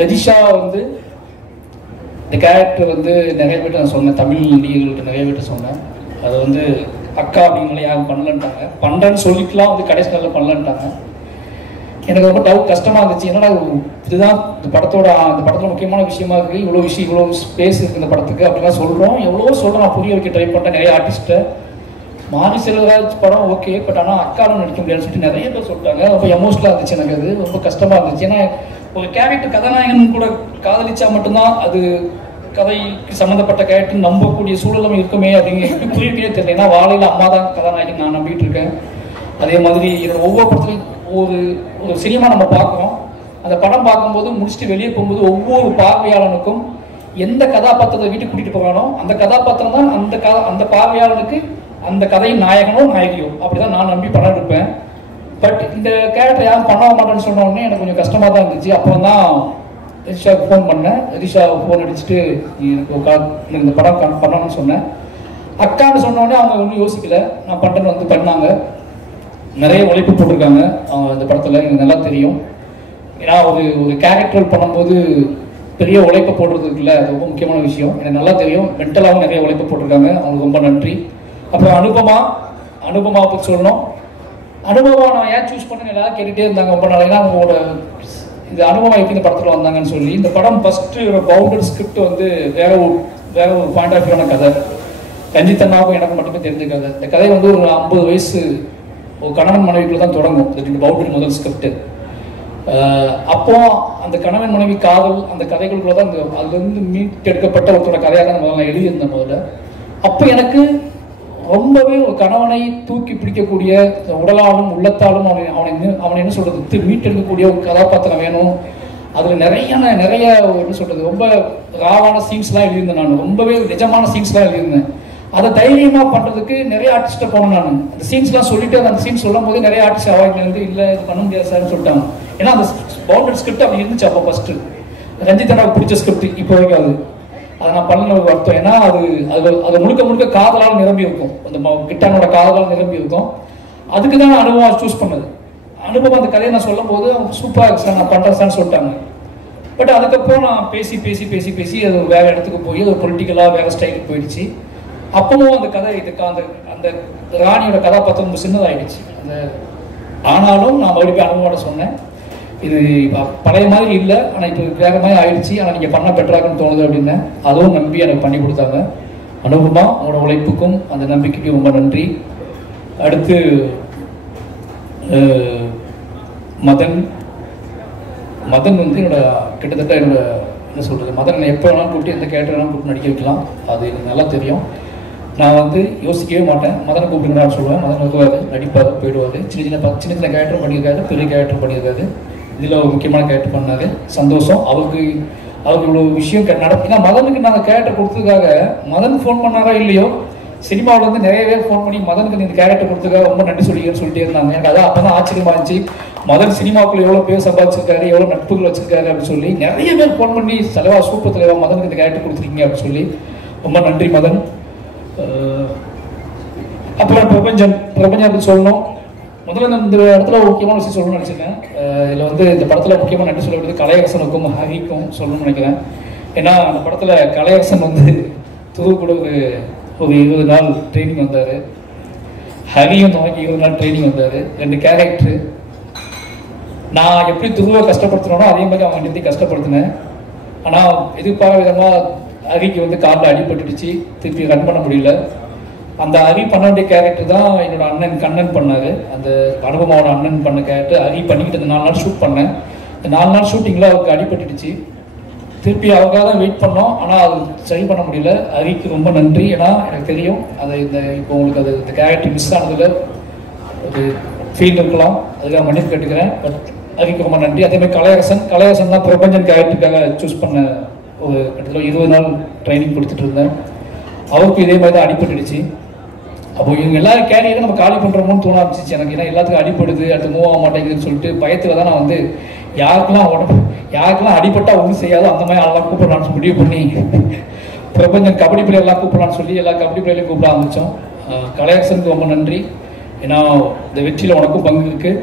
ரஜிஷா வந்து இந்த கேரக்டர் வந்து நிறைய பேர்ட்ட நான் சொன்னேன், தமிழ் நடிகர்கள்ட்ட நிறைய பேர்ட்ட சொன்னேன். அதை வந்து அக்கா அப்படிங்களே யாரும் பண்ணலன்ட்டாங்க. பண்ணுறேன்னு சொல்லிக்கலாம், வந்து கடைசி நாளில் பண்ணலன்ட்டாங்க. எனக்கு ரொம்ப கஷ்டமாக இருந்துச்சு. என்னடா இதுதான் இந்த படத்தில் முக்கியமான விஷயமா இருக்குது, இவ்வளோ ஸ்பேஸ் இருக்குது இந்த படத்துக்கு அப்படிலாம் சொல்கிறோம். எவ்வளோ சொல்கிறோம், நான் புரிய வைக்க ட்ரை பண்ணேன் நிறைய ஆர்டிஸ்ட்டை. மாரி செல்வராஜ் படம் ஓகே, பட் ஆனால் அக்காலும் நடிக்க முடியாதுன்னு சொல்லிட்டு நிறைய பேர் சொல்லிட்டாங்க. ரொம்ப எமோஷனலாக இருந்துச்சு. எனக்கு அது ரொம்ப கஷ்டமாக இருந்துச்சு. ஏன்னா ஒரு கேரக்டர் கதாநாயகன் கூட காதலிச்சா மட்டும்தான் அது கதைக்கு சம்மந்தப்பட்ட கேரக்டர் நம்பக்கூடிய சூழலும் இருக்குமே அப்படிங்க எப்படி புரியவே தெரியல. ஏன்னா வாழையில் அம்மா தான் கதாநாயகன் நான் நம்பிட்டு இருக்கேன். அதே மாதிரி என்னோட ஒவ்வொரு படத்துலையும் ஒரு சினிமா நம்ம பார்க்குறோம். அந்த படம் பார்க்கும்போது முடிச்சுட்டு வெளியே போகும்போது ஒவ்வொரு பார்வையாளனுக்கும் எந்த கதாபாத்திரத்தை வீட்டுக்கு கூட்டிகிட்டு போகிறானோ அந்த கதாபாத்திரம் தான் அந்த பார்வையாளனுக்கு அந்த கதையின் நாயகனோ நாயகியோ அப்படிதான் நான் நம்பி பண்ணிட்டு இருப்பேன். பட் இந்த கேரக்டர் யாரும் பண்ண மாட்டேன்னு சொன்ன உடனே எனக்கு கொஞ்சம் கஷ்டமாக தான் இருந்துச்சு. அப்புறம் தான் ரிஷாவுக்கு ஃபோன் பண்ணேன். ரிஷா ஃபோன் அடிச்சுட்டு எனக்கு இந்த படம் பண்ணணும்னு சொன்னேன். அக்கான்னு சொன்ன உடனே அவங்க ஒன்றும் யோசிக்கல, நான் பண்ணுறேன்னு வந்து பண்ணாங்க. நிறைய உழைப்பு போட்டிருக்காங்க இந்த படத்தில், எனக்கு நல்லா தெரியும். ஏன்னா ஒரு கேரக்டர் பண்ணும்போது பெரிய உழைப்பு போடுறதுக்கு இல்லை, அது ரொம்ப முக்கியமான விஷயம். எனக்கு நல்லா தெரியும். மென்டலாகவும் நிறைய உழைப்பு போட்டிருக்காங்க, அவங்களுக்கு ரொம்ப நன்றி. அப்புறம் அனுபமா பற்றி சொல்லணும். அனுபவா நான் ஏன் சூஸ் பண்ணேன்னு எல்லாரும் கேட்டுகிட்டே இருந்தாங்க ரொம்ப நாளைக்கு. அவங்களோட இந்த அனுபவம் எப்படி இந்த படத்தில் வந்தாங்கன்னு சொல்லி. இந்த படம் ஃபஸ்ட்டு பவுண்டர் ஸ்கிரிப்ட் வந்து வேற ஒரு பாயிண்ட் ஆஃப் வியூவான கதை. ரஞ்சித் அண்ணாவுக்கும் எனக்கு மட்டுமே தெரிஞ்ச கதை. இந்த கதை வந்து ஒரு 50 வயசு ஒரு கணவன் மனைவிக்குள்ள தான் தொடங்கும் இந்த பவுண்டர் முதல் ஸ்கிரிப்ட். அப்போ அந்த கணவன் மனைவி காதல் அந்த கதைகளுக்குள்ள தான் அதுலேருந்து மீட்டெடுக்கப்பட்ட ஒருத்தரோட கதையாக தான் முதல்ல எழுதியிருந்தேன் முதல்ல. அப்போ எனக்கு ரொம்பவே ஒரு கணவனை தூக்கி பிடிக்கக்கூடிய உடலாலும் உள்ளத்தாலும் அவனை என்ன சொல்றது மீட்டெடுக்கக்கூடிய ஒரு கதாபாத்திரம் வேணும். அதில் நிறைய என்ன சொல்றது ரொம்ப ராவான சீன்ஸ்லாம் எழுதியிருந்தேன். நான் ரொம்பவே நிஜமான சீன்ஸ்லாம் எழுதியிருந்தேன். அதை தைரியமாக பண்ணுறதுக்கு நிறைய ஆர்டிஸ்ட்டை போனேன். நான் அந்த சீன்ஸ்லாம் சொல்லிட்டு அந்த சீன்ஸ் சொல்லும் போது நிறைய ஆர்டிஸ்ட் அவாய்ட் வந்து இல்லை இது பண்ண முடியாது சார்னு சொல்லிட்டாங்க. ஏன்னா அந்த பவுண்டட் ஸ்கிரிப்ட் அப்படி இருந்துச்சு அப்போ ஃபஸ்ட்டு. ரஞ்சித் அண்ணாவுக்கு பிடிச்ச ஸ்கிரிப்ட் இப்போ வரைக்கும் அதை நான் பண்ண ஒரு அர்த்தம். ஏன்னா அது முழுக்க காதலால் நிரம்பி இருக்கும். அந்த கிட்டானோட காதலால் நிரம்பி இருக்கும். அதுக்கு தான் நான் அனுபவம் சூஸ் பண்ணது. அனுபவம் அந்த கதையை நான் சொல்லும் போது அவங்க சூப்பராக இருக்கு சார் நான் பண்ணுறேன் சார்னு சொல்லிட்டாங்க. பட் அதுக்கப்புறம் நான் பேசி அது வேற இடத்துக்கு போய் அது பொலிட்டிக்கலாக வேற ஸ்டைலுக்கு போயிடுச்சு. அப்பவும் அந்த கதை அந்த ராணியோட கதாபாத்திரம் ரொம்ப சின்னதாகிடுச்சு. ஆனாலும் நான் மறுபடியும் அனுபவம் சொன்னேன், இது பழைய மாதிரி இல்லை, ஆனால் இப்போ வேற மாதிரி ஆயிடுச்சு, ஆனால் நீங்கள் பண்ண பெட்டராகன்னு தோணுது அப்படின்னு. அதுவும் நம்பி எனக்கு பண்ணி கொடுத்தாங்க. அனுபவமா அவங்களோட உழைப்புக்கும் அந்த நம்பிக்கைக்கும் ரொம்ப நன்றி. அடுத்து மதன் வந்து கிட்டத்தட்ட என்ன சொல்கிறது, மதன் எப்போ வேணாலும் கூப்பிட்டு எந்த கேரக்டர் வேணாலும் கூப்பிட்டு நடிக்க வைக்கலாம். அது எனக்கு நல்லா தெரியும். நான் வந்து யோசிக்கவே மாட்டேன். மதனை கூப்பிட்டுங்கன்னு சொல்லுவேன். மதன் வருவார், நடிப்பார், போயிடுவார். சின்ன கேரக்டரும் பண்ணியிருக்காரு, பெரிய கேரக்டரும் பண்ணியிருக்காரு. இதில் ஒரு முக்கியமான கேரக்டர் பண்ணார். சந்தோஷம். அவருக்கு இவ்வளோ விஷயம் நடத்தினா மதனுக்கு நாங்கள் கேரக்டர் கொடுத்ததுக்காக மதன் ஃபோன் பண்ணாரோ இல்லையோ சினிமாவில் வந்து நிறைய பேர் ஃபோன் பண்ணி மதனுக்கு இந்த கேரக்டர் கொடுத்ததுக்காக ரொம்ப நன்றி சொல்லிட்டே இருந்தாங்க. எனக்கு அதான் அப்போ தான் ஆச்சரியமா இருந்துச்சு. மதன் சினிமாவுக்குள்ள எவ்வளோ பேர் சம்பாதிச்சிருக்காரு, எவ்வளோ நட்புகள் வச்சிருக்காரு அப்படின்னு சொல்லி நிறைய பேர் ஃபோன் பண்ணி தலைவா சூப்பர் தலைவா மதனுக்கு இந்த கேரக்டர் கொடுத்துருக்கீங்க அப்படின்னு சொல்லி ரொம்ப நன்றி மதன். அப்புறம் பிரபஞ்சம் சொல்லணும். முதல்ல இந்த இடத்துல ஒரு முக்கியமான விஷயம் சொல்லணும்னு நினச்சிருக்கேன். இதில் வந்து இந்த படத்தில் முக்கியமாக நன்றி சொல்ல வேண்டியது கலையரசனுக்கும் ஹரிக்கும் சொல்லணும்னு நினைக்கிறேன். ஏன்னா அந்த படத்தில் கலையரசன் வந்து துரு கூட ஒரு 20 நாள் ட்ரைனிங் வந்தார். ஹரியும் துவங்கி 20 நாள் ட்ரைனிங் வந்தார். 2 கேரக்டரு. நான் எப்படி துருவை கஷ்டப்படுத்தினோ அதே மாதிரி அவங்க நிறுத்தி கஷ்டப்படுத்தினேன். ஆனால் எதிர்பாராத விதமாக ஹரிக்கு வந்து காலில் அடிபட்டுடுச்சு, திருப்பி ரன் பண்ண முடியல. அந்த ஹரி பண்ண வேண்டிய கேரக்டர் தான் என்னோட அண்ணன் கண்ணன் பண்ணார். அந்த அனுபவமான அண்ணன் பண்ண கேரக்டர் ஹரி பண்ணிக்கிட்டு அந்த 4 நாள் ஷூட் பண்ணேன். இந்த 4 நாள் ஷூட்டிங்கில் அவருக்கு அடிபட்டுடுச்சு. திருப்பி அவருக்காக தான் வெயிட் பண்ணோம். ஆனால் அது சரி பண்ண முடியல. ஹரிக்கு ரொம்ப நன்றி. ஏன்னா எனக்கு தெரியும் அது இப்போ உங்களுக்கு அது இந்த கேரக்டர் மிஸ் ஆனதில் ஒரு ஃபீல் இருக்கலாம், அதுக்காக மன்னிப்பு கேட்டுக்கிறேன். பட் ஹரிக்கு ரொம்ப நன்றி. அதேமாதிரி கலையரசன் தான் பிரபஞ்சன் கேரக்டருக்காக சூஸ் பண்ண ஒரு கிட்டத்தட்ட 20 நாள் ட்ரைனிங் கொடுத்துட்டு இருந்தேன். அவருக்கு இதே மாதிரி தான் அடிபட்டுடுச்சு. அப்போ இவங்க எல்லாரும் கேரியரை நம்ம காலி பண்ணுறோமோன்னு தோண ஆரம்பிச்சிச்சு எனக்கு. ஏன்னா எல்லாத்துக்கும் அடிப்படுது, அடுத்து மூவ் ஆக மாட்டேங்குதுன்னு சொல்லிட்டு பயத்தில் தான் நான் வந்து யாருக்கெல்லாம் அடிபட்டா ஒன்றும் செய்யாதோ அந்த மாதிரி ஆளெல்லாம் கூப்பிடலான்னு முடிவு பண்ணி பிரபஞ்சன் கபடி பிளேயர்லாம் கூப்பிடலான்னு சொல்லி எல்லா கபடி பிளேயரையும் கூப்பிட ஆரம்பித்தோம். கலையரசனுக்கு ரொம்ப நன்றி. ஏன்னா இந்த வெற்றியில் உனக்கும் பங்கு இருக்குது.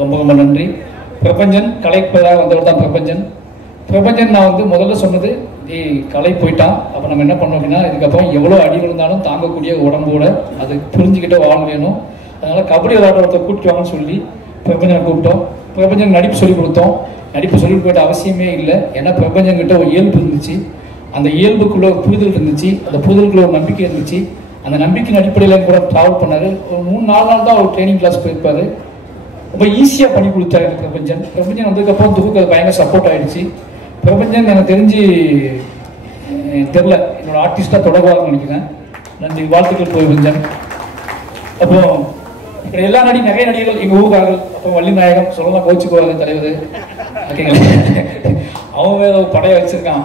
ரொம்ப ரொம்ப நன்றி. பிரபஞ்சன் கலைப்பதாக வந்தவர் தான் பிரபஞ்சன் நான் வந்து முதல்ல சொன்னது கலை போயிட்டான். அப்போ நம்ம என்ன பண்ணோம் அப்படின்னா இதுக்கப்புறம் எவ்வளோ அடி விழுந்தாலும் தாங்கக்கூடிய உடம்போட அது புரிஞ்சுக்கிட்ட வாழ் வேணும். அதனால் கபடி விளையாடுறத கூப்பிட்டு வாங்கன்னு சொல்லி பிரபஞ்சனை கூப்பிட்டோம். பிரபஞ்சன் நடிப்பு சொல்லிக் கொடுத்தோம். நடிப்பு சொல்லிட்டு போயிட்ட அவசியமே இல்லை. ஏன்னா பிரபஞ்சன்கிட்ட ஒரு இயல்பு இருந்துச்சு. அந்த இயல்புக்குள்ள ஒரு புரிதல் இருந்துச்சு. அந்த புரிதலுக்குள்ள ஒரு நம்பிக்கை இருந்துச்சு. அந்த நம்பிக்கையின் அடிப்படையில் கூட ட்ராவல் பண்ணார். ஒரு 3-4 நாள் தான் ஒரு ட்ரைனிங் கிளாஸ் போயிருப்பார். ரொம்ப ஈஸியாக பண்ணி கொடுத்தாரு பிரபஞ்சன் வந்ததுக்கப்புறம் துருக்கு அது பயங்கர சப்போர்ட் ஆகிடுச்சு. பிரபஞ்சன் எனக்கு தெரில என்னோட ஆர்டிஸ்டாக தொடர்பாக நினைக்கிறேன். நன்றி, வாழ்த்துக்கள் பிரபஞ்சன். அப்போ இப்படி எல்லா நிறைய நடிகர்கள் எங்கள் ஊருக்காரர்கள் அப்போ வள்ளிநாயகம் சொல்லலாம் கோச்சுக்குவாங்க தலைவர் ஓகேங்களா. அவன் வேற ஒரு படையை வச்சிருக்கான்.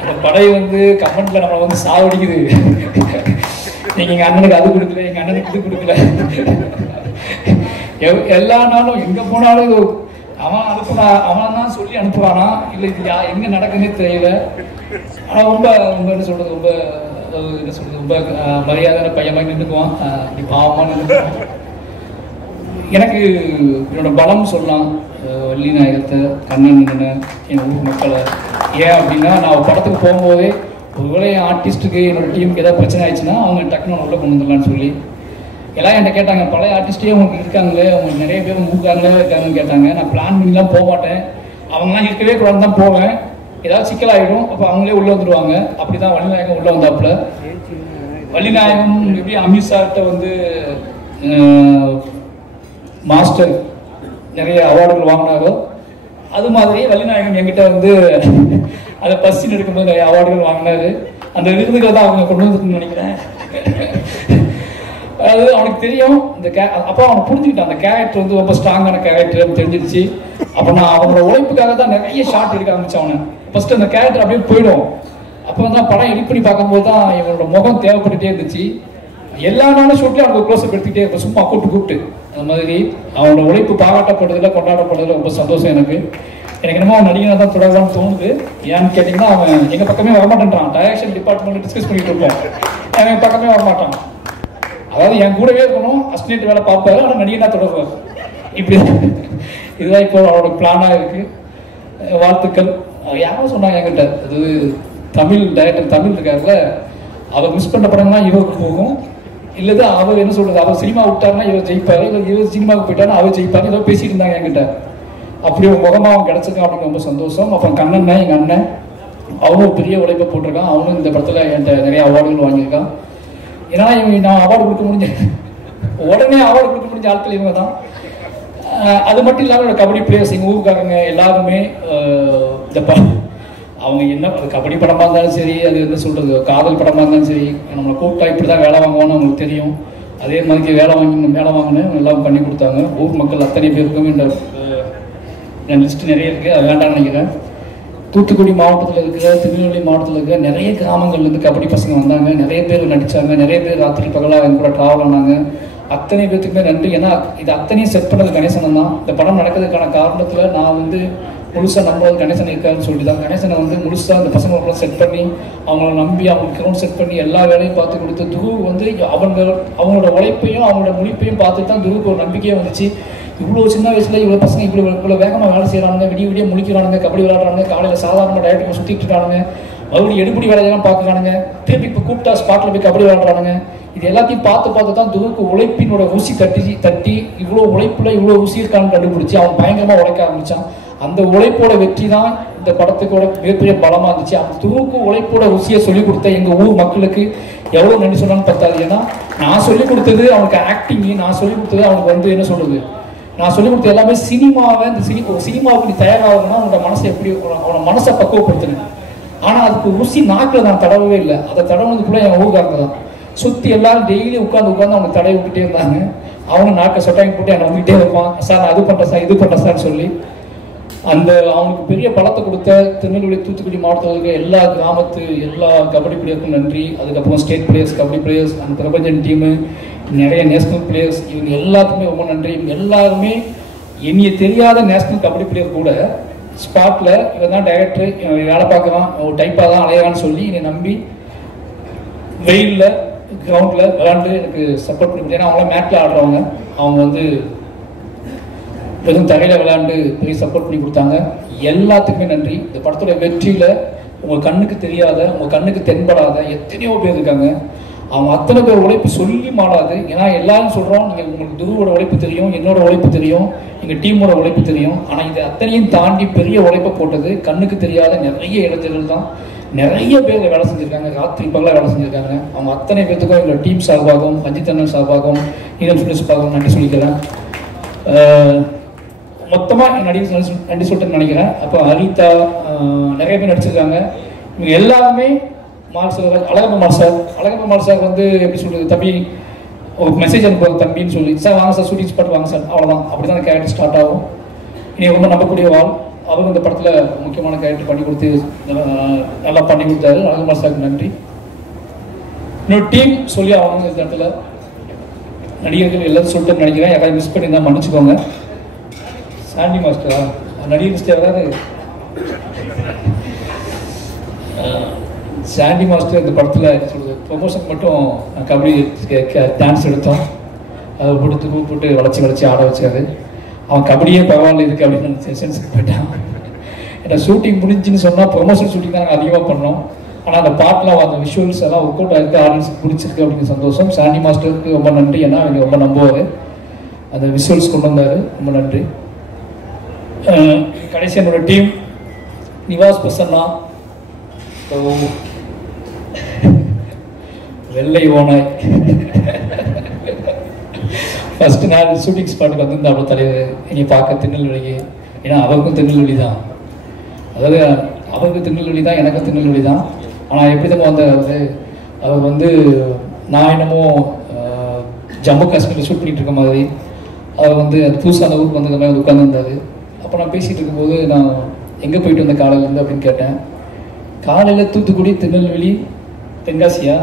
அந்த படை வந்து கமெண்ட்ல நம்மளை வந்து சாவடிக்குது. நீங்க எங்க அண்ணனுக்கு அது கொடுக்கல, எங்க அண்ணனுக்கு இது கொடுக்கல. எல்லா நாளும் எங்க போனாலும் அவன் தான் சொல்லி அனுப்புவானா இல்லை இது எங்க நடக்குன்னே தெரியல. ஆனா ரொம்ப என்ன சொல்றது ரொம்ப மரியாதையான பையன் மாதிரி நின்றுக்குவான். இப்படி பாவமா நின்றுக்குவான். எனக்கு என்னோட பலம் சொல்லலாம் வள்ளி நாயகத்தை, கண்ணன் நின்று என் ஊர் மக்களை. ஏன் அப்படின்னா நான் படத்துக்கு போகும்போதே ஒருவேளை என் ஆர்டிஸ்ட்டுக்கு என்னோட டீமுக்கு ஏதாவது பிரச்சனை ஆயிடுச்சுன்னா அவங்க டக்குன்னு உள்ள கொண்டு வந்துடலான்னு சொல்லி எல்லாம் என்கிட்ட கேட்டாங்க. பழைய ஆர்டிஸ்டே உங்களுக்கு இருக்காங்களே, அவங்களுக்கு நிறைய பேர் இருக்காங்கன்னு கேட்டாங்க. நான் பிளான் பண்ணிலாம் போக மாட்டேன். அவங்களாம் இருக்கவே கூடாது தான் போவேன். ஏதாவது சிக்கலாயிடும், அப்போ அவங்களே உள்ளே வந்துடுவாங்க. அப்படி தான் வள்ளிநாயகம் உள்ளே வந்தாப்புல. வள்ளிநாயகம் எப்படி அமித்ஷாட்ட வந்து மாஸ்டர் நிறைய அவார்டுகள் வாங்கினாரோ அது மாதிரி வள்ளிநாயகம் என்கிட்ட வந்து அதை பஸ்ஸில் எடுக்கும்போது நிறைய அவார்டுகள் வாங்கினாரு. அந்த விருதுகளை தான் அவங்க கொண்டு வந்துருக்குன்னு நினைக்கிறேன். அது அவனுக்கு தெரியும். அப்போ அவனுக்கு புரிஞ்சுக்கிட்டான் அந்த கேரக்டர் வந்து ரொம்ப ஸ்ட்ராங்கான கேரக்டர் தெரிஞ்சிருச்சு. அப்போ நான் அவனோட உழைப்புக்காக தான் நிறைய ஷார்ட் எடுக்க ஆரம்பிச்சேன். அவனை ஃபர்ஸ்ட் அந்த கேரக்டர் அப்படியே போயிடும். அப்போ தான் படம் எடிட் பண்ணி பார்க்கும்போது தான் இவனோட முகம் தேவைப்பட்டுட்டே இருந்துச்சு. எல்லா நாளும் ஷூட்லேயும் அவனுக்கு க்ளோஸ் அப் எடுத்துக்கிட்டே இருப்பேன், சும்மா கூப்பிட்டு அந்த மாதிரி. அவனோட உழைப்பு பாராட்டப்படுறதுல கொண்டாடப்படுறதுல ரொம்ப சந்தோஷம் எனக்கு. என்னமோ அவன் நடிகனாக தான் தொடர்பான்னு தோணுது. ஏன்னு கேட்டிங்கன்னா அவன் எங்கள் பக்கமே வரமாட்டேன்றான். டைரக்ஷன் டிபார்ட்மெண்ட் டிஸ்கஸ் பண்ணிட்டு இருப்போம், என் பக்கமே வரமாட்டான். அதாவது என் கூடவே இருக்கணும், அசிஸ்டன்ட் வேலை பார்ப்பாரு, ஆனால் நடிகனாக தொடர்பார். இப்படி இதுதான் இப்போ அவனோட பிளானாக இருக்கு. வாழ்த்துக்கள். யாரும் சொன்னாங்க என்கிட்ட, அது தமிழ் டைரக்டர் தமிழ் இருக்காருல, அவர் மிஸ் பண்ண படம்னா இவருக்கு போகும், இல்லது அவர் என்ன சொல்றது, அவர் சினிமா விட்டாருன்னா இவர் ஜெயிப்பாரு, இல்லை இவர் சினிமாவுக்கு போயிட்டாருன்னா அவர் ஜெயிப்பாரு, ஏதோ பேசிட்டு இருந்தாங்க என்கிட்ட. அப்படி ஒரு முகமாக அவன் கிடச்சிருக்கான் அப்படின்னு ரொம்ப சந்தோஷம். அப்புறம் கண்ணன் எங்கள் அண்ணன், அவனும் பெரிய உழைப்பை போட்டிருக்கான். அவனும் இந்த படத்தில் என்கிட்ட நிறைய அவார்டுகள் வாங்கியிருக்கான். ஏன்னா இவங்க நான் அவார்டு கொடுக்க முடிஞ்ச உடனே அவார்டு கொடுக்க முடிஞ்ச ஆட்கள் இவங்க தான். அது மட்டும் இல்லாமல் கபடி பிளேயர்ஸ் எங்கள் ஊருக்காரங்க எல்லாருமே இந்த அவங்க என்ன கபடி படமாக இருந்தாலும் சரி, அது என்ன சொல்கிறது காதல் படமாக இருந்தாலும் சரி, நம்மளை கூப்பிட்டா இப்படி தான் வேலை வாங்குவோன்னு அவங்களுக்கு தெரியும். அதே மாதிரி வேலை வாங்கினேன் எல்லாம் பண்ணி கொடுத்தாங்க. ஊர் மக்கள் அத்தனை பேருக்கும் இந்த லிஸ்ட் நிறைய இருக்குது, அது வேண்டாம்னு நினைக்கிறேன். தூத்துக்குடி மாவட்டத்தில் இருக்கிற, திருநெல்வேலி மாவட்டத்தில் இருக்கிற நிறைய கிராமங்கள்லேருந்து கபடி பசங்க வந்தாங்க. நிறைய பேர் நடித்தாங்க. நிறைய பேர் ராத்திரி பகலாக என் கூட ட்ராவல் ஆனாங்க. அத்தனை பேர்த்துக்குமே நன்றி. ஏன்னா இது அத்தனையும் செட் பண்ணது கணேசன் தான். இந்த படம் நடக்கிறதுக்கான காரணத்தில் நான் வந்து முழுசாக நம்புறது கணேசன் இருக்காருன்னு சொல்லி தான். கணேசனை வந்து முழுசாக அந்த பசங்களோட செட் பண்ணி அவங்கள நம்பி அவங்க கிரௌண்ட் செட் பண்ணி எல்லா வேலையும் பார்த்து கொடுத்து துரு வந்து அவங்களோட உழைப்பையும் அவங்களோட முழிப்பையும் பார்த்துட்டு தான் துருவுக்கு ஒரு நம்பிக்கையே வந்துச்சு. இவ்வளோ சின்ன வயசுல இவ்வளோ பசங்க இவ்வளோ வேகமாக வேலை செய்கிறாங்க, விடிய முழிக்கிறானுங்க, கபடி விளையாடுறாங்க, காலையில் சாதாரண டயட்டுக்கு சுற்றிட்டு இருக்கானுங்க, மறுபடியும் எடுப்படி வேலையெல்லாம் பார்க்குறானுங்க, திருப்பி இப்போ கூப்பிட்டா ஸ்பாட்டில் போய் கபடி விளையாடுறானுங்க. இது எல்லாத்தையும் பார்த்து தான் துருவுக்கு உழைப்பினோட ஊசி தட்டி இவ்வளோ உழைப்புல இவ்வளோ ஊசி இருக்கான்னு கண்டுபிடிச்சி அவன் பயங்கரமாக உழைக்க ஆரம்பித்தான். அந்த உழைப்போட வெற்றி தான் இந்த படத்துக்கோட மிகப்பெரிய பலமாக இருந்துச்சு. அந்த துருவுக்கு உழைப்போட ஊசியை சொல்லிக் கொடுத்த எங்கள் ஊர் மக்களுக்கு எவ்வளோ நன்றி சொன்னான்னு பத்தாது. ஏன்னா நான் சொல்லிக் கொடுத்தது அவனுக்கு ஆக்டிங்கு, நான் சொல்லிக் கொடுத்தது அவனுக்கு வந்து என்ன சொல்கிறது, நான் சொல்லிக் கொடுத்த எல்லாமே சினிமாவை இந்த சினிமாவுக்கு நீ தயாராகணும்னா உன்னோட மனசை எப்படி அவனோட மனசை பக்குவப்படுத்தணும். ஆனால் அதுக்கு ஊசி நாக்கில் நான் தடவவே இல்லை. அதை தடவுனதுக்குள்ள என் ஊருக்காரங்க தான் சுற்றி எல்லாரும் டெய்லி உட்காந்து அவங்க தடவை விட்டுட்டே இருந்தாங்க. அவங்க நாக்கை சொட்டாங்கி போட்டு என்னை வந்துகிட்டே இருப்பான், சார் நான் அது பண்ணுறேன் சார் இது பண்ணுறேன் சார்னு சொல்லி. அந்த அவனுக்கு பெரிய பலத்தை கொடுத்த திருநெல்வேலி தூத்துக்குடி மாவட்டத்தில் எல்லா கிராமத்து எல்லா கபடி பிளேயருக்கும் நன்றி. அதுக்கப்புறம் ஸ்டேட் பிளேயர்ஸ், கபடி பிளேயர்ஸ், அந்த பிரபஞ்சன் டீமு, நிறைய நேஷனல் பிளேயர்ஸ், இவங்க எல்லாத்துக்குமே ரொம்ப நன்றி. இவங்க எல்லாருமே என்னைய தெரியாத நேஷனல் கபடி பிளேயர் கூட ஸ்பாட்டில் இவன் தான் டைரக்டர், வேலை பார்க்குறான், ஒரு டைப்பாக தான் அலையான்னு சொல்லி என்னை நம்பி வெயிலில் கிரவுண்டில் விளாண்டு எனக்கு சப்போர்ட் பண்ணி, ஏன்னா அவங்களாம் மேட்டில் ஆடுறவங்க, அவங்க வந்து வெறும் தரையில் விளையாண்டு பெரிய சப்போர்ட் பண்ணி கொடுத்தாங்க. எல்லாத்துக்குமே நன்றி. இந்த படத்தோட வெற்றியில் உங்கள் கண்ணுக்கு தெரியாத, உங்கள் கண்ணுக்கு தென்படாத எத்தனையோ பேர் இருக்காங்க. அவங்க அத்தனை பேர் உழைப்பு சொல்லி மாறாது. ஏன்னா எல்லாரும் சொல்கிறோம், நீங்கள் உங்களுக்கு துருவோட உழைப்பு தெரியும், என்னோட உழைப்பு தெரியும், எங்கள் டீமோட உழைப்பு தெரியும். ஆனால் இது அத்தனையும் தாண்டி பெரிய உழைப்பை போட்டது கண்ணுக்கு தெரியாத நிறைய இளைஞர்கள் தான். நிறைய பேர் வேலை செஞ்சுருக்காங்க, ராத்திரி பகலாக வேலை செஞ்சுருக்காங்க. அவங்க அத்தனை பேர்த்துக்கும் எங்களோட டீம் சார்பாகவும் அஜித் அண்ணன் சார்பாகவும் இந்தியன் ஃபிலிம்ஸ் சார்பாகவும் நன்றி சொல்லிக்கிறேன். மொத்தமாக நன்றி சொல்லிட்டு நினைக்கிறேன். அப்போ அனிதா நிறைய பேர் நடிச்சிருக்காங்க. இவங்க எல்லாருமே அழகப்பெருமாள் சார் வந்து எப்படி சொல்கிறது, தம்பி ஒரு மெசேஜ் அனுப்புவாங்க தம்பின்னு சொல்லி, சார் வாங்க சார் ஷூட்டிங் ஸ்பாட் வாங்க சார், அவ்வளோதான். அப்படி தான் அந்த கேரக்டர் ஸ்டார்ட் ஆகும். இனி ரொம்ப நம்பக்கூடிய வாழ். அவங்க இந்த படத்தில் முக்கியமான கேரக்டர் பண்ணி கொடுத்து நல்லா பண்ணி கொடுத்தாரு. அழகப்பெருமாள் சாருக்கு நன்றி. இன்னொரு டீம் சொல்லி அவங்க இந்த இடத்துல நடிகர்கள் எல்லாரும் சொல்லிட்டு நினைக்கிறேன். யாராவது மிஸ் பண்ணி தான் மன்னிச்சுக்கோங்க. சாண்டி மாஸ்டரா நடிகர் மிஸ்டர் யாராவது? சாண்டி மாஸ்டர் இந்த படத்தில் சொல்லுது ப்ரொமோஷன் மட்டும் கபடி டான்ஸ் எடுத்தோம். அதை போட்டு வளைச்சி ஆட வச்சாரு. அவன் கபடியே பரவாயில்ல இதுக்கு அப்படின்னு சென்ஸுக்கு போயிட்டான். ஏன்னா ஷூட்டிங் முடிஞ்சுன்னு சொன்னால் ப்ரொமோஷன் ஷூட்டிங் தான் நாங்கள் அதிகமாக பண்ணோம். ஆனால் அந்த பாட்டெலாம் அந்த விஷுவல்ஸ் எல்லாம் ஒர்க் அவுட் ஆகிருக்கு, ஆடியன்ஸுக்கு பிடிச்சிருக்கு அப்படிங்கிற சந்தோஷம். சாண்டி மாஸ்டருக்கு ரொம்ப நன்றி. ஏன்னா அவங்க ரொம்ப நம்புவார், அந்த விஷுவல்ஸ் கொண்டு வந்தார். ரொம்ப நன்றி. கடைசி என்னோட டீம் நிவாஸ் பிரசன்னா, வெள்ளை ஓனாய். ஃபர்ஸ்ட் நாள் ஷூட்டிங் ஸ்பாட்டுக்கு வந்திருந்தா அவ்வளோ தலைவர் என்னை பார்க்க திருநெல்வேலிக்கு. ஏன்னா அவருக்கும் திருநெல்வேலி தான், அதாவது அவருக்கு திருநெல்வேலி தான், எனக்கும் திருநெல்வேலி தான். ஆனால் எப்படி தான் வந்தார் அவர் வந்து நான் என்னமோ ஜம்மு காஷ்மீரில் ஷூட் பண்ணிட்டு இருக்க மாதிரி அவர் வந்து அந்த புதுசாக அந்த ஊருக்கு வந்த மாதிரி உட்காந்துருந்தார். அப்போ நான் பேசிகிட்டு இருக்கும்போது நான் எங்கே போயிட்டு வந்தேன் காலையிலேருந்து அப்படின்னு கேட்டேன். காலையில் தூத்துக்குடி, திருநெல்வேலி, தென்காசியா,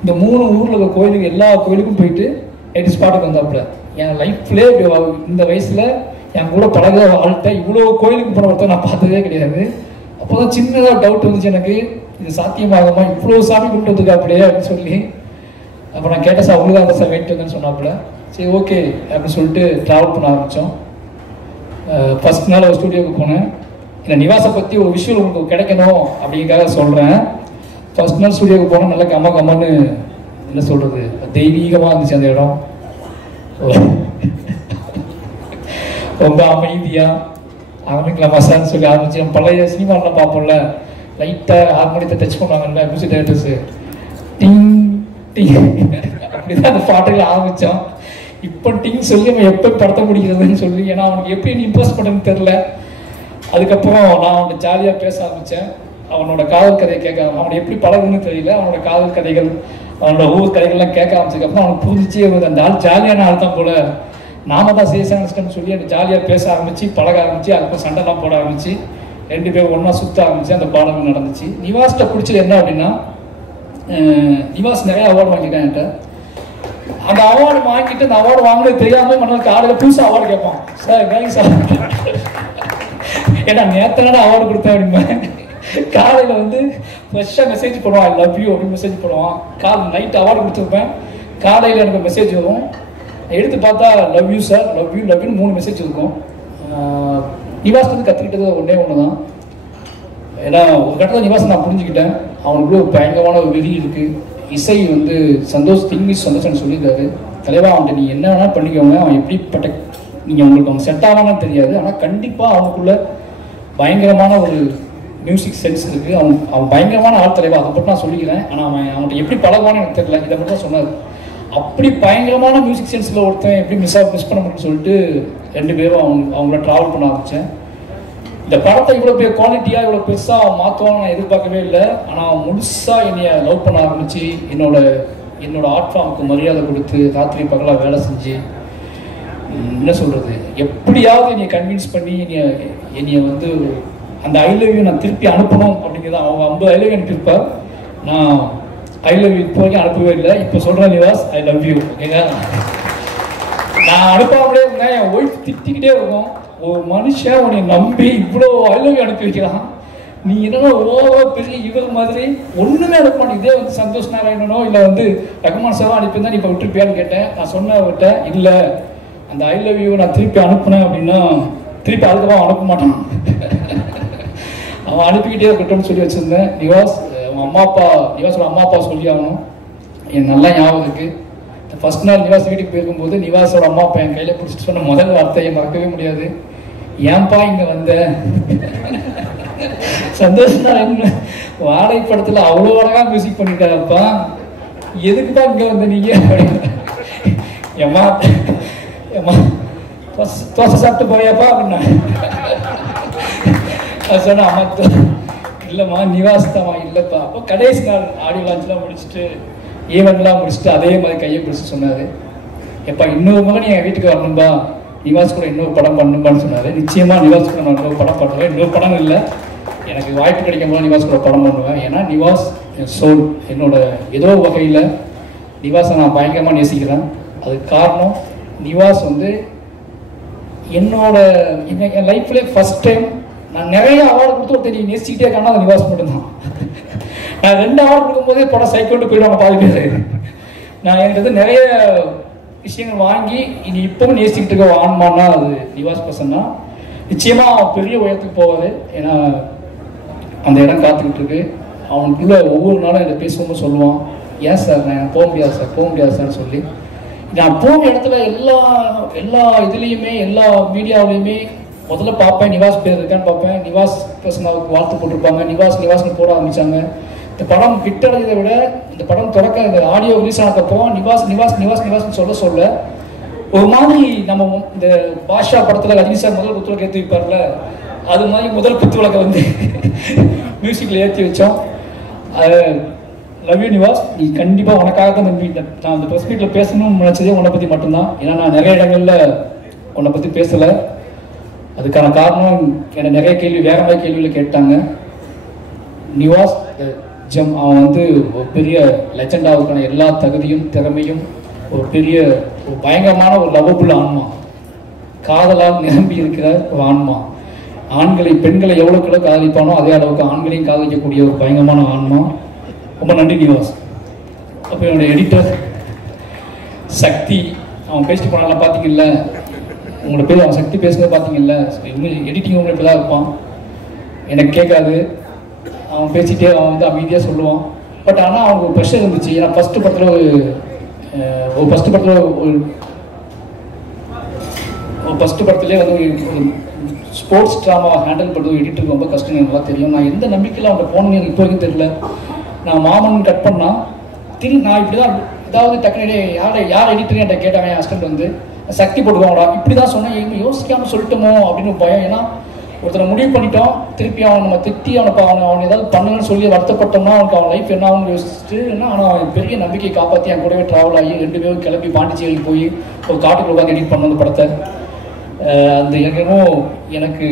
இந்த 3 ஊரில் இருக்க கோயிலுக்கு எல்லா கோயிலுக்கும் போயிட்டு நைட்டு ஸ்பாட்டுக்கு வந்தாப்புல. என் லைஃப்லேயே இந்த வயசில் என் கூட பழக ஆள்கிட்ட இவ்வளோ கோயிலுக்கு போன ஒருத்தர் நான் பார்த்ததே கிடையாது. அப்போ தான் சின்னதாக டவுட் வந்துச்சு எனக்கு, இது சாத்தியமாகுமா, இவ்வளோ சாமி கொண்டு வந்துருக்காப்புலையே அப்படின்னு சொல்லி. அப்போ நான் கேட்டேன், சார் அவங்களுக்கு அந்த சார் வெயிட் வந்துன்னு சொன்னாப்புல. சரி ஓகே அப்படின்னு சொல்லிட்டு ட்ராவல் பண்ண ஆரம்பித்தோம். ஃபர்ஸ்ட் நாள் ஒரு ஸ்டூடியோவுக்கு போனேன். இந்த நிவாசை பற்றி ஒரு விஷயம் உங்களுக்கு கிடைக்கணும் அப்படிங்கிறத சொல்கிறேன். ஃபர்ஸ்ட் நாள் ஸ்டூடியோவுக்கு போனால் நல்லா கம்மன்னு என்ன சொல்கிறது, தெய்வீகமாக இருந்துச்சு அந்த இடம். ரொம்ப அமைதியாக ஆரம்பிக்கலாமா சார்னு சொல்லி ஆரம்பிச்சு. நம்ம பழைய சினிமாலாம் பார்ப்போம்ல, லைட்டாக ஹார்மோனியத்தை டச் பண்ணுவாங்கல்ல மியூசிக் டைரக்டர்ஸு, டிங் டிங் அப்படிதான் அந்த பாட்டுகளை ஆரம்பித்தோம். இப்போ டிங் சொல்லி அவன் எப்போ படத்தை முடிக்கிறதுன்னு சொல்லி, ஏன்னா அவனுக்கு எப்படி இம்ப்ரெஸ் பண்ணுன்னு தெரில. அதுக்கப்புறம் நான் அவனை ஜாலியாக பேச ஆரம்பித்தேன். அவனோட காதல் கதையை கேட்க, அவனை எப்படி பழகுன்னு தெரியல, அவனோட காதல் கதைகள், அவனோட ஊர் கதைகள்லாம் கேட்க ஆரம்பிச்சதுக்கப்புறம் அவனுக்கு புரிஞ்சிச்சு அந்த ஆள் ஜாலியான ஆள் தான் போல, நாம தான் சேஷான்னு சொல்லி அந்த ஜாலியாக பேச ஆரம்பிச்சு, பழக ஆரம்பிச்சு, அதுக்கப்புறம் சண்டைலாம் போட ஆரம்பிச்சு. 2 பேரும் ஒன்றா சுற்ற ஆரம்பிச்சு அந்த பாடல்கள் நடந்துச்சு. நிவாஸ்கிட்ட பிடிச்சது என்ன அப்படின்னா, நிவாஸ் நிறைய அவார்டு வாங்கியிருக்கேன் என்கிட்ட. அந்த அவார்டு வாங்கிட்டு அந்த அவார்டு வாங்கினது தெரியாமல் மறுநாள் காலையில் புதுசாக அவார்டு கேட்பான். சார் தேங்க்ஸ் சார், ஏன்னா நேற்று அவார்டு கொடுத்தேன் அப்படின்பேன். காலையில் வந்து ஃப்ரெஷ்ஷாக மெசேஜ் போடுவான், ஐ லவ் யூ அப்படின்னு மெசேஜ் போடுவான். நைட் அவார்டு கொடுத்துருப்பேன், காலையில் எனக்கு மெசேஜ் வரும். எடுத்து பார்த்தா லவ் யூ சார், லவ் யூன்னு 3 மெசேஜ் இருக்கும். நிவாஸ் வந்து கற்றுக்கிட்டது ஒன்றே ஒன்று தான். ஏன்னா ஒரு கட்டத்தில் நிவாஸ் நான் புரிஞ்சுக்கிட்டேன், அவனுக்குள்ள ஒரு பயங்கரமான ஒரு வெறி இருக்குது. இசை வந்து சந்தோஷ் திங்மிஸ் சந்தோஷம் சொல்லியிருக்காரு, தலைவா அவன்கிட்ட நீ என்ன வேணால் பண்ணிக்கோங்க, அவன் எப்படிப்பட்ட நீங்கள் உங்களுக்கு அவங்க செட் ஆவானு தெரியாது, ஆனால் கண்டிப்பாக அவனுக்குள்ள பயங்கரமான ஒரு மியூசிக் சென்ஸ் இருக்குது. அவன் பயங்கரமான ஆள் தலைவா, அதை மட்டும் நான் சொல்லிக்கிறேன். ஆனால் அவன்கிட்ட எப்படி பழகுவான்னு எனக்கு தெரியல, இதை மட்டும் தான் சொன்னார். அப்படி பயங்கரமான மியூசிக் சென்ஸில் ஒருத்தன் எப்படி மிஸ் பண்ண முடியும்னு சொல்லிட்டு 2 பேரும் அவங்கள ட்ராவல் பண்ண ஆரம்பித்தேன். இந்த படத்தை இவ்வளோ பெரிய குவாலிட்டியாக இவ்வளோ பெருசாக மாற்றுவான்னு நான் எதிர்பார்க்கவே இல்லை. ஆனால் முழுசாக என்னைய லவ் பண்ண ஆரம்பித்து என்னோட ஆர்ட் ஃபார்முக்கு மரியாதை கொடுத்து ராத்திரி பகலாக வேலை செஞ்சு என்ன சொல்கிறது, எப்படியாவது என்னை கன்வின்ஸ் பண்ணி என்னைய வந்து அந்த ஐ லவ் யூ நான் திருப்பி அனுப்பணும் அப்படிங்கிறத அவங்க 50 ஐ லவ் யூ அனுப்பியிருப்பார். நான் ஐ லவ் யூ இப்போ வரைக்கும் அனுப்பவே இல்லை. இப்போ சொல்கிறேன் நிவாஸ், ஐ லவ் யூ. ஓகேங்க, நான் அனுப்பாமலே இருந்தேன். என் ஒய்ஃப் திட்டிக்கிட்டே இருக்கும், ஒரு மனுஷன் உன்னை நம்பி இவ்வளோ ஐ லவ் யூ அனுப்பி வைக்கிறான், நீ என்னன்னா ஓவரா பெரிய இவர் மாதிரி ஒன்றுமே அனுப்ப மாட்டேன். இதே வந்து சந்தோஷ் நாராயணனோ இல்லை வந்து ரகுமான் சாரோ அனுப்பியிருந்தா நீ இப்போ விட்டுருப்பியான்னு கேட்டேன். நான் சொன்னவர்கிட்ட இல்லை, அந்த ஐ லவ் யூ நான் திருப்பி அனுப்புனேன் அப்படின்னா திருப்பி அதுக்கப்புறம் அனுப்ப மாட்டான், அவன் அனுப்பிக்கிட்டே இருக்கட்டும்னு சொல்லி வச்சுருந்தேன். நிவாஸோட அம்மா அப்பா சொல்லி ஆகணும். என் நல்லா ஞாபகம் இருக்குது, ஃபர்ஸ்ட் நாள் நிவாஸ் வீட்டுக்கு போயிருக்கும்போது நிவாஸோட அம்மா அப்பா என் கையில் பிடிச்சிட்டு சொன்ன முதல் வார்த்தையை மறக்கவே முடியாது, ஏன்பா இங்கே வந்த. சந்தோஷமா வாடகை படத்தில் அவ்வளோ அழகாக மியூசிக் பண்ணிட்டாருப்பா, எதுக்குப்பா இங்கே வந்த நீங்கள்? ஏம்மா தோசை சாப்பிட்டு போயாப்பா அப்படின்னா சொன்னா, அம்மா இல்லைம்மா நிவாஸ் தான்மா. இல்லைப்பா. அப்போ கடைசி நாள் ஆடியோ லான்ச்லாம் முடிச்சுட்டு ஈவெண்ட்லாம் முடிச்சுட்டு அதே மாதிரி கையை பிடிச்சி சொன்னார், எப்பா இன்னொரு மகன் என் வீட்டுக்கு வரணும்பா, நிவாஸ் கூட இன்னொரு படம் பண்ணணும்பான்னு சொன்னார். நிச்சயமாக நிவாஸ் கூட நான் இன்னொரு படம் பண்ணுவேன். இன்னொரு படம் இல்லை, எனக்கு வாய்ப்பு கிடைக்கும் போது நிவாஸ் கூட படம் பண்ணுவேன். ஏன்னா நிவாஸ் என் சோல், என்னோட ஏதோ வகையில் நிவாஸை நான் பயங்கரமாக நேசிக்கிறேன். அதுக்கு காரணம் நிவாஸ் வந்து என் லைஃப்லேயே ஃபஸ்ட் டைம் நான் நிறைய அவார்டு கொடுத்து ஒருத்தர் நேசிக்கிட்டே இருக்கானா அது நிவாஸ் மட்டும்தான். நான் 2 அவார்டு கொடுக்கும்போதே படம் சைக்கோட்டு போயிடுவாங்க பாதி பேர். நான் என்கிட்ட நிறைய விஷயங்கள் வாங்கி இனி இப்பவும் நேசிக்கிட்டு இருக்க ஆன்மான்னா அது நிவாஸ் பர்சன் தான். நிச்சயமாக பெரிய உயரத்துக்கு போவார். ஏன்னா அந்த இடம் காத்துக்கிட்டு இருக்கு. அவனுக்குள்ள ஒவ்வொரு நாளும் இதை பேசுவோம்னு சொல்லுவான், ஏன் சார் நான் போக முடியாது சார்னு சொல்லி. நான் போகிற இடத்துல எல்லா இதுலேயுமே எல்லா மீடியாவிலையுமே முதல்ல பார்ப்பேன், நிவாஸ் பேர் இருக்கான்னு பார்ப்பேன். நிவாஸ் பர்சனாவுக்கு வாழ்த்து போட்டிருப்பாங்க, நிவாஸ்னு போட ஆரம்பித்தாங்க. இந்த படம் கிட்டடைஞ்சதை விட இந்த படம் தொடக்க இந்த ஆடியோ ரிலீஸ் ஆனதுக்கப்புறம் நிவாஸ்னு சொல்ல ஒரு மாதிரி நம்ம இந்த பாஷா படத்தில் ரஜினி சார் முதல் குத்துவிளக்கு ஏற்றி வைப்பார்ல, அது மாதிரி முதல் குத்துவிளக்கை வந்து மியூசிக்கில் ஏற்றி வச்சோம். லவ் யூ நிவாஸ், நீ கண்டிப்பாக உனக்காக தான் நான் அந்த ப்ரெஸ் மீட்டில் பேசணும்னு நினச்சதே உன்னை பற்றி மட்டும்தான். ஏன்னா நான் நிறைய இடங்களில் உன்னை பற்றி பேசலை. அதுக்கான காரணம் என்னை நிறைய வேற மாதிரி கேள்வியில் கேட்டாங்க. நிவாஸ் ஜம் அவன் வந்து ஒரு பெரிய லெஜெண்டாவுக்கான எல்லா தகுதியும் திறமையும் ஒரு பயங்கரமான ஒரு லவ்வபுள் ஆன்மா, காதலால் நிரம்பி இருக்கிற ஒரு ஆன்மா. பெண்களை எவ்வளோக்குள்ள காதலிப்பானோ அதே அளவுக்கு ஆண்களையும் காதலிக்கக்கூடிய ஒரு பயங்கரமான ஆன்மா. ரொம்ப நன்றி நிவாஸ். அப்போ என்னோட எடிட்டர் சக்தி, அவன் பேசிட்டு போனால பார்த்தீங்கல்ல, உங்களோட பேர் அவன் சக்தி பேசுனது பார்த்தீங்கல்ல, இன்னும் எடிட்டிங் உங்களை இப்படி தான் இருப்பான், எனக்கு கேட்காது. அவன் பேசிட்டே அவன் வந்து அமைதியாக சொல்லுவான். பட் ஆனால் அவனுக்கு ஒரு ப்ரெஷர் இருந்துச்சு. ஏன்னா ஃபஸ்ட்டு படத்தில் ஃபஸ்ட்டு படத்துலேயே வந்து ஒரு ஸ்போர்ட்ஸ் ட்ராமா ஹேண்டில் பண்ணுறது எடிட்டருக்கு ரொம்ப கஷ்டம், எனக்கு நல்லா தெரியும். நான் எந்த நம்பிக்கையில் அவன்கிட்ட போனேன்னு எனக்கு இப்போ வரைக்கும் தெரியல. நான் மாமன் கட் பண்ணால் நான் இப்படி தான் ஏதாவது டக்குனே யார் எடிட்டர் என்கிட்ட கேட்டாங்க, என் ஹஸ்பண்ட் வந்து சக்தி போட்டுக்கோங்கடா இப்படி தான் சொன்னேன், எங்கே யோசிக்காமல் சொல்லிட்டோமோ அப்படின்னு பயம். ஏன்னா ஒருத்தரை முடிவு பண்ணிட்டோம், திருப்பி அவன் நம்ம திட்டி அவனை ஏதாவது பண்ணுன்னு சொல்லி வருத்தப்பட்டோம்னா அவனுக்கு அவன் லைஃப் என்ன ஆகும்னு யோசிச்சுட்டு ஆனால் அவன் பெரிய நம்பிக்கையை காப்பாற்றி என் கூடவே ட்ராவல் ஆகி 2 பேரும் கிளம்பி பாண்டிச்சேரிக்கு போய் ஒரு காட்டுக்குள்ள உட்காந்து எடிட் பண்ண அந்த படத்தை. அந்த எனக்கு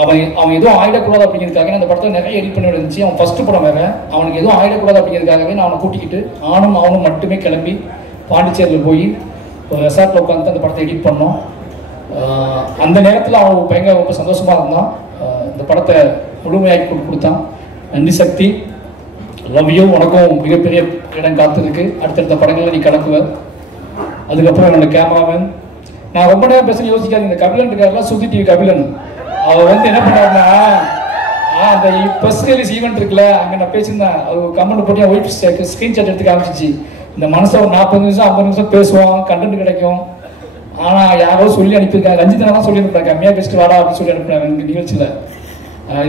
அவன் எதுவும் ஆயிடக்கூடாது அப்படிங்கிறதுக்காக அந்த படத்தில் நிறைய எடிட் பண்ணி இருந்துச்சு. அவன் ஃபர்ஸ்ட் படம் வேற, அவனுக்கு எதுவும் ஆயிடக்கூடாது அப்படிங்கிறதுக்காகவே நான் அவனை கூட்டிக்கிட்டு அவனும் மட்டுமே கிளம்பி பாண்டிச்சேரியில் போய் ஒரு ரெசார்ட்டில் உட்காந்து அந்த படத்தை எடிட் பண்ணோம். அந்த நேரத்தில் அவன் பயங்கர ரொம்ப சந்தோஷமாக இருந்தான். இந்த படத்தை முழுமையாக்கி கொடுத்தான். நன்றி சக்தி, லவ் யூ. உனக்கும் மிகப்பெரிய இடம் காத்திருக்கு, அடுத்தடுத்த படங்களில் நீ கலக்குவ. அதுக்கப்புறம் என்னோட கேமராமேன், நான் ரொம்ப நேரம் பேச யோசிக்காது. இந்த கபிலன் இருக்காருலாம், சுதி டிவி கபிலன், அவர் வந்து என்ன பண்ணாருன்னா அந்த ப்ரெஸ் ரிலீஸ் ஈவெண்ட் இருக்குல்ல, அங்கே நான் பேசியிருந்தேன். அது கமெண்ட் போட்டு என் ஒய்ஃப் ஸ்க்ரீன்ஷாட் எடுத்து காமிச்சிச்சு. இந்த மனசை ஒரு 40 நிமிஷம் 50 நிமிஷம் பேசுவான், கண்டென்ட் கிடைக்கும். ஆனால் யாரோ சொல்லி அனுப்பியிருக்காங்க, ரஞ்சிதனா தான் சொல்லி அனுப்புறாங்க, கம்மியாக பேசிட்டு வாடா அப்படின்னு சொல்லி அனுப்புறாங்க எனக்கு நிகழ்ச்சியில்.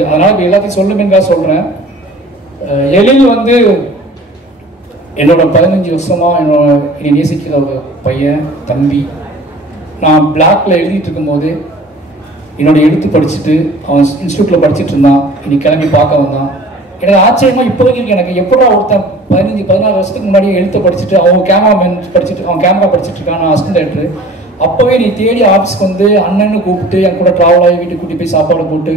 அதனால் இப்போ எல்லாத்தையும் சொல்லுமேன்னு சொல்கிறேன். எழில் வந்து என்னோட 15 வருஷமா என்னை நேசிக்கிற ஒரு பையன், தம்பி. நான் பிளாக்ல எழுதிட்டு இருக்கும்போது என்னோட எழுத்து படிச்சுட்டு அவன் இன்ஸ்டியூட்டில் படிச்சுட்டு இருந்தான். இன்னைக்கு கிளம்பி பார்க்க வந்தான். எனக்கு ஆச்சரியமா இப்போ வரைக்கும் எனக்கு எப்படா ஒருத்தன் 15-16 வருஷத்துக்கு முன்னாடி எழுத்தை படிச்சுட்டு அவன் கேமராமேன் படிச்சுட்டு அவன் கேமரா படிச்சுட்டு இருக்கான், நான் அசிஸ்டன்ட் டைரக்டர். அப்போவே நீ தேடி ஆஃபீஸ்க்கு வந்து அண்ணன்னு கூப்பிட்டு என் கூட ட்ராவல் ஆகி வீட்டுக்கு கூட்டி போய் சாப்பாடு போட்டு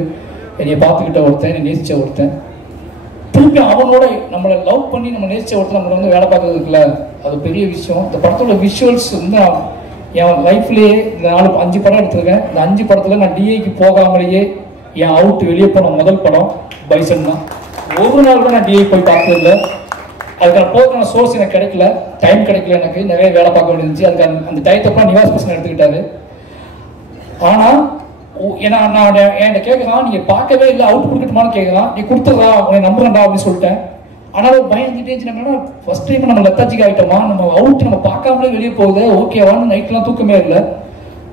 என்னை பார்த்துக்கிட்ட ஒருத்தன், என்னை நேசிச்ச ஒருத்தன், திருப்பி அவனோட நம்மளை லவ் பண்ணி நம்ம நேசிச்ச ஒருத்தர் நம்மளை வந்து வேலை பார்க்கறது இருக்குல்ல, அது பெரிய விஷயம். இந்த படத்தோட விஷுவல்ஸ் வந்து என் லைஃப்லேயே இந்த 5 படம் எடுத்திருக்கேன். இந்த 5 படத்தில் நான் டிஐக்கு போகாமலேயே என் அவுட் வெளியே போன முதல் படம் பைசன் தான். ஒரு நாள் கூட நான் டிஐ போய் பார்த்ததில்லை. அதுக்கான போகிறதுக்கான சோர்ஸ் எனக்கு கிடைக்கல, டைம் கிடைக்கல, எனக்கு நிறைய வேலை பார்க்க வேண்டியிருந்துச்சு. அதுக்கு அந்த டயத்தப்போ நிவாஸ் பசங்க எடுத்துக்கிட்டாரு. ஆனால் ஏன்னா நான் என்கிட்ட கேட்குறான், நீங்கள் பார்க்கவே இல்லை, அவுட் கொடுக்கட்டுமான்னு கேட்குறான். நீ கொடுத்துட்றா, உன்னை நம்புறேன்டா அப்படின்னு சொல்லிட்டேன். ஆனாலும் பயந்துட்டே என்னன்னா ஃபர்ஸ்ட் டைம் நம்ம லத்தாச்சிக்கு ஆகிட்டோமா, நம்ம அவுட் நம்ம பார்க்காமலே வெளியே போகுது, ஓகேவான்னு நைட்லாம் தூக்கமே இல்லை.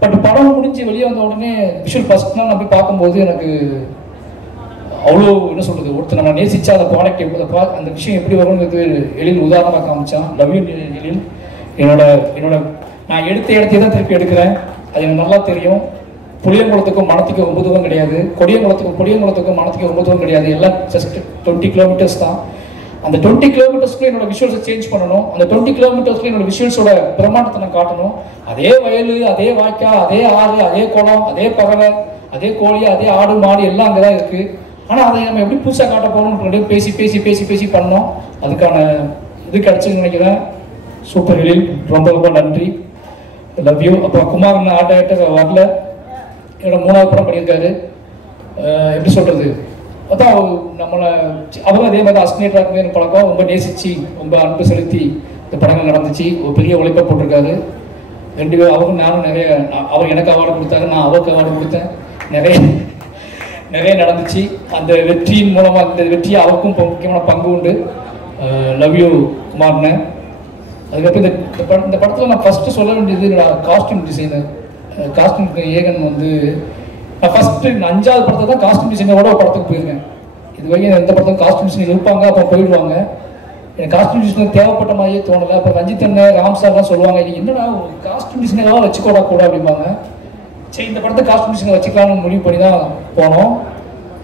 பட் படம் முடிஞ்சு வெளியே வந்த உடனே விஷுவல் ஃபர்ஸ்ட் நாள் நான் போய் பார்க்கும்போது எனக்கு அவ்வளோ என்ன சொல்கிறது, ஒருத்தர் நம்ம நேசிச்சா அந்த ப்ராடக்ட் அந்த விஷயம் எப்படி வரும்ங்கிறது எழில் உதாரணமாக காமிச்சான். லவ் யூ எழில். என்னோட நான் எடுத்த இடத்தையே தான் திருப்பி எடுக்கிறேன், அது எனக்கு நல்லா தெரியும். புளியங்குளத்துக்கும் மணத்துக்கு ரொம்ப தூரம் கிடையாது, புளியங்குளத்துக்கும் மணத்துக்கு ரொம்ப தூரம் கிடையாது, எல்லாம் ஜஸ்ட் 20 கிலோமீட்டர்ஸ் தான். அந்த 20 கிலோமீட்டர்ஸ்க்குள்ள என்னோட விஷுவல்ஸை சேஞ்ச் பண்ணணும். அந்த 20 கிலோமீட்டர்ஸ்க்குள்ள என்னோட விஷுவல்ஸோட பிரமாண்டத்தை நான் காட்டணும். அதே வயல், அதே வாய்க்கா, அதே ஆறு, அதே குளம், அதே பறவை, அதே கோழி, அதே ஆடு மாடு எல்லாம் அங்கே தான் இருக்குது. ஆனால் அதை நம்ம எப்படி புதுசாக காட்ட போகணும்னு பேசி பேசி பேசி பேசி பண்ணோம். அதுக்கான இது கிடச்சுன்னு நினைக்கிறேன். சூப்பர் எழில், ரொம்ப ரொம்ப நன்றி, லவ் யூ. அப்புறம் குமார் ஆர்ட் டைரக்டர் வரல, என்னோட 3வது படம் பண்ணியிருக்காரு. எப்படி சொல்கிறது, அதான் நம்மளை அவங்க அதே மாதிரி அஸ்னேட்டராக இருந்து எனக்கு பழக்கம். ரொம்ப நேசித்து ரொம்ப அன்பு செலுத்தி இந்த படங்கள் நடந்துச்சு. ஒரு பெரிய உழைப்பை போட்டிருக்காரு. 2 பேரும் அவங்க நானும் நிறைய, அவர் எனக்கு அவார்டு கொடுத்தாரு, நான் அவருக்கு அவார்டு கொடுத்தேன். நிறைய நடந்துச்சு. அந்த வெற்றியின் மூலமாக இந்த வெற்றி அவருக்கும் முக்கியமான பங்கு உண்டு. லவ் யூ குமார்னு. அதுக்கப்புறம் இந்த படத்தில் நான் ஃபஸ்ட்டு சொல்ல வேண்டியது காஸ்டியூம் டிசைனர். காஸ்டியூம் ஏகன் வந்து நான் ஃபஸ்ட்டு 5வது படத்தை தான் காஸ்டியூம் டிசைனரோட ஒரு படத்துக்கு போயிருக்கேன். இது வரைக்கும் எந்த படத்துக்கும் காஸ்டியூம் டிசைனர் இருப்பாங்க, அப்புறம் போயிடுவாங்க. எனக்கு காஸ்டியூம் டிசைனர் தேவைப்பட்ட மாதிரியே தோணலை. அப்புறம் ரஞ்சித் அண்ணன், ராம் சார்லாம் சொல்லுவாங்க, நீ என்னடா ஒரு காஸ்டியூம் டிசைனராக வச்சுக்கோடா கூட அப்படிம்பாங்க. சரி, இந்த படத்தை காஸ்டியூம் டிசைனர் வச்சுக்கலாம்னு முடிவு பண்ணி தான் போனோம்.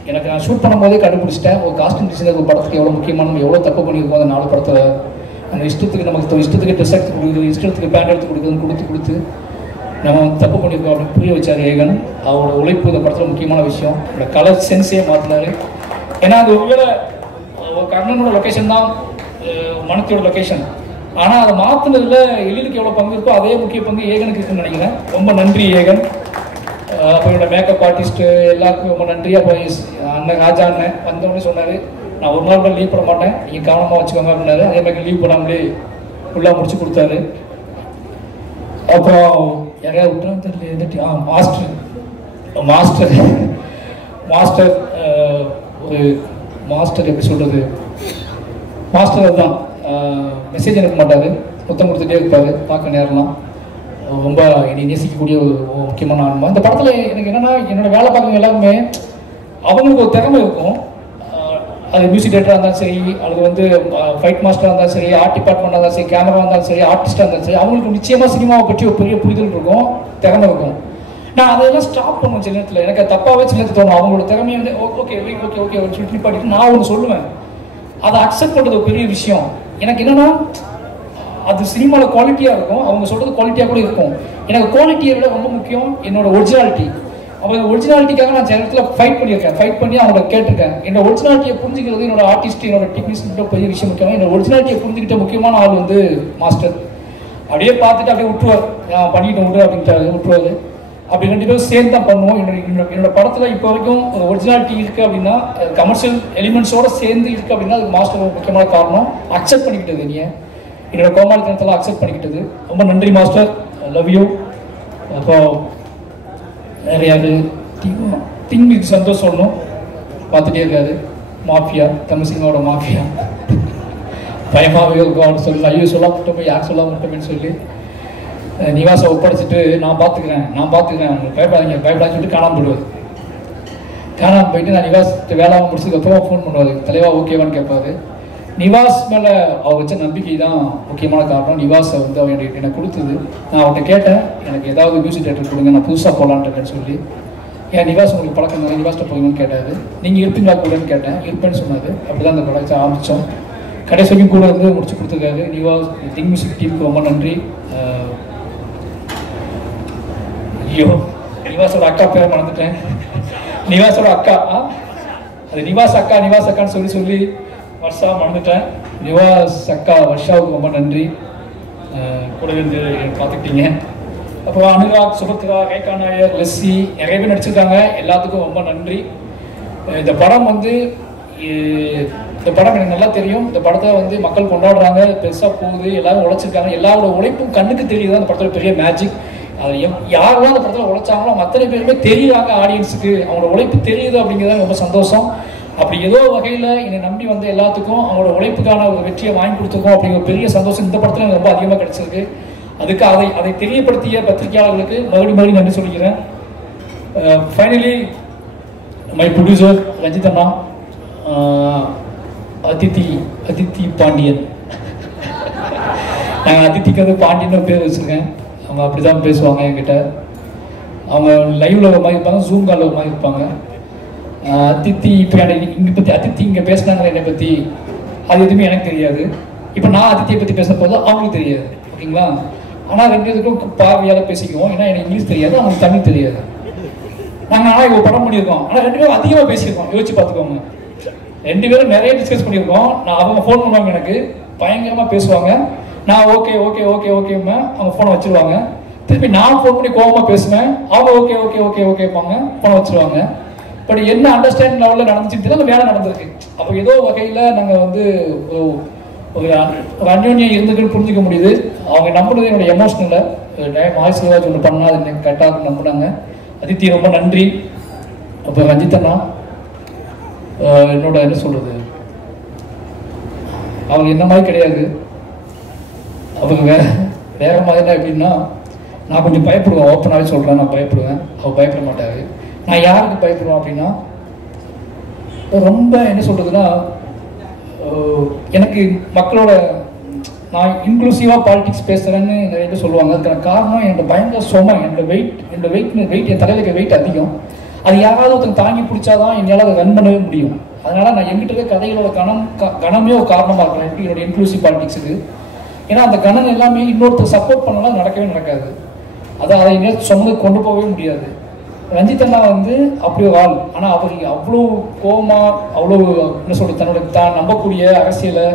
எனக்கு நான் ஷூட் பண்ணும்போதே கண்டுபிடிச்சிட்டேன், ஒரு காஸ்டியூம் டிசைனர் ஒரு படத்துக்கு எவ்வளோ முக்கியமான, நம்ம எவ்வளோ தப்பு பண்ணியிருக்கோம் அந்த 4 படத்தில். நம்ம இஷ்டத்துக்கு ட்ரெஸ் எடுத்து கொடுக்குறது, இஷ்டத்துக்கு பேண்ட் எடுத்து கொடுக்குறதுன்னு கொடுத்து நம்ம தப்பு பண்ணியிருக்கோம் அப்படின்னு புரிய வச்சார் ஏகன். அவரோட உழைப்பு இந்த படத்தில் முக்கியமான விஷயம். அவரோட கலர் சென்ஸே மாற்றினாரு. ஏன்னா அது ஒருவேளை கர்ணனோட லொக்கேஷன் தான் மனத்தியோட லொக்கேஷன், ஆனால் அதை மாற்றினதுல எழிலுக்கு எவ்வளோ பங்கு இருக்கோ அதே முக்கிய பங்கு ஏகனுக்கு இருக்குன்னு நினைக்கிறேன். ரொம்ப நன்றி ஏகன். அப்போ என்னோட மேக்கப் ஆர்டிஸ்ட்டு எல்லாருக்கும் ரொம்ப நன்றி. அப்போ அண்ணன் ராஜா அண்ணன் வந்தோடனே சொன்னார், நான் ஒரு நாள் கூட லீவ் பண்ண மாட்டேன், நீங்கள் கவனமாக வச்சுக்கோங்க அப்படின்னாரு. அதே மாதிரி லீவ் பண்ணாமலே ஃபுல்லாக முடிச்சு கொடுத்தாரு. அப்புறம் யாரையா விட்டோம் தெரியல, மாஸ்டர் ஒரு மாஸ்டர் எப்படி சொல்கிறது, மாஸ்டர் தான் மெசேஜ் அனுப்ப மாட்டார், புத்தம் கொடுத்துட்டே இருப்பார், பார்க்க நேரம்லாம். ரொம்ப என்னை நேசிக்கக்கூடிய ஒரு முக்கியமான ஆன்மா. இந்த படத்தில் எனக்கு என்னென்னா, என்னோடய வேலை பார்க்குறவங்க எல்லாருமே அவங்களுக்கு ஒரு திறமை இருக்கும். அது மியூசிக் டைரக்டராக இருந்தாலும் சரி, அல்லது வந்து ஃபைட் மாஸ்டராக இருந்தாலும் சரி, ஆர்ட் டிபார்ட்மெண்ட்டாக இருந்தாலும் சரி, கேமரா இருந்தாலும் சரி, ஆர்டிஸ்டாக இருந்தாலும் சரி, அவங்களுக்கு நிச்சயமாக சினிமாவை பற்றி ஒரு பெரிய புரிதல் இருக்கும், திறமை இருக்கும். நான் அதெல்லாம் ஸ்டாப் பண்ணுவேன் சில நேரத்தில். எனக்கு தப்பாகவே சில நேரத்தில் தோணும். அவங்களோட திறமையை வந்து ஓகே ஓகே ஓகே ஒரு சொல்லி பாட்டிட்டு நான் ஒன்று சொல்லுவேன். அதை அக்செப்ட் பண்ணுறது ஒரு பெரிய விஷயம். எனக்கு என்னென்னா, அது சினிமாவில் குவாலிட்டியாக இருக்கும், அவங்க சொல்கிறது குவாலிட்டியாக கூட இருக்கும். எனக்கு குவாலிட்டியை விட ரொம்ப முக்கியம் என்னோட ஒரிஜினாலிட்டி. அவங்க ஒரிஜினாலிட்டிக்காக நான் சில இடத்துல ஃபைட் பண்ணியிருக்கேன், ஃபைட் பண்ணி அவங்கள கேட்டிருக்கேன். என்னோட ஒரிஜினாலிட்டியை புரிஞ்சுக்கிறது என்னோட ஆர்டிஸ்ட், என்னோட டெக்னீஷியன் பெரிய விஷயம் முக்கியம். என்னோட ஒரிஜினாலிட்டியை புரிஞ்சுக்கிட்ட முக்கியமான ஆள் வந்து மாஸ்டர். அப்படியே பார்த்துட்டு அப்படியே விட்டுருவார், நான் பண்ணிட்டு விடு அப்படின்ட்டு விட்டுருவாரு. அப்படி 2 பேரும் சேர்ந்து தான் பண்ணுவோம். என்னோட படத்தில் இப்போ வரைக்கும் ஒரு ஒரிஜினாலிட்டி இருக்குது அப்படின்னா, கமர்ஷியல் எலிமெண்ட்ஸோடு சேர்ந்து இருக்குது அப்படின்னா அதுக்கு மாஸ்டர் ஒரு முக்கியமான காரணம். அக்செப்ட் பண்ணிக்கிட்டது, நீ என்னோட கோமாளித்தனத்தெல்லாம் அக்செப்ட் பண்ணிக்கிட்டது. ரொம்ப நன்றி மாஸ்டர், லவ் யூ. அப்போ நிறையாது திங்கு சந்தோஷம் சொல்லணும், பார்த்துட்டே இருக்காது. மாஃபியா, தமிழ் சினிமாவோட மாஃபியா, பயமாகவே இருக்கும். அவனு சொல்லி ஐயோ சொல்ல மட்டுமே, யார் சொல்ல மட்டுமேன்னு சொல்லி நிவாசை ஒப்படைச்சிட்டு நான் பார்த்துக்கிறேன் உங்களுக்கு பயப்படாதுன்னு சொல்லிட்டு காணாமல் போடுவார். காணாமல் போயிட்டு நான் நிவாஸ் வேலை முடிச்சதுக்கப்புறம் ஃபோன் பண்ணுவார், தலைவா ஓகேவான்னு கேட்பாரு. நிவாஸ் மேலே அவர் வச்ச நம்பிக்கை தான் முக்கியமான காரணம். நிவாஸை வந்து அவர் எனக்கு கொடுத்தது. நான் அவர்கிட்ட கேட்டேன், எனக்கு ஏதாவது மியூசிக் டேரக்டர் கொடுங்க, நான் புதுசாக போகலான்ட்டு சொல்லி. ஏன் நிவாஸ் உங்களுக்கு பழக்கம் தானே, நிவாஸ்கிட்ட போகணும்னு கேட்டார். நீங்கள் இருப்பீங்களா கூடன்னு கேட்டேன், இருப்பேன்னு சொன்னார். அப்படி தான் அந்த ப்ராடக்ட் ஆரம்பித்தோம். கடைசியும் கூட வந்து முடிச்சு கொடுத்துருக்காரு. நிவாஸ் திங் மியூசிக் டீமுக்கு ரொம்ப நன்றி. ஐயோ நிவாஸோட அக்கா பேரை மறந்துட்டேன், நிவாஸோட அக்கா, அது நிவாஸ் அக்கான்னு சொல்லி வர்ஷா மறந்துட்டேன். நிவாஸ் அக்கா வர்ஷாவுக்கு ரொம்ப நன்றி, கூட இருந்து பார்த்துக்கிட்டீங்க. அப்புறம் அனுராக், சுபத்ரா, ரேகா நாயர், லெஸ்ஸி நிறைய பேர் நடிச்சிருக்காங்க. எல்லாத்துக்கும் ரொம்ப நன்றி. இந்த படம் வந்து எனக்கு நல்லா தெரியும். இந்த படத்தை வந்து மக்கள் கொண்டாடுறாங்க, பெருசாக போகுது, எல்லாரும் உழைச்சிருக்காங்க. எல்லாரோட உழைப்பும் கண்ணுக்கு தெரியுது. அந்த படத்தோட பெரிய மேஜிக். அது யாரெல்லாம் அந்த படத்தில் உழைச்சாங்களோ அத்தனை பேருமே தெரியுறாங்க ஆடியன்ஸுக்கு, அவங்களோட உழைப்பு தெரியுது அப்படிங்கிறது ரொம்ப சந்தோஷம். அப்படி ஏதோ வகையில் என்னை நம்பி வந்து எல்லாத்துக்கும் அவங்களோட உழைப்புக்கான ஒரு வெற்றியை வாங்கி கொடுத்துருக்கோம் அப்படிங்கிற பெரிய சந்தோஷம் இந்த படத்தில் எனக்கு ரொம்ப அதிகமாக கிடைச்சிருக்கு. அதுக்கு அதை தெரியப்படுத்திய பத்திரிகையாளர்களுக்கு மறுபடியும் நன்றி சொல்லிக்கிறேன். ஃபைனலி மை ப்ரொடியூசர் ரஞ்சித் அண்ணா, அதித்தி பாண்டியன். நாங்கள் அதித்திக்கு வந்து பாண்டியன் பேர் வச்சுருக்கேன். அவங்க அப்படி தான் பேசுவாங்க என்கிட்ட. அவங்க லைவ்ல ஒரு மாதிரி இருப்பாங்க, ஜூம் காலில் ஒரு மாதிரி இருப்பாங்க. அதித்தி இப்போ இங்கே பற்றி அதித்தி இங்கே பேசினாங்க என்னை பற்றி, அது எதுவுமே எனக்கு தெரியாது. இப்போ நான் அதித்தியை பற்றி பேச போது அவங்களுக்கு தெரியாது, ஓகேங்களா? ஆனால் 2 பேருக்கும் பார்வையால் பேசிக்குவோம். ஏன்னா எனக்கு இங்கிலீஷ் தெரியாது, அவங்களுக்கு தமிழ் தெரியாது. நாங்கள் ஆனால் இப்போ படம் பண்ணியிருக்கோம், ஆனால் 2 பேரும் அதிகமாக பேசியிருக்கோம். யோசிச்சு பார்த்துக்கோங்க, 2 பேரும் நிறைய டிஸ்கஸ் பண்ணியிருக்கோம். அவங்க ஃபோன் பண்ணுவாங்க, எனக்கு பயங்கரமாக பேசுவாங்க. நான் ஓகே அவங்க ஃபோனை வச்சுருவாங்க. திருப்பி நான் ஃபோன் பண்ணி கோபமாக பேசுவேன், அவங்க ஓகேப்பாங்க, ஃபோனை வச்சுருவாங்க. பட் என்ன அண்டர்ஸ்டாண்டிங் லெவலில் நடந்துச்சுன்னு அந்த வேலை நடந்திருக்கு. அப்போ ஏதோ வகையில் நாங்கள் வந்து ஒரு அந்யோன்யம் இருந்துக்குன்னு புரிஞ்சிக்க முடியுது. அவங்க நம்புறது என்னோட எமோஷனலில் மாய்ஸ்வராஜ் ஒன்று பண்ணால் அது எனக்கு கரெக்டாக நம்பினாங்க. அதித்தி ரொம்ப நன்றி. அப்போ ரஞ்சித் அண்ணா என்னோட என்ன சொல்கிறது, அவங்க என்ன மாதிரி கிடையாது. அவங்க வேற மாதிரி எப்படின்னா, நான் கொஞ்சம் பயப்படுவேன், ஓப்பனாகவே சொல்கிறேன், நான் பயப்படுவேன். அவர் பயப்பட மாட்டார். நான் யாருக்கு பயப்படுவேன் அப்படின்னா, ரொம்ப என்ன சொல்கிறதுனா, எனக்கு மக்களோட நான் இன்க்ளூசிவாக பாலிடிக்ஸ் பேசுகிறேன்னு நிறைய பேர் சொல்லுவாங்க. அதுக்கான காரணம் என்னோட பயங்கர சுமை, என்னோட வெயிட் என் தலையில் இருக்க வெயிட் அதிகம். அது யாராவது ஒருத்தங்க தாங்கி பிடிச்சாதான் என்னால் அதை ரன் பண்ணவே முடியும். அதனால் நான் எங்கிட்ட இருக்க கதைகளோட கணமே ஒரு காரணமாக இருக்கேன் என்னோட இன்க்ளூசிவ் பாலிடிக்ஸுக்கு. ஏன்னா அந்த கணம் எல்லாமே இன்னொருத்தர் சப்போர்ட் பண்ணலாம் நடக்கவே நடக்காது. அதை இன்னும் சொன்னது கொண்டு போகவே முடியாது. ரஞ்சித் அண்ணா வந்து அப்படி ஒரு ஆள். ஆனால் அவர் அவ்வளோ கோபமாக, அவ்வளோ என்ன சொல்கிறது, தன்னோட தான் நம்பக்கூடிய அரசியலை,